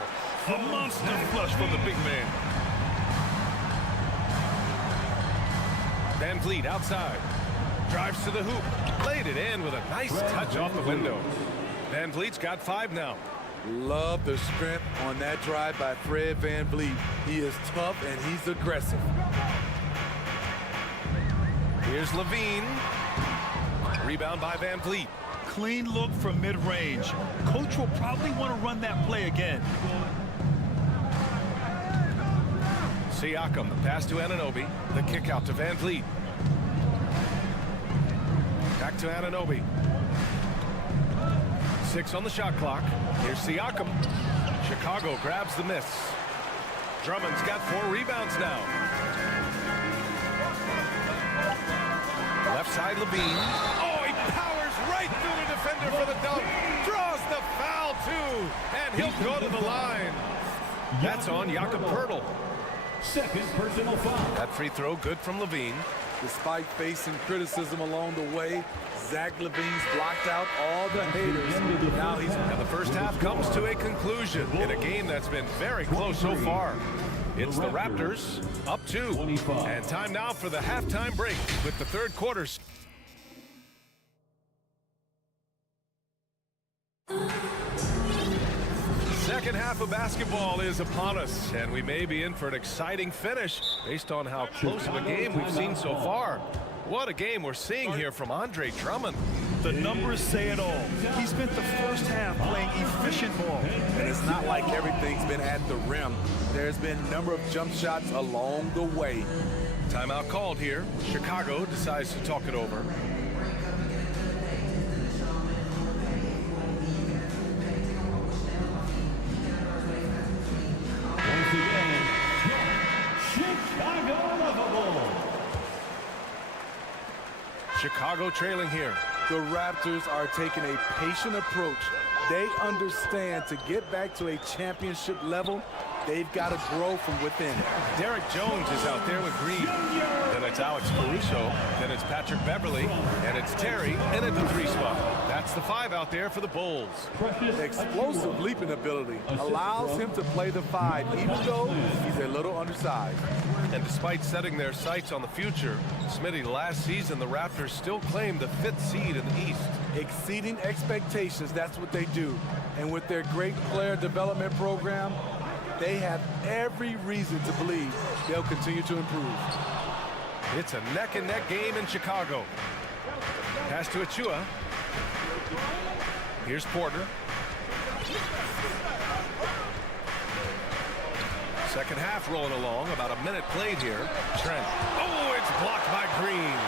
A monster flush from the big man. Van Vliet outside. Drives to the hoop. Laid it in with a nice touch off the window. Van Vliet's got 5 now. Love the strength on that drive by Fred Van Vliet. He is tough and he's aggressive. Here's Levine. Rebound by Van Vliet. Clean look from mid-range. Coach will probably want to run that play again. Siakam, the pass to Anunoby. The kick out to Van Vliet. Back to Anunoby. 6 on the shot clock. Here's Siakam. Chicago grabs the miss. Drummond's got 4 rebounds now. Left side, Levine. Oh, he powers right through the defender for the dunk. Draws the foul, too. And he'll go to the line. That's on Jakob Poeltl. Second personal foul. That free throw good from Levine. Despite facing criticism along the way, Zach Levine's blocked out all the haters. Now he's... And the first half comes to a conclusion in a game that's been very close so far. It's the Raptors up 2. And time now for the halftime break with the third quarter. Second half of basketball is upon us, and we may be in for an exciting finish based on how close of a game we've seen so far. What a game we're seeing here from Andre Drummond. The numbers say it all. He spent the first half playing efficient ball. And it's not like everything's been at the rim. There's been a number of jump shots along the way. Timeout called here. Chicago decides to talk it over. Once again, Chicago lovable. Chicago trailing here. The Raptors are taking a patient approach. They understand to get back to a championship level, they've got to grow from within. Derek Jones is out there with Green. Then it's Alex Caruso. Then it's Patrick Beverly. And it's Terry in at the 3 spot. That's the 5 out there for the Bulls. Explosive leaping ability allows him to play the 5, even though he's a little undersized. And despite setting their sights on the future, Smitty, last season the Raptors still claimed the 5th seed in the East. Exceeding expectations, that's what they do. And with their great player development program, they have every reason to believe they'll continue to improve. It's a neck-and-neck game in Chicago. Pass to Achua. Here's Porter. Second half rolling along, about a minute played here. Trent. Oh, It's blocked by Green.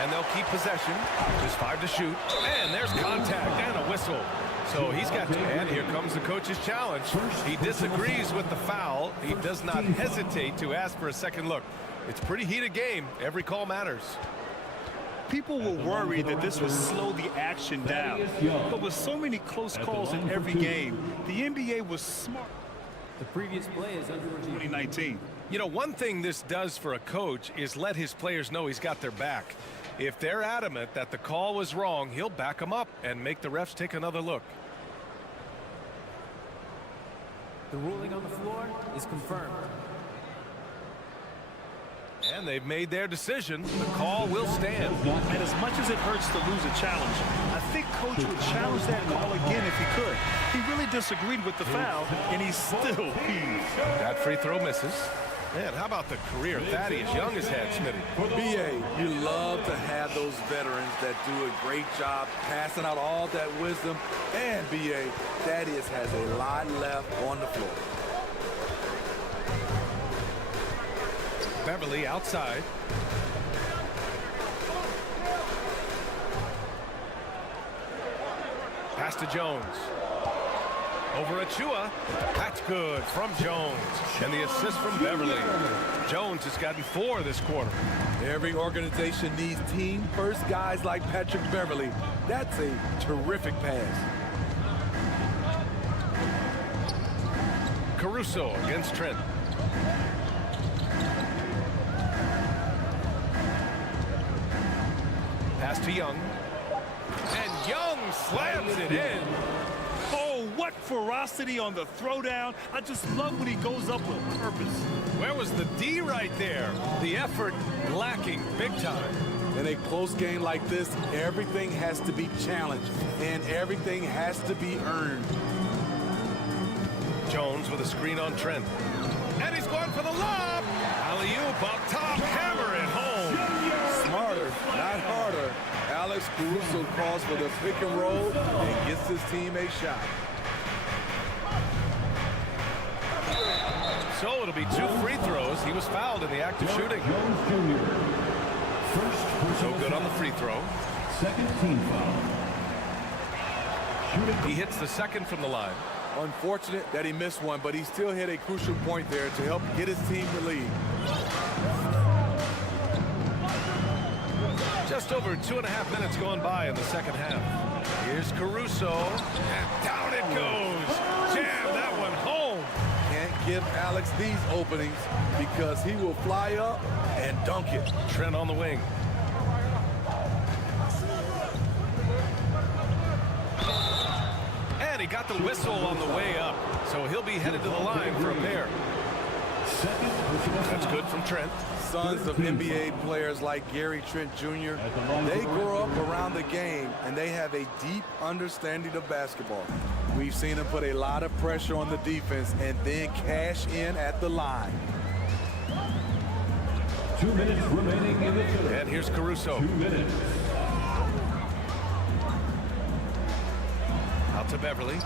And they'll keep possession. Just 5 to shoot. And there's contact and a whistle. So he's got to, and here comes the coach's challenge. He disagrees with the foul. He does not hesitate to ask for a second look. It's a pretty heated game. Every call matters. People were worried that this would slow the action down. But with so many close calls in every game, the NBA was smart. The previous play is under review. 2019. You know, one thing this does for a coach is let his players know he's got their back. If they're adamant that the call was wrong, he'll back them up and make the refs take another look. The ruling on the floor is confirmed. And they've made their decision. The call will stand. And as much as it hurts to lose a challenge, I think Coach would challenge that call again if he could. He really disagreed with the foul, and he's still peeved. That free throw misses. Man, how about the career Thaddeus Young has had, Smitty? B.A., you love to have those veterans that do a great job passing out all that wisdom. And B.A., Thaddeus has a lot left on the floor. Beverly outside. Pass to Jones. Over Achua. That's good from Jones. And the assist from Beverly. Jones has gotten 4 this quarter. Every organization needs team-first guys like Patrick Beverly. That's a terrific pass. Caruso against Trent. Pass to Young. And Young slams it in. Oh, what ferocity on the throwdown. I just love when he goes up with purpose. Where was the D right there? The effort lacking big time. In a close game like this, everything has to be challenged, and everything has to be earned. Jones with a screen on Trent. And he's going for the lob. Alley-oop up top, hammer it home. Smarter, not harder. Alex Caruso calls for the pick and roll and gets his team a shot. So it'll be 2 free throws. He was fouled in the act of shooting. So good on the free throw. Second team foul. He hits the second from the line. Unfortunate that he missed one, but he still hit a crucial point there to help get his team the lead. Just over 2.5 minutes gone by in the second half. Here's Caruso, and down it goes. Jam that one home. Can't give Alex these openings because he will fly up and dunk it. Trent on the wing. And he got the whistle on the way up, so he'll be headed to the line for a pair. That's good from Trent. Sons of NBA players like Gary Trent Jr., they grow up around the game, and they have a deep understanding of basketball. We've seen them put a lot of pressure on the defense and then cash in at the line. 2 minutes remaining in the third. And here's Caruso. 2 minutes. Out to Beverly.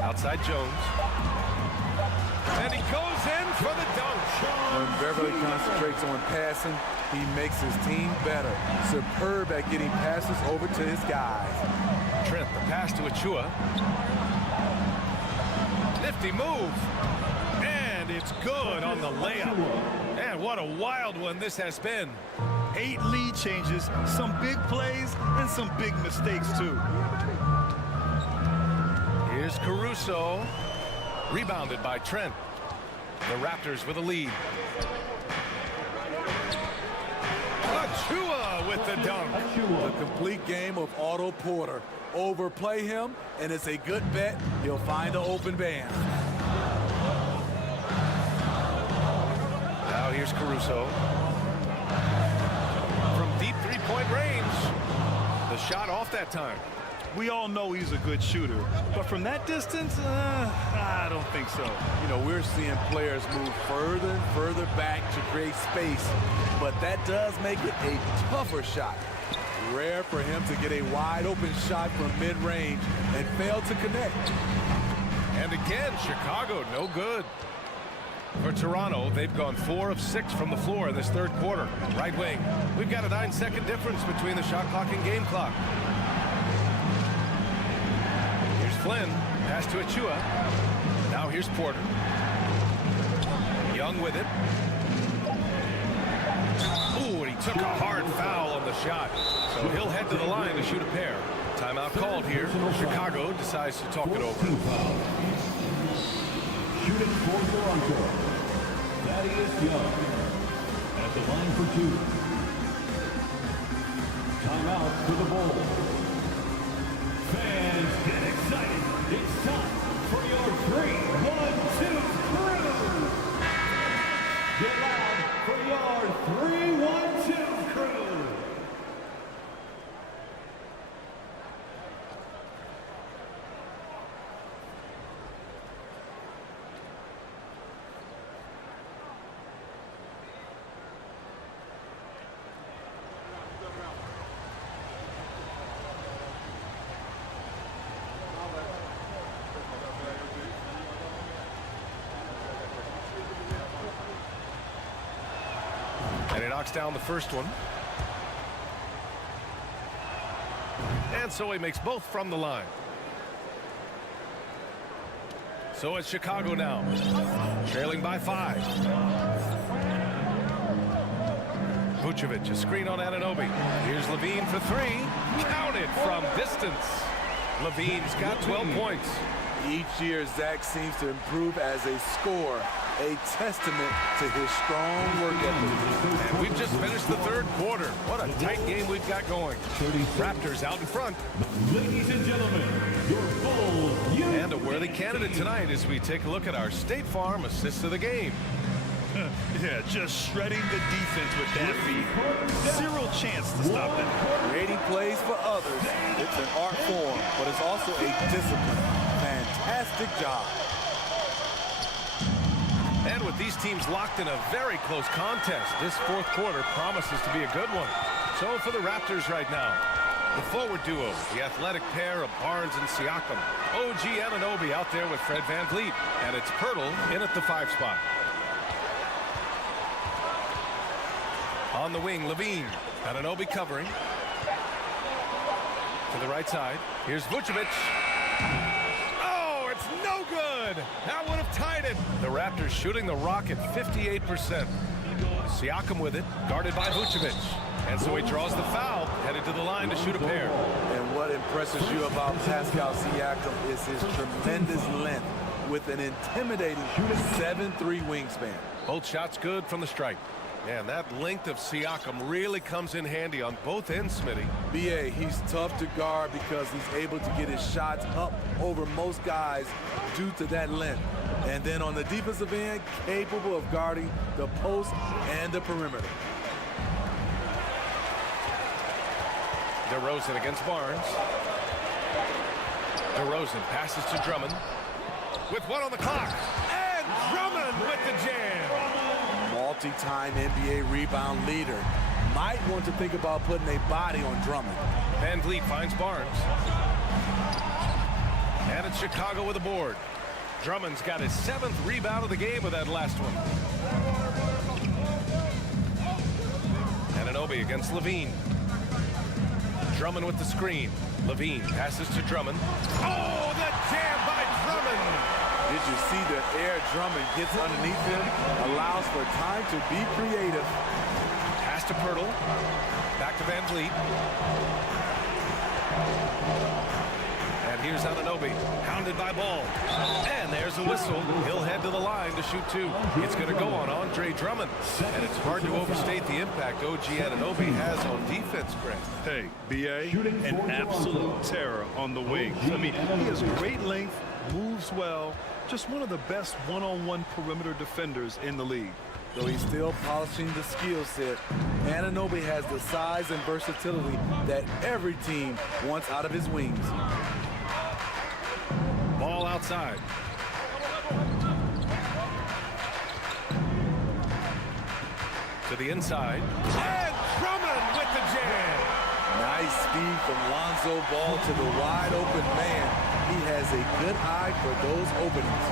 Outside Jones. And he goes in for the dunk. When Beverly concentrates on passing, he makes his team better. Superb at getting passes over to his guys. Trent, the pass to Achua. Nifty move. And it's good on the layup. And what a wild one this has been. 8 lead changes, some big plays, and some big mistakes, too. Here's Caruso. Rebounded by Trent. The Raptors with a lead. Achua with the dunk. A complete game of Otto Porter. Overplay him, and it's a good bet he'll find the open band. Now here's Caruso. From deep three-point range. The shot off that time. We all know he's a good shooter, but from that distance, I don't think so. You know, we're seeing players move further and further back to create space, but that does make it a tougher shot. Rare for him to get a wide open shot from mid-range and fail to connect. And again, Chicago no good. For For Toronto, they've gone 4 of 6 from the floor in this third quarter. Right wing. We've got a 9-second difference between the shot clock and game clock. Here's Flynn. Pass to Achua. Now here's Porter. Young with it. Ooh, and he took a hard foul on the shot. So he'll head to the line to shoot a pair. Timeout called here. Chicago decides to talk it over. Shooting for Toronto, Thaddeus Young. At the line for 2. Timeout for the Bulls. Fans, get excited. It's time for your 3-1-2 crew. Get loud for your 3-1-2 crew. And he knocks down the first one. And so he makes both from the line. So it's Chicago now, trailing by 5. Vucevic, a screen on Anunoby. Here's Levine for 3. Counted from distance. Levine's got 12 points. Each year, Zach seems to improve as a scorer, a testament to his strong work ethic. And we've just finished the third quarter. What a tight game we've got going. Raptors out in front. Ladies and gentlemen, your Bulls. And a worthy candidate tonight as we take a look at our State Farm assist of the game. Yeah, just shredding the defense with that feed. Zero chance to stop them. Creating plays for others. It's an art form, but it's also a discipline. Fantastic job. And with these teams locked in a very close contest, this fourth quarter promises to be a good one. So for the Raptors right now, the forward duo, the athletic pair of Barnes and Siakam. OG Anunoby out there with Fred VanVleet. And it's Pirtle in at the 5 spot. On the wing, Levine. Anunoby covering. To the right side. Here's Vucevic. Oh, it's no good. That would have tied it. The Raptors shooting the rock at 58%. Siakam with it, guarded by Vucevic. And so he draws the foul, headed to the line to shoot a pair. And what impresses you about Pascal Siakam is his tremendous length with an intimidating 7'3" wingspan. Both shots good from the stripe. Man, that length of Siakam really comes in handy on both ends, Smitty. B.A., he's tough to guard because he's able to get his shots up over most guys due to that length. And then on the defensive end, capable of guarding the post and the perimeter. DeRozan against Barnes. DeRozan passes to Drummond. With 1 on the clock. And Drummond with the jam. Multi-time NBA rebound leader. Might want to think about putting a body on Drummond. VanVleet finds Barnes. And it's Chicago with a board. Drummond's got his 7th rebound of the game with that last one. Anunoby against Levine. Drummond with the screen. Levine passes to Drummond. Oh, the jam by Drummond! Did you see the air Drummond gets underneath him? Allows for time to be creative. Pass to Pirtle. Back to VanVleet. And here's Anunoby, hounded by Ball. And there's a whistle. He'll head to the line to shoot 2. It's going to go on Andre Drummond. And it's hard to overstate the impact OG Anunoby has on defense, Grant. Hey, B.A., an absolute terror on the wing. I mean, he has great length, moves well, just one of the best one-on-one perimeter defenders in the league. Though he's still polishing the skill set, Anunoby has the size and versatility that every team wants out of his wings. Ball outside. To the inside. And Drummond with the jam. Nice speed from Lonzo Ball to the wide open man. He has a good eye for those openings.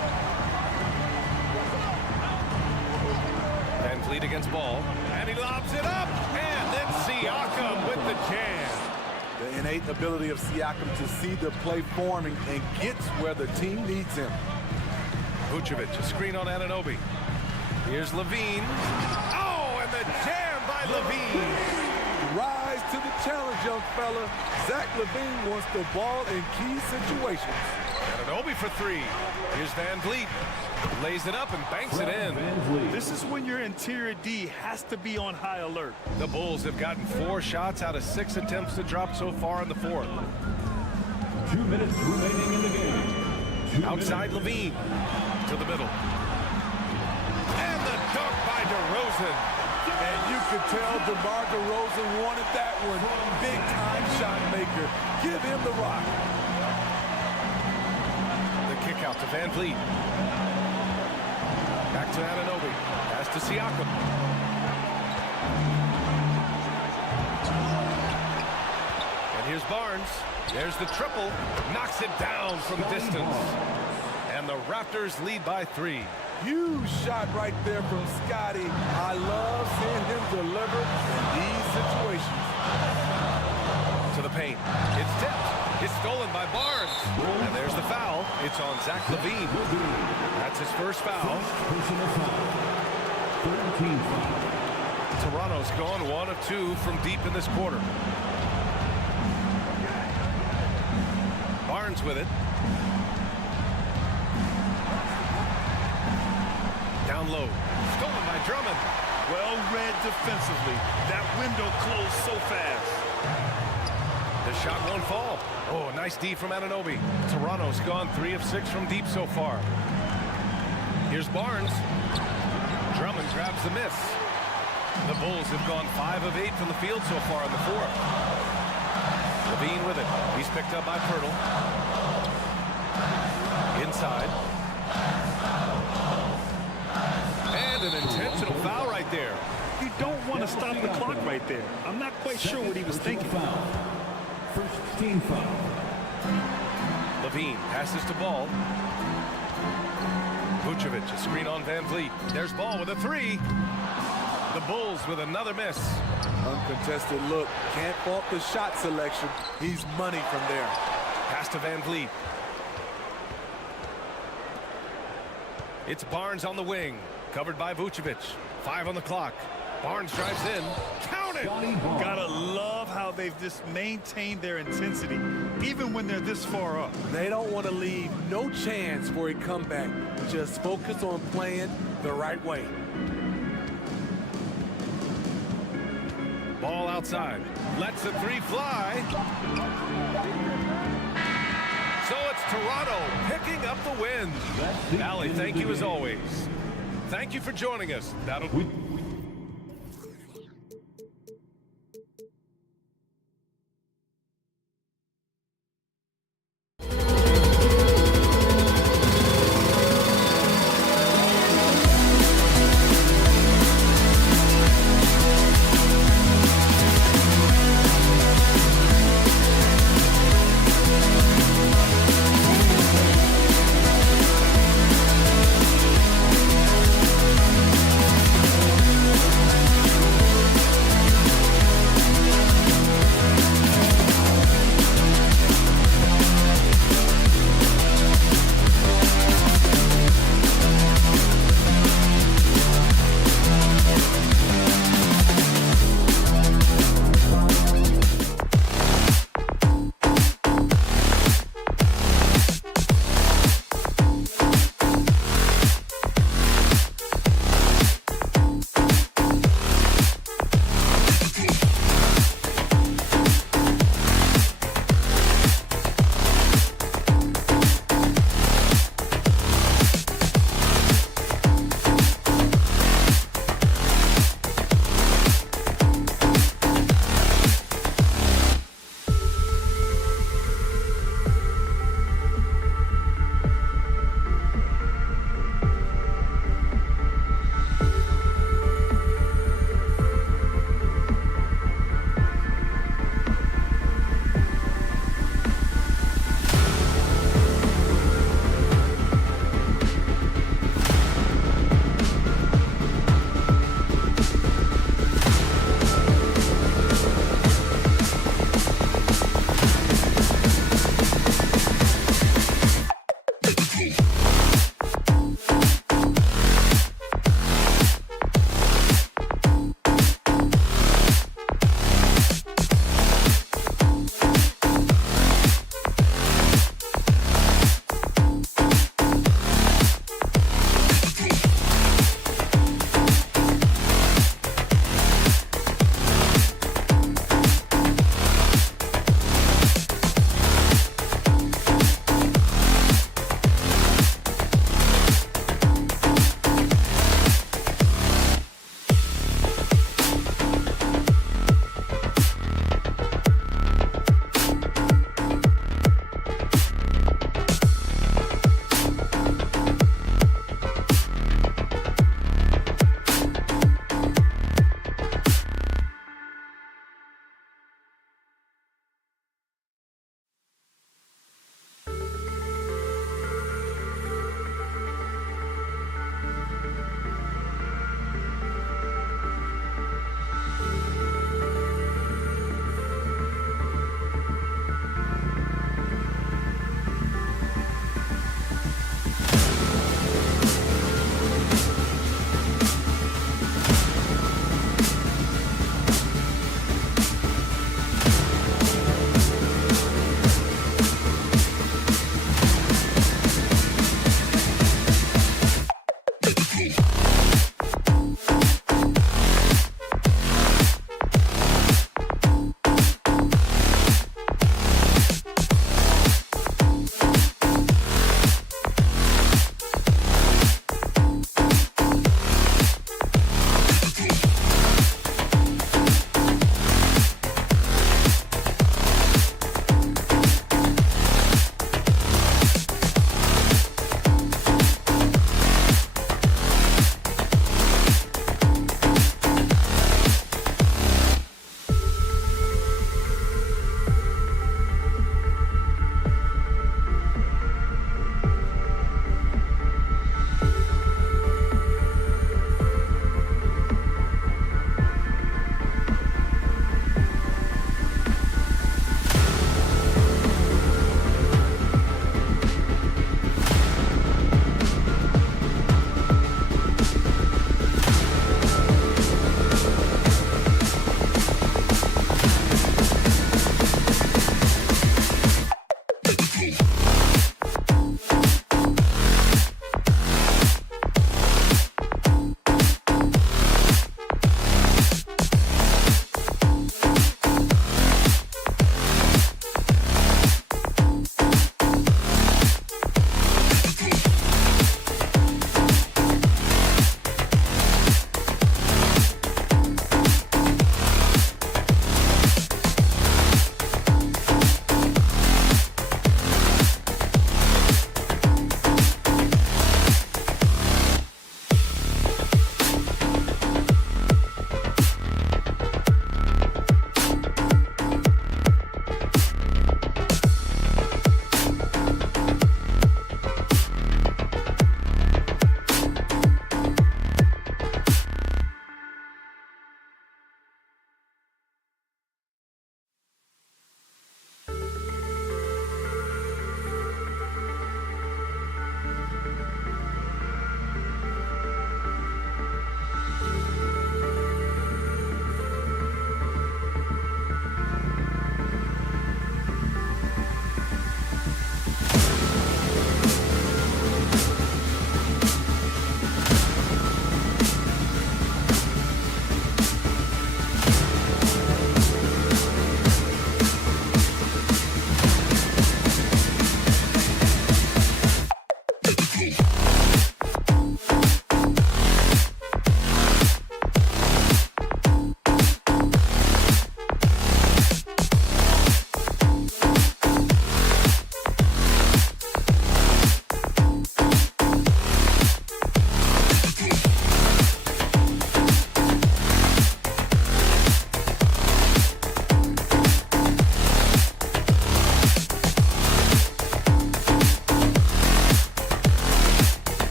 against ball, and he lobs it up, and then Siakam with the jam. The innate ability of Siakam to see the play forming and gets where the team needs him. Vucevic, a screen on Anunoby. Here's Levine. Oh, and the jam by Levine. Rise to the challenge, young fella. Zach Levine wants the ball in key situations. Anunoby for three. Here's Van Vliet. Lays it up and banks it in. This is when your interior D has to be on high alert. The Bulls have gotten 4 shots out of 6 attempts to drop so far in the fourth. 2 minutes remaining in the game. Outside Levine to the middle. And the dunk by DeRozan. And you could tell DeMar DeRozan wanted that one. Big time shot maker. Give him the rock. The kick out to Van Vliet. Back to Anunoby. Pass to Siakam. And here's Barnes. There's the triple. Knocks it down from distance. And the Raptors lead by 3. Huge shot right there from Scotty. I love seeing him deliver in these situations. To the paint. It's tipped. It's stolen by Barnes. And there's the foul. It's on Zach Levine. That's his first foul. Toronto's gone 1 of 2 from deep in this quarter. Barnes with it. Down low. Stolen by Drummond. Well read defensively. That window closed so fast. The shot won't fall. Oh, nice D from Anunoby. Toronto's gone 3 of 6 from deep so far. Here's Barnes. Drummond grabs the miss. The Bulls have gone 5 of 8 from the field so far in the fourth. Levine with it. He's picked up by Pirtle. Inside. And an intentional foul right there. You don't want to stop the clock right there. I'm not quite sure what he was thinking. First team foul. Levine passes to Ball. Vucevic, a screen on Van Vliet. There's Ball with a 3. The Bulls with another miss. Uncontested look. Can't fault the shot selection. He's money from there. Pass to Van Vliet. It's Barnes on the wing. Covered by Vucevic. 5 on the clock. Barnes drives in. Count it! Gotta love how they've just maintained their intensity, even when they're this far up. They don't want to leave no chance for a comeback. Just focus on playing the right way. Ball outside. Lets the 3 fly. So it's Toronto picking up the win. Allie, thank you as always. Thank you for joining us.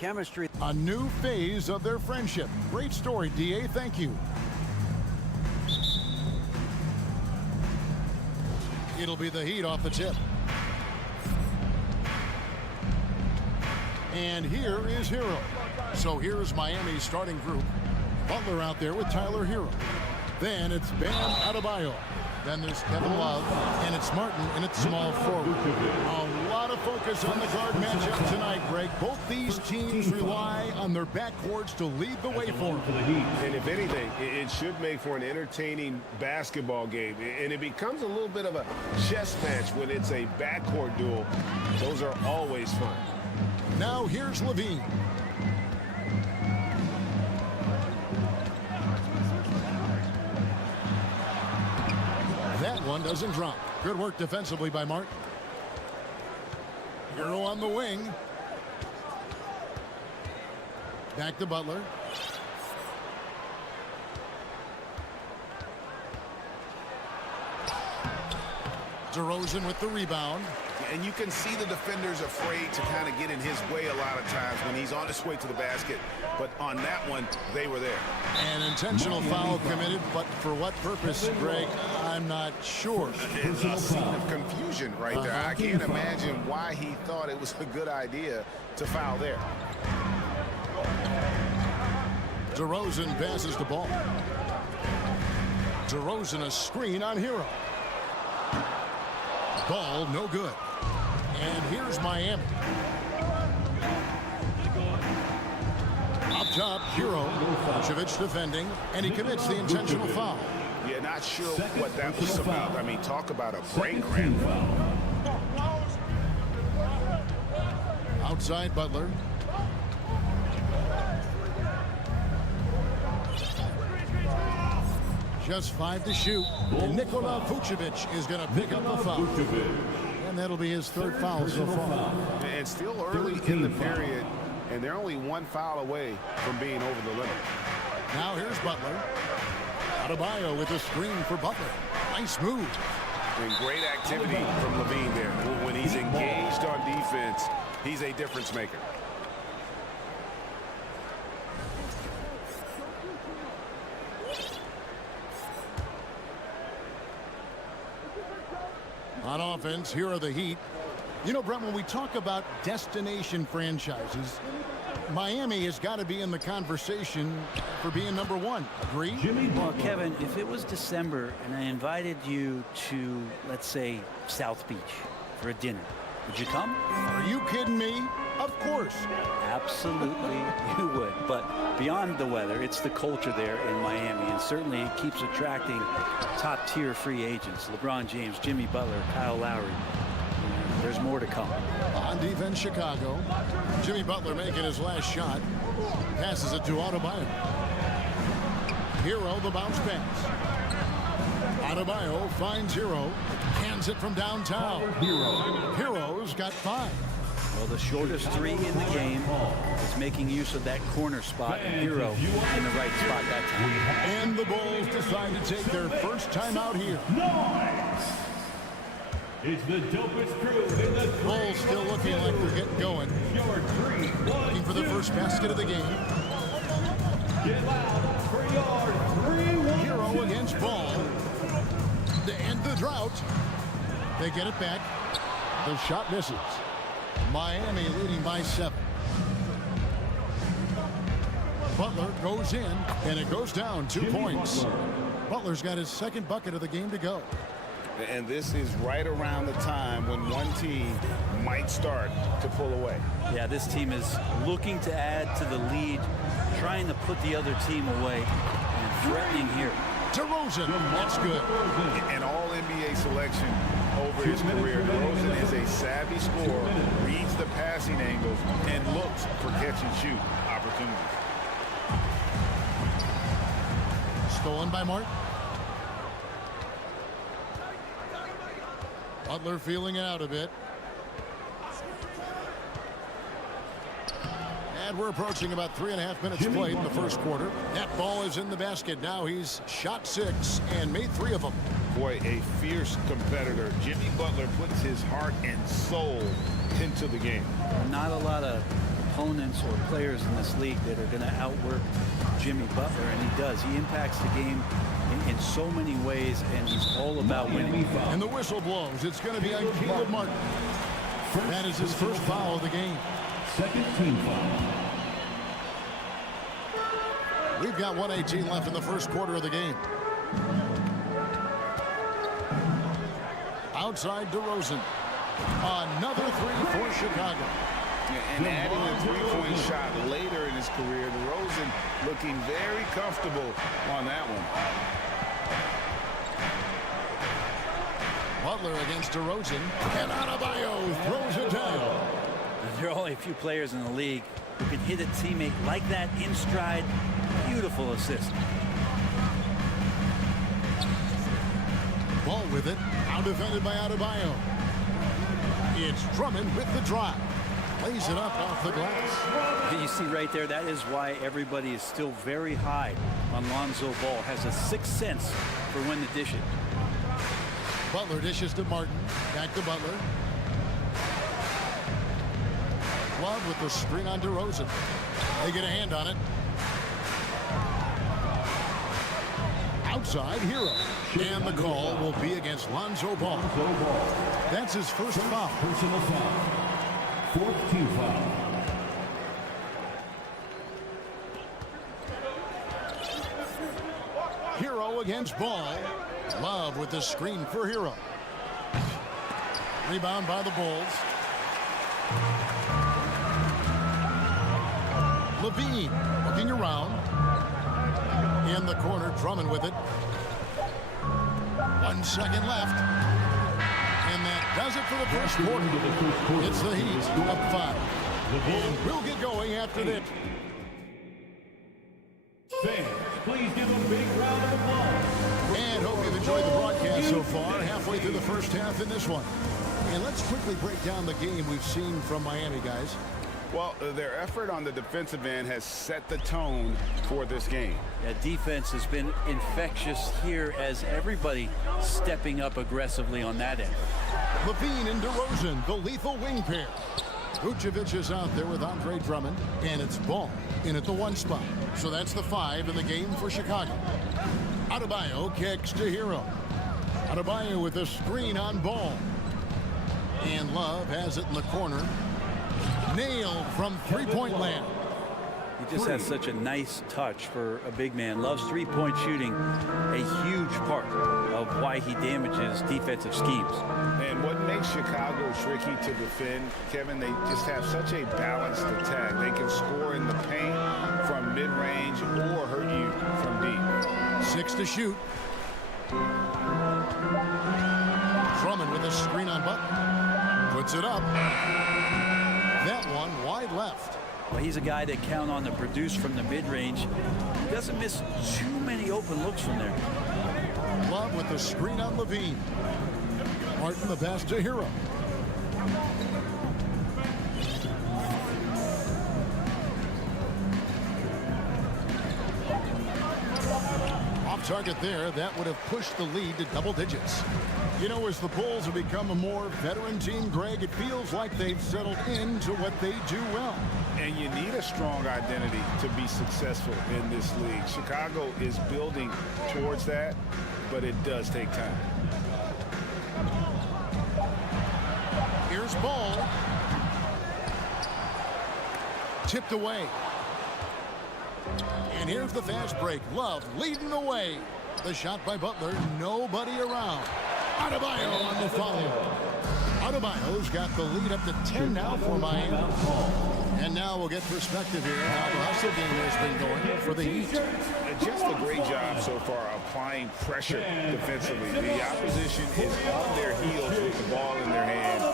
chemistry. A new phase of their friendship. Great story, DA. Thank you. It'll be the Heat off the tip. And here is Hero. So here's Miami's starting group. Butler out there with Tyler Hero. Then it's Bam Adebayo. Then there's Kevin Love, and it's Martin, and it's small forward. A lot of focus on the guard matchup tonight, Greg. Both these teams rely on their backcourts to lead the way for them. And if anything, it should make for an entertaining basketball game. And it becomes a little bit of a chess match when it's a backcourt duel. Those are always fun. Now here's Levine. That one doesn't drop. Good work defensively by Martin. Hero on the wing. Back to Butler. DeRozan with the rebound. And you can see the defenders afraid to kind of get in his way a lot of times when he's on his way to the basket. But on that one, they were there. An intentional foul committed, but for what purpose, Greg, I'm not sure. It's a scene of confusion right there. I can't imagine why he thought it was a good idea to foul there. DeRozan passes the ball. DeRozan a screen on Hero. Ball no good. And here's Miami. Up top, Hero. Vucevic defending, and he commits the intentional foul. Yeah, not sure what that was about. I mean, talk about a brain cramp. Outside Butler. Just 5 to shoot. And Nikola Vucevic is going to pick up the foul. And that'll be his third foul so far. And still early in the period, and they're only one foul away from being over the limit. Now here's Butler. Adebayo with a screen for Butler. Nice move. And great activity from Levine there. When he's engaged on defense, he's a difference maker. On offense, here are the Heat. You know, Brent, when we talk about destination franchises, Miami has got to be in the conversation for being number one. Agree? Well, Kevin, if it was December and I invited you to, let's say, South Beach for a dinner, would you come? Are you kidding me? Of course. Absolutely, you would. But beyond the weather, it's the culture there in Miami, and certainly it keeps attracting top-tier free agents. LeBron James, Jimmy Butler, Kyle Lowry. There's more to come. On defense, Chicago. Jimmy Butler making his last shot. Passes it to Adebayo. Hero, the bounce pass. Adebayo finds Hero. Hands it from downtown. Hero's got 5. Well, the shortest 3 in the game is making use of that corner spot, and Hero in the right spot that time. And the Bulls decide to take their first time out here. It's the dopest crew in the Bulls still looking like they're getting going. Looking for the first basket of the game. Get loud for your 3-1. Hero against Ball. To end the drought. They get it back. The shot misses. Miami leading by 7. Butler goes in, and it goes down 2 points. Butler's got his second bucket of the game to go. And this is right around the time when one team might start to pull away. Yeah, this team is looking to add to the lead, trying to put the other team away, and threatening here. DeRozan, that's good. An all-NBA selection over his career. DeRozan is a savvy scorer, reads the passing angles, and looks for catch-and-shoot opportunities. Stolen by Martin. Butler feeling it out a bit. And we're approaching about 3.5 minutes played in the first quarter. That ball is in the basket. Now he's shot 6 and made 3 of them. Boy, a fierce competitor. Jimmy Butler puts his heart and soul into the game. Not a lot of opponents or players in this league that are going to outwork Jimmy Butler, and he does. He impacts the game in so many ways, and he's all about winning. And the whistle blows. It's going to be on Caleb Martin. That is his first foul of the game. Second team foul. We've got 1:18 left in the first quarter of the game. Outside DeRozan. Another three for Chicago. And adding a three-point shot later in his career, DeRozan looking very comfortable on that one. Butler against DeRozan. And Adebayo throws it down. There are only a few players in the league who can hit a teammate like that in stride. Beautiful assist. Ball with it. Out defended by Adebayo. It's Drummond with the drive. Lays it up off the glass. You see right there, that is why everybody is still very high on Lonzo Ball. Has a sixth sense for when to dish it. Butler dishes to Martin. Back to Butler. Love with the screen on DeRozan. They get a hand on it. Outside, Hero. And the call will be against Lonzo Ball. That's his first foul. Personal foul. Fourth team foul. Hero against Ball. Love with the screen for Hero. Rebound by the Bulls. Levine looking around. In the corner, Drummond with it. 1 second left. And that does it for the first quarter. It's the Heat up 5. And we'll get going after this. Fans, please give a big round of applause. And hope you've enjoyed the broadcast so far. Halfway through the first half in this one. And let's quickly break down the game we've seen from Miami, guys. Well, their effort on the defensive end has set the tone for this game. Yeah, defense has been infectious here as everybody stepping up aggressively on that end. Levine and DeRozan, the lethal wing pair. Vucevic is out there with Andre Drummond, and it's Ball in at the 1 spot. So that's the 5 in the game for Chicago. Adebayo kicks to Hero. Adebayo with a screen on Ball. And Love has it in the corner. Nailed from three-point land. He just has such a nice touch for a big man. Loves three-point shooting, a huge part of why he damages defensive schemes. And what makes Chicago tricky to defend, Kevin, they just have such a balanced attack. They can score in the paint from mid-range or hurt you from deep. 6 to shoot. Drummond with a screen on Butler. Puts it up. That one wide left. Well, he's a guy that count on to produce from the mid-range. He doesn't miss too many open looks from there. Love with the screen on Levine. Martin the pass to Hero. Off target there. That would have pushed the lead to double digits. You know, as the Bulls have become a more veteran team, Greg, it feels like they've settled into what they do well. And you need a strong identity to be successful in this league. Chicago is building towards that, but it does take time. Here's Ball. Tipped away. And here's the fast break. Love leading the way. The shot by Butler. Nobody around. Adebayo on the follow. Adebayo's got the lead up to 10 now for Miami. And now we'll get perspective here how the hustle game has been going for the Heat. Just a great job so far applying pressure defensively. The opposition is on their heels with the ball in their hand.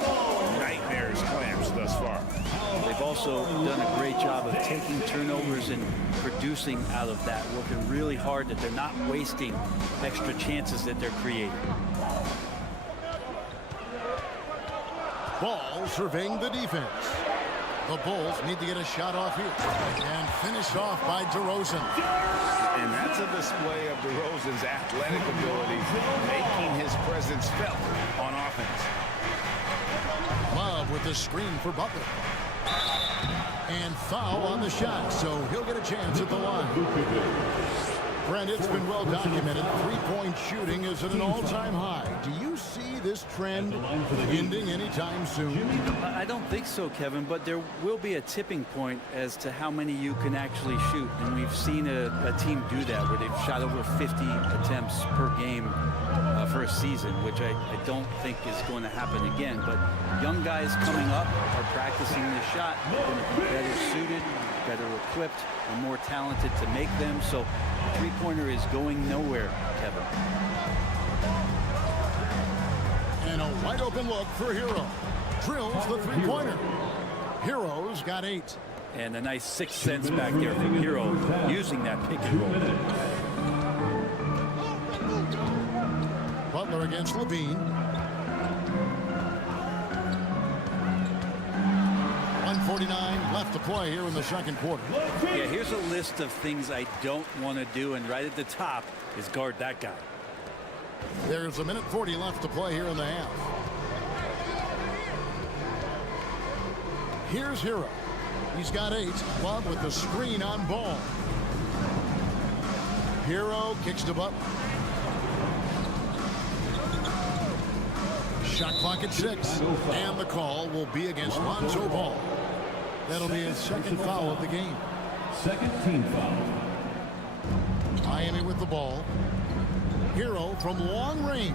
Nightmares clamps thus far. They've also done a great job of taking turnovers and producing out of that, working really hard that they're not wasting extra chances that they're creating. Ball surveying the defense. The Bulls need to get a shot off here. And finished off by DeRozan. And that's a display of DeRozan's athletic ability, making his presence felt on offense. Love with the screen for Butler. And foul on the shot, so he'll get a chance at the line. Brent, it's been well documented. Three-point shooting is at an all-time high. Do you see this trend ending anytime soon? I don't think so, Kevin, but there will be a tipping point as to how many you can actually shoot. And we've seen a team do that where they've shot over 50 attempts per game for a season, which I don't think is going to happen again. But young guys coming up are practicing the shot. They're going to be better suited, better equipped, and more talented to make them. So the three-pointer is going nowhere, Kevin. And a wide open look for Hero. Drills the three-pointer. Hero's got 8. And a nice 6 cents back there from Hero using that pick and roll. Butler against Levine. 1:49 left to play here in the second quarter. Yeah, here's a list of things I don't want to do, and right at the top is guard that guy. There's 1:40 left to play here in the half. Here's Hero. He's got 8. Love with the screen on ball. Hero kicks to Butler. Shot clock at 6. And the call will be against Lonzo Ball. That'll be his second foul of the game. Second team foul. Miami with the ball. Hero from long range.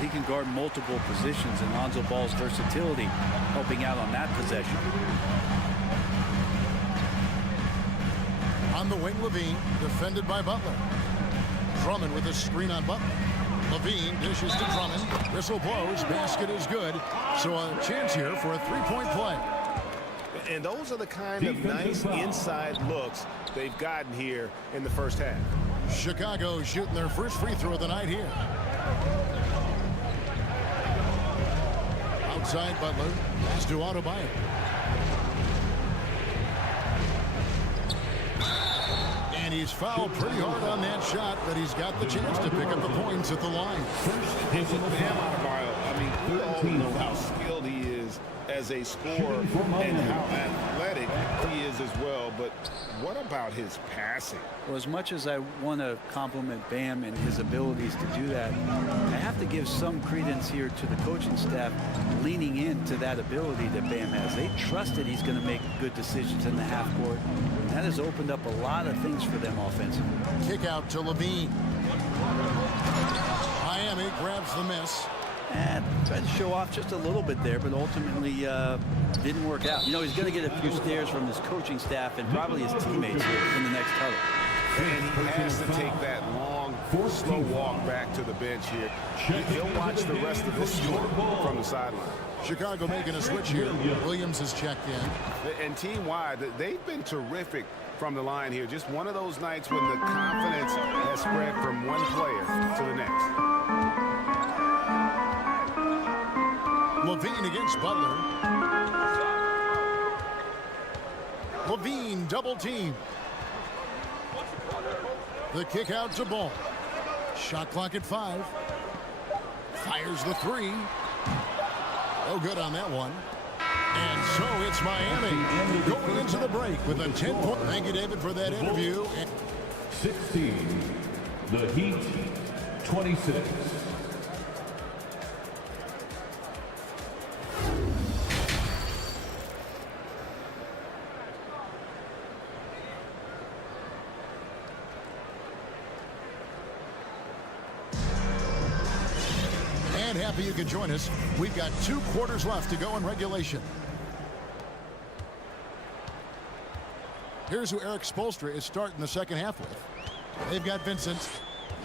He can guard multiple positions, and Lonzo Ball's versatility helping out on that possession. On the wing, Levine, defended by Butler. Drummond with a screen on Butler. Levine dishes to Drummond. Whistle blows. Basket is good. So a chance here for a three-point play. And those are the kind of nice inside looks they've gotten here in the first half. Chicago shooting their first free throw of the night here. Outside Butler. Pass to Adebayo. And he's fouled pretty hard on that shot, but he's got the chance to pick up the points at the line. Bam Adebayo, I mean, we all know how skilled he is as a scorer and how athletic he is as well, but what about his passing? Well, as much as I want to compliment Bam and his abilities to do that, I have to give some credence here to the coaching staff leaning into that ability that Bam has. They trusted he's going to make good decisions in the half court. And that has opened up a lot of things for them offensively. Kick out to Levine. Miami grabs the miss. And tried to show off just a little bit there, but ultimately didn't work out. You know, he's going to get a few stares from his coaching staff and probably his teammates here in the next huddle. And he has to take that long, slow walk back to the bench here. He'll watch the rest of this story from the sideline. Chicago making a switch here. Williams has checked in. And team-wide, they've been terrific from the line here. Just one of those nights when the confidence has spread from one player to the next. Levine against Butler. Levine double team. The kick out to Ball. Shot clock at 5. Fires the 3. Oh, good on that one. And so it's Miami going into the break with a 10-point. Thank you, David, for that interview. 16. The Heat, 26. And happy you could join us. We've got 2 quarters left to go in regulation. Here's who Eric Spoelstra is starting the second half with. They've got Vincent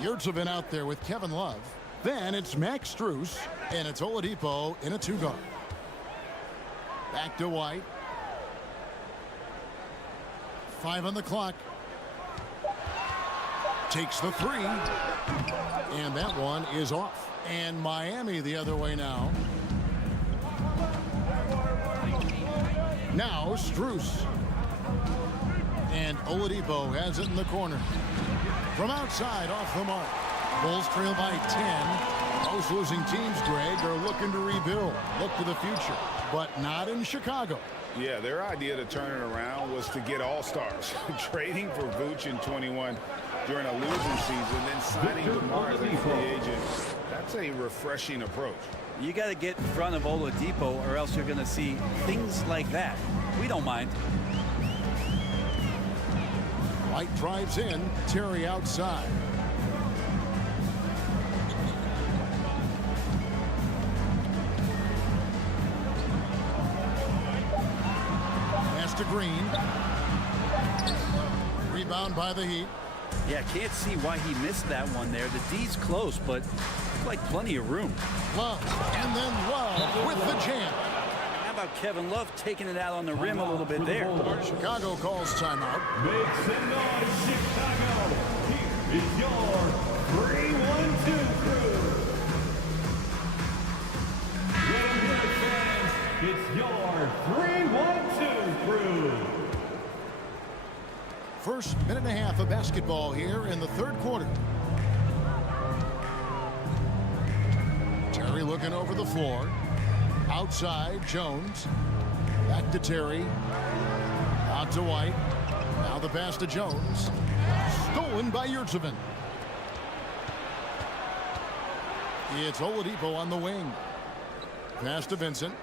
Yurtsevin out there with Kevin Love. Then it's Max Strus, and it's Oladipo in a 2-guard. Back to White. 5 on the clock. Takes the 3. And that one is off. And Miami the other way now. Now Strus. And Oladipo has it in the corner. From outside, off the mark. Bulls trail by 10. Most losing teams, Greg, are looking to rebuild. Look to the future. But not in Chicago. Yeah, their idea to turn it around was to get all-stars. Trading for Vooch in 21 during a losing season, then signing DeMar as a free agent. That's a refreshing approach. You got to get in front of Oladipo or else you're going to see things like that. We don't mind. White drives in, Terry outside. Pass to Green. Rebound by the Heat. Yeah, can't see why he missed that one there. The D's close, but looks like plenty of room. Love, and then Love with the jam. How about Kevin Love taking it out on the rim a little bit there? Chicago calls timeout. Make some noise, Chicago. Here is your 3-1-2 crew. Get good, fans. It's your 3-1-2 crew. First minute and a half of basketball here in the third quarter. Terry looking over the floor. Outside, Jones. Back to Terry. Out to White. Now the pass to Jones. Stolen by Yurtseven. It's Oladipo on the wing. Pass to Vincent.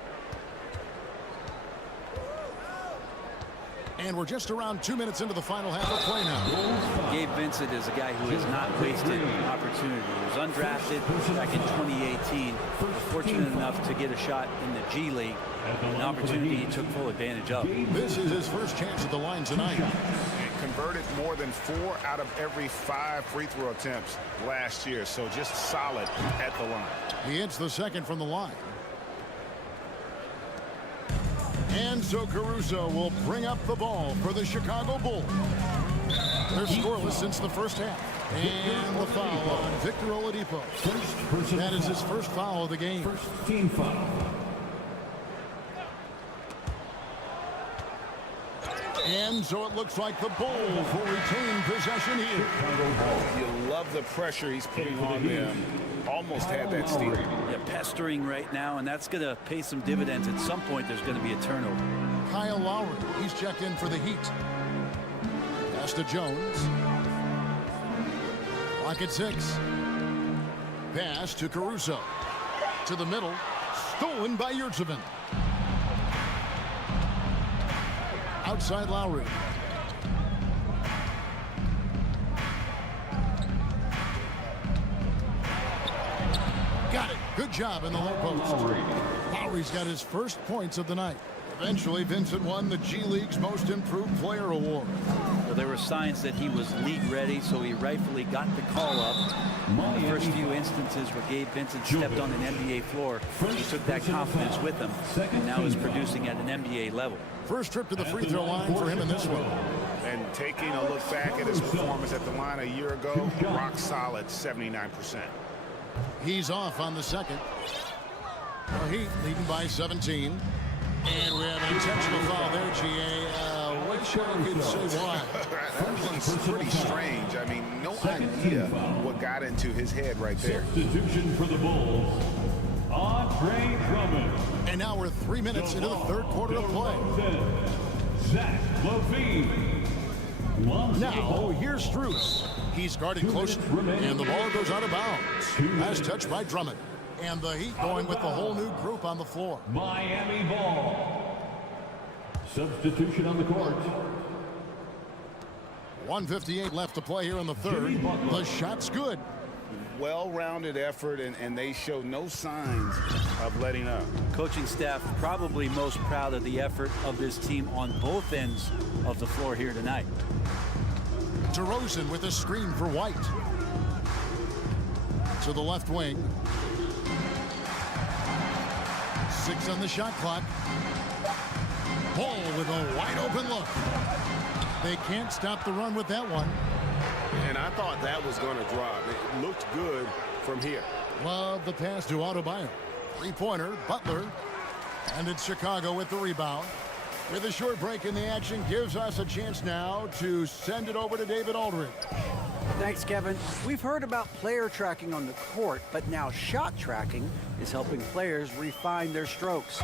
And we're just around 2 minutes into the final half of play now. Gabe Vincent is a guy who has not wasted opportunity. He was undrafted back in 2018. Fortunate enough to get a shot in the G League. An opportunity he took full advantage of. This is his first chance at the line tonight. And converted more than 4 out of every 5 free throw attempts last year. So just solid at the line. He hits the second from the line. And so Caruso will bring up the ball for the Chicago Bulls. They're scoreless since the first half. And the foul on Victor Oladipo. That is his first foul of the game. First team foul. And so it looks like the Bulls will retain possession here. You love the pressure he's putting on them. Almost had that steal. Yeah, pestering right now, and that's going to pay some dividends. At some point, there's going to be a turnover. Kyle Lowry, he's checked in for the Heat. Pass to Jones. Clock at 6. Pass to Caruso. To the middle. Stolen by Yurtseven. Outside Lowry. Got it. Good job in the low post. Lowry's got his first points of the night. Eventually, Vincent won the G League's Most Improved Player award. Well, there were signs that he was league ready, so he rightfully got the call up. In the first few instances where Gabe Vincent stepped on an NBA floor, he took that confidence with him, and now is producing at an NBA level. First trip to the free throw line for him in this one. And taking a look back at his performance at the line a year ago, rock solid 79%. He's off on the second. The Heat leading by 17. And we have an intentional foul there, G.A. Wish I could say why. That one's pretty strange. I mean, no idea what got into his head right there. Substitution for the Bulls. Andre Drummond. And now we're 3 minutes into the third quarter of play. Zach LaVine. Now, here's Strus. He's guarded close, and the ball goes out of bounds. Pass touched by Drummond. And the Heat going with the whole new group on the floor. Miami ball. Substitution on the court. 1:58 left to play here in the third. The shot's good. Well-rounded effort, and they show no signs of letting up. Coaching staff probably most proud of the effort of this team on both ends of the floor here tonight. DeRozan with a screen for White. To the left wing. 6 on the shot clock. Ball with a wide open look. They can't stop the run with that one. And I thought that was going to drop. It looked good from here. Love the pass to Adebayo. Three-pointer, Butler. And it's Chicago with the rebound. With a short break in the action, gives us a chance now to send it over to David Aldridge. Thanks, Kevin. We've heard about player tracking on the court, but now shot tracking is helping players refine their strokes.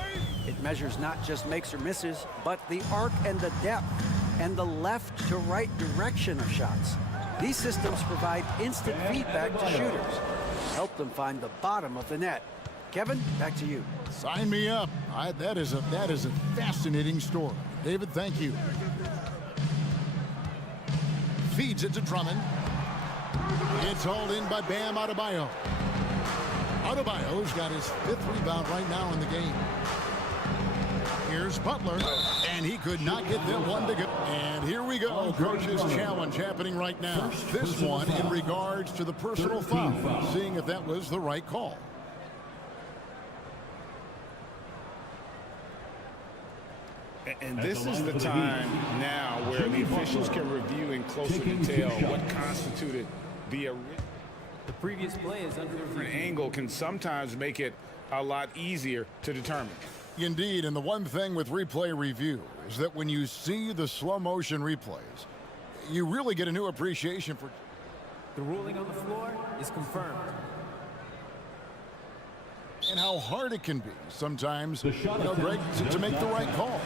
It measures not just makes or misses, but the arc and the depth, and the left to right direction of shots. These systems provide instant feedback to shooters, help them find the bottom of the net. Kevin, back to you. Sign me up. That is a fascinating story. David, thank you. Feeds it to Drummond. It's hauled in by Bam Adebayo. Adebayo's got his 5th rebound right now in the game. Here's Butler, and he could not get that one to go. And here we go, coach's challenge happening right now. This one in regards to the personal foul, seeing if that was the right call. And this is the time now where the officials can review in closer detail what constituted the previous play is under different angle can sometimes make it a lot easier to determine. Indeed, and the one thing with replay review is that when you see the slow motion replays, you really get a new appreciation for the ruling on the floor is confirmed. And how hard it can be sometimes, Greg, to make the right call.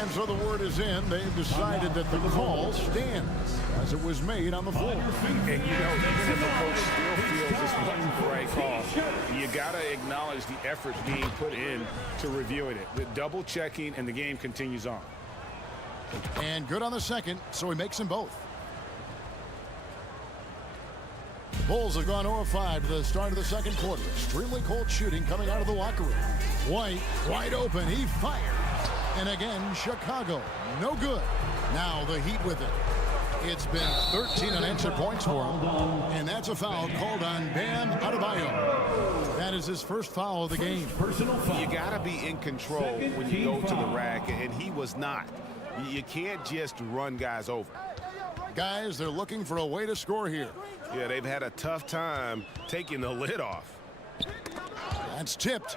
And so the word is in. They've decided that the call stands as it was made on the floor. And even if a coach still feels this wasn't the right call, you got to acknowledge the effort being put in to reviewing it. The double checking, and the game continues on. And good on the second, so he makes them both. The Bulls have gone 0 of 5 to the start of the second quarter. Extremely cold shooting coming out of the locker room. White, wide open, he fires. And again, Chicago, no good. Now the Heat with it. It's been 13 unanswered points for him. And that's a foul called on Bam Adebayo. That is his first foul of the game. You got to be in control when you go to the rack, and he was not. You can't just run guys over. Guys, they're looking for a way to score here. Yeah, they've had a tough time taking the lid off. That's tipped.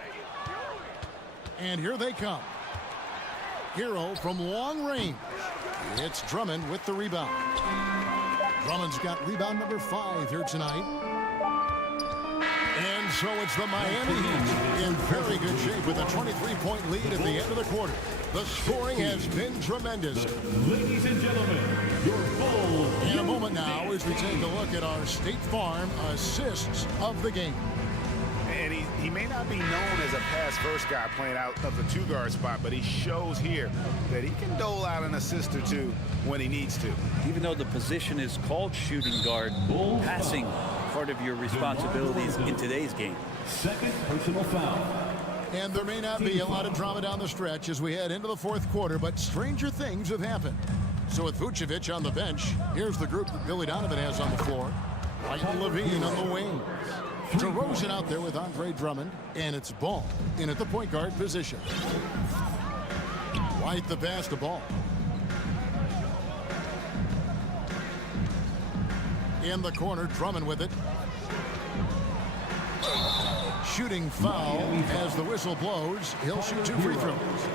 And here they come. Hero from long range. It's Drummond with the rebound. Drummond's got rebound number 5 here tonight. And so it's the Miami Heat in very good shape with a 23-point lead at the end of the quarter. The scoring has been tremendous. Ladies and gentlemen, your Bulls. In a moment now as we take a look at our State Farm assists of the game. And he may not be known as a pass-first guy playing out of the 2-guard spot, but he shows here that he can dole out an assist or two when he needs to. Even though the position is called shooting guard, passing part of your responsibilities in today's game. Second personal foul. And there may not be a lot of drama down the stretch as we head into the fourth quarter, but stranger things have happened. So with Vucevic on the bench, here's the group that Billy Donovan has on the floor. White and Levine on the wings. DeRozan out there with Andre Drummond, and it's Ball in at the point guard position. White the pass to Ball. In the corner, Drummond with it. Shooting foul as the whistle blows. He'll shoot 2 free throws.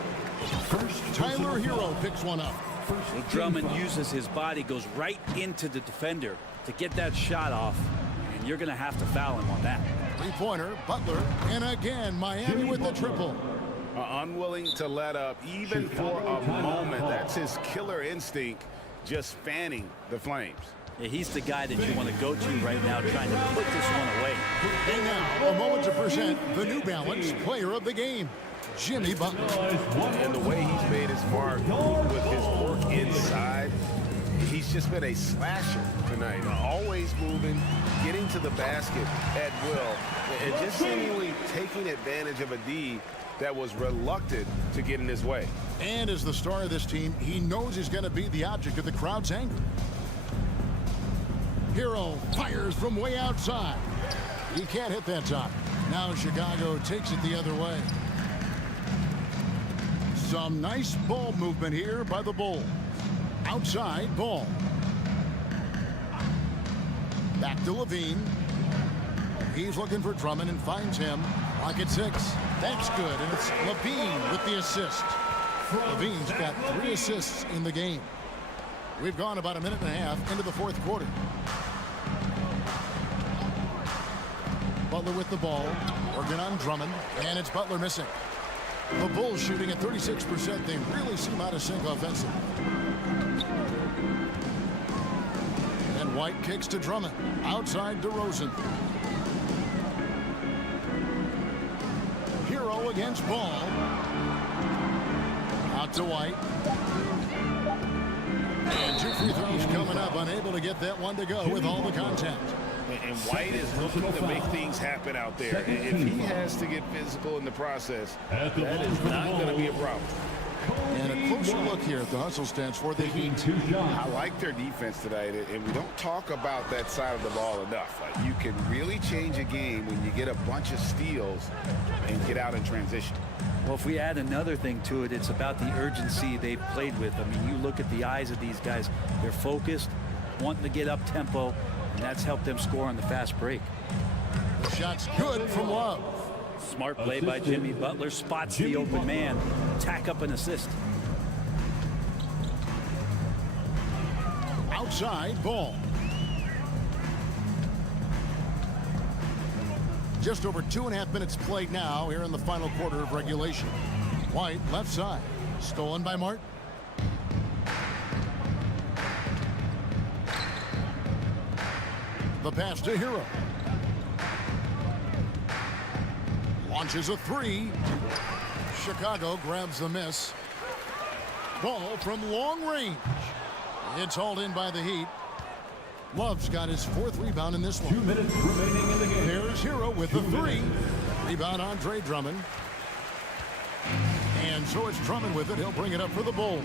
Tyler Hero picks one up. Well, Drummond uses his body, goes right into the defender to get that shot off. You're going to have to foul him on that. Three-pointer, Butler, and again, Miami with the triple. Unwilling to let up, even for a moment. That's his killer instinct, just fanning the flames. Yeah, he's the guy that you want to go to right now, trying to put this one away. And now, a moment to present the New Balance Player of the Game, Jimmy Butler. And the way he's made his mark with his work inside, he's just been a slasher tonight. Always moving, getting to the basket at will, and just seemingly taking advantage of a D that was reluctant to get in his way. And as the star of this team, he knows he's going to be the object of the crowd's anger. Hero fires from way outside. He can't hit that time. Now Chicago takes it the other way. Some nice ball movement here by the Bulls. Outside Ball. Back to Levine. He's looking for Drummond and finds him. Lock at 6. That's good, and it's Levine with the assist. Levine's got 3 assists in the game. We've gone about a minute and a half into the fourth quarter. Butler with the ball. Working on Drummond, and it's Butler missing. The Bulls shooting at 36%. They really seem out of sync offensively. And White kicks to Drummond. Outside DeRozan. Hero against Ball. Out to White. And 2 free throws coming up. Unable to get that one to go with all the contact. And White is looking to make things happen out there. If he has to get physical in the process, that is not going to be a problem. And a closer look here at the hustle stats for the Heat. I like their defense tonight, and we don't talk about that side of the ball enough. Like, you can really change a game when you get a bunch of steals and get out in transition. Well, if we add another thing to it, it's about the urgency they've played with. I mean, you look at the eyes of these guys. They're focused, wanting to get up tempo, and that's helped them score on the fast break. The shot's good from Love. Smart play by Jimmy Butler. Spots the open man. Tack up an assist. Outside Ball. Just over 2.5 minutes played now here in the final quarter of regulation. White left side. Stolen by Martin. The pass to Hero. Launches a 3. Chicago grabs the miss. Ball from long range. It's hauled in by the Heat. Love's got his 4th rebound in this one. 2 minutes remaining in the game. There's Hero with the 3. Rebound Andre Drummond. And so it's Drummond with it. He'll bring it up for the Bulls.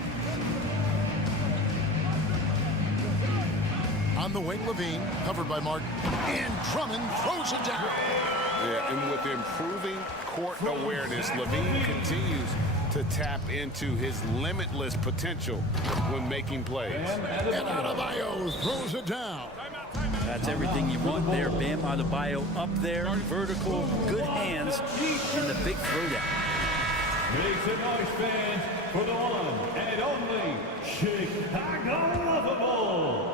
On the wing, Levine, covered by Martin. And Drummond throws it down. Yeah, and with improving court awareness, Levine continues to tap into his limitless potential when making plays. And Adebayo throws it down. That's everything you want there. Bam Adebayo up there, vertical, good hands, and the big throwdown. Make some noise, fans, for the one and only Chicago Lovable.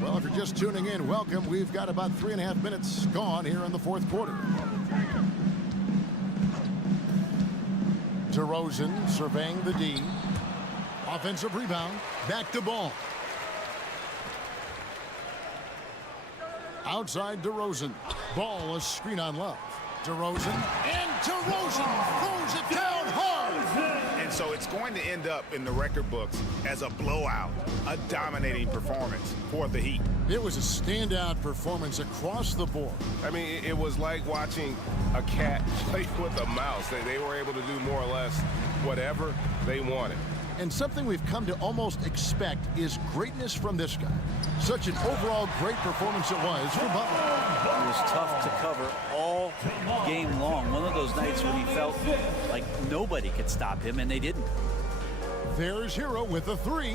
Well, if you're just tuning in, welcome. We've got about 3.5 minutes gone here in the 4th quarter. DeRozan surveying the D. Offensive rebound. Back to Ball. Outside DeRozan. Ball, a screen on Love. DeRozan. And DeRozan throws it down hard. And so it's going to end up in the record books as a blowout, a dominating performance for the Heat. It was a standout performance across the board. I mean, it was like watching a cat play with a mouse. They were able to do more or less whatever they wanted. And something we've come to almost expect is greatness from this guy. Such an overall great performance it was for Butler. It was tough to cover all game long. One of those nights when he felt like nobody could stop him, and they didn't. There's Hero with a 3.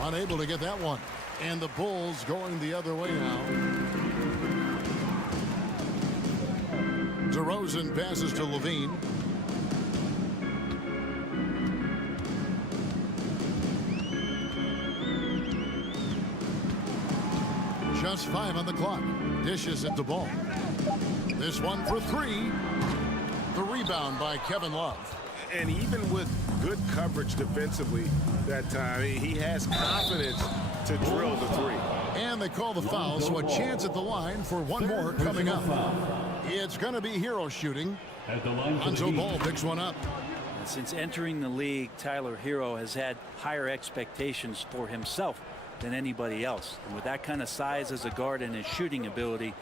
Unable to get that one. And the Bulls going the other way now. DeRozan passes to Levine. Just 5 on the clock. Dishes at the Ball. This one for 3. The rebound by Kevin Love. And even with good coverage defensively that time, he has confidence to drill the 3. And they call the foul, so a chance at the line for one more coming up. It's going to be Hero shooting. Lonzo Ball picks one up. Since entering the league, Tyler Hero has had higher expectations for himself than anybody else. And with that kind of size as a guard and his shooting ability,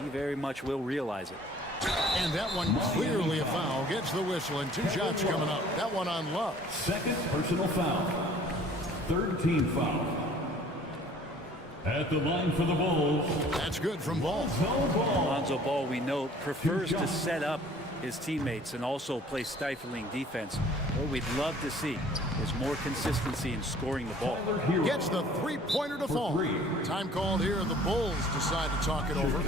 he very much will realize it. And that one clearly a foul. Gets the whistle and 2 shots coming up. That one on Love. 2nd personal foul. 3rd team foul. At the line for the Bulls. That's good from Ball. Lonzo Ball, we know, prefers to set up his teammates and also play stifling defense. What we'd love to see is more consistency in scoring the ball. Gets the 3-pointer to fall. Time called here. The Bulls decide to talk it over.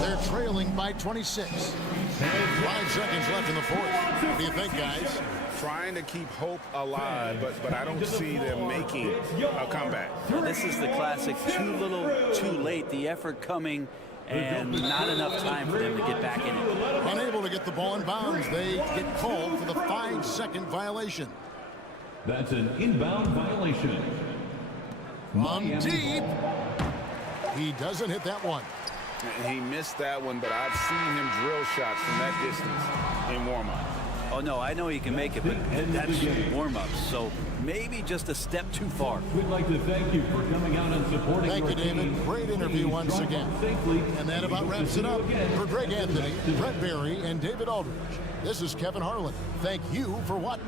They're trailing by 26. 5 seconds left in the 4th. What do you think, guys? trying to keep hope alive, but I don't see them making a comeback. And this is the classic too little, too late. The effort coming and not enough time for them to get back in it. Unable to get the ball in bounds, they get called for the 5-second violation. That's an inbound violation. From deep. He doesn't hit that one. He missed that one, but I've seen him drill shots from that distance in warm-up. Oh, no, I know he can make it, but that's warm-ups, so maybe just a step too far. We'd like to thank you for coming out and supporting Thank you, David. Great interview once again. And that about wraps it up. For Greg Anthony, Brett Barry, and David Aldridge, this is Kevin Harlan. Thank you for watching.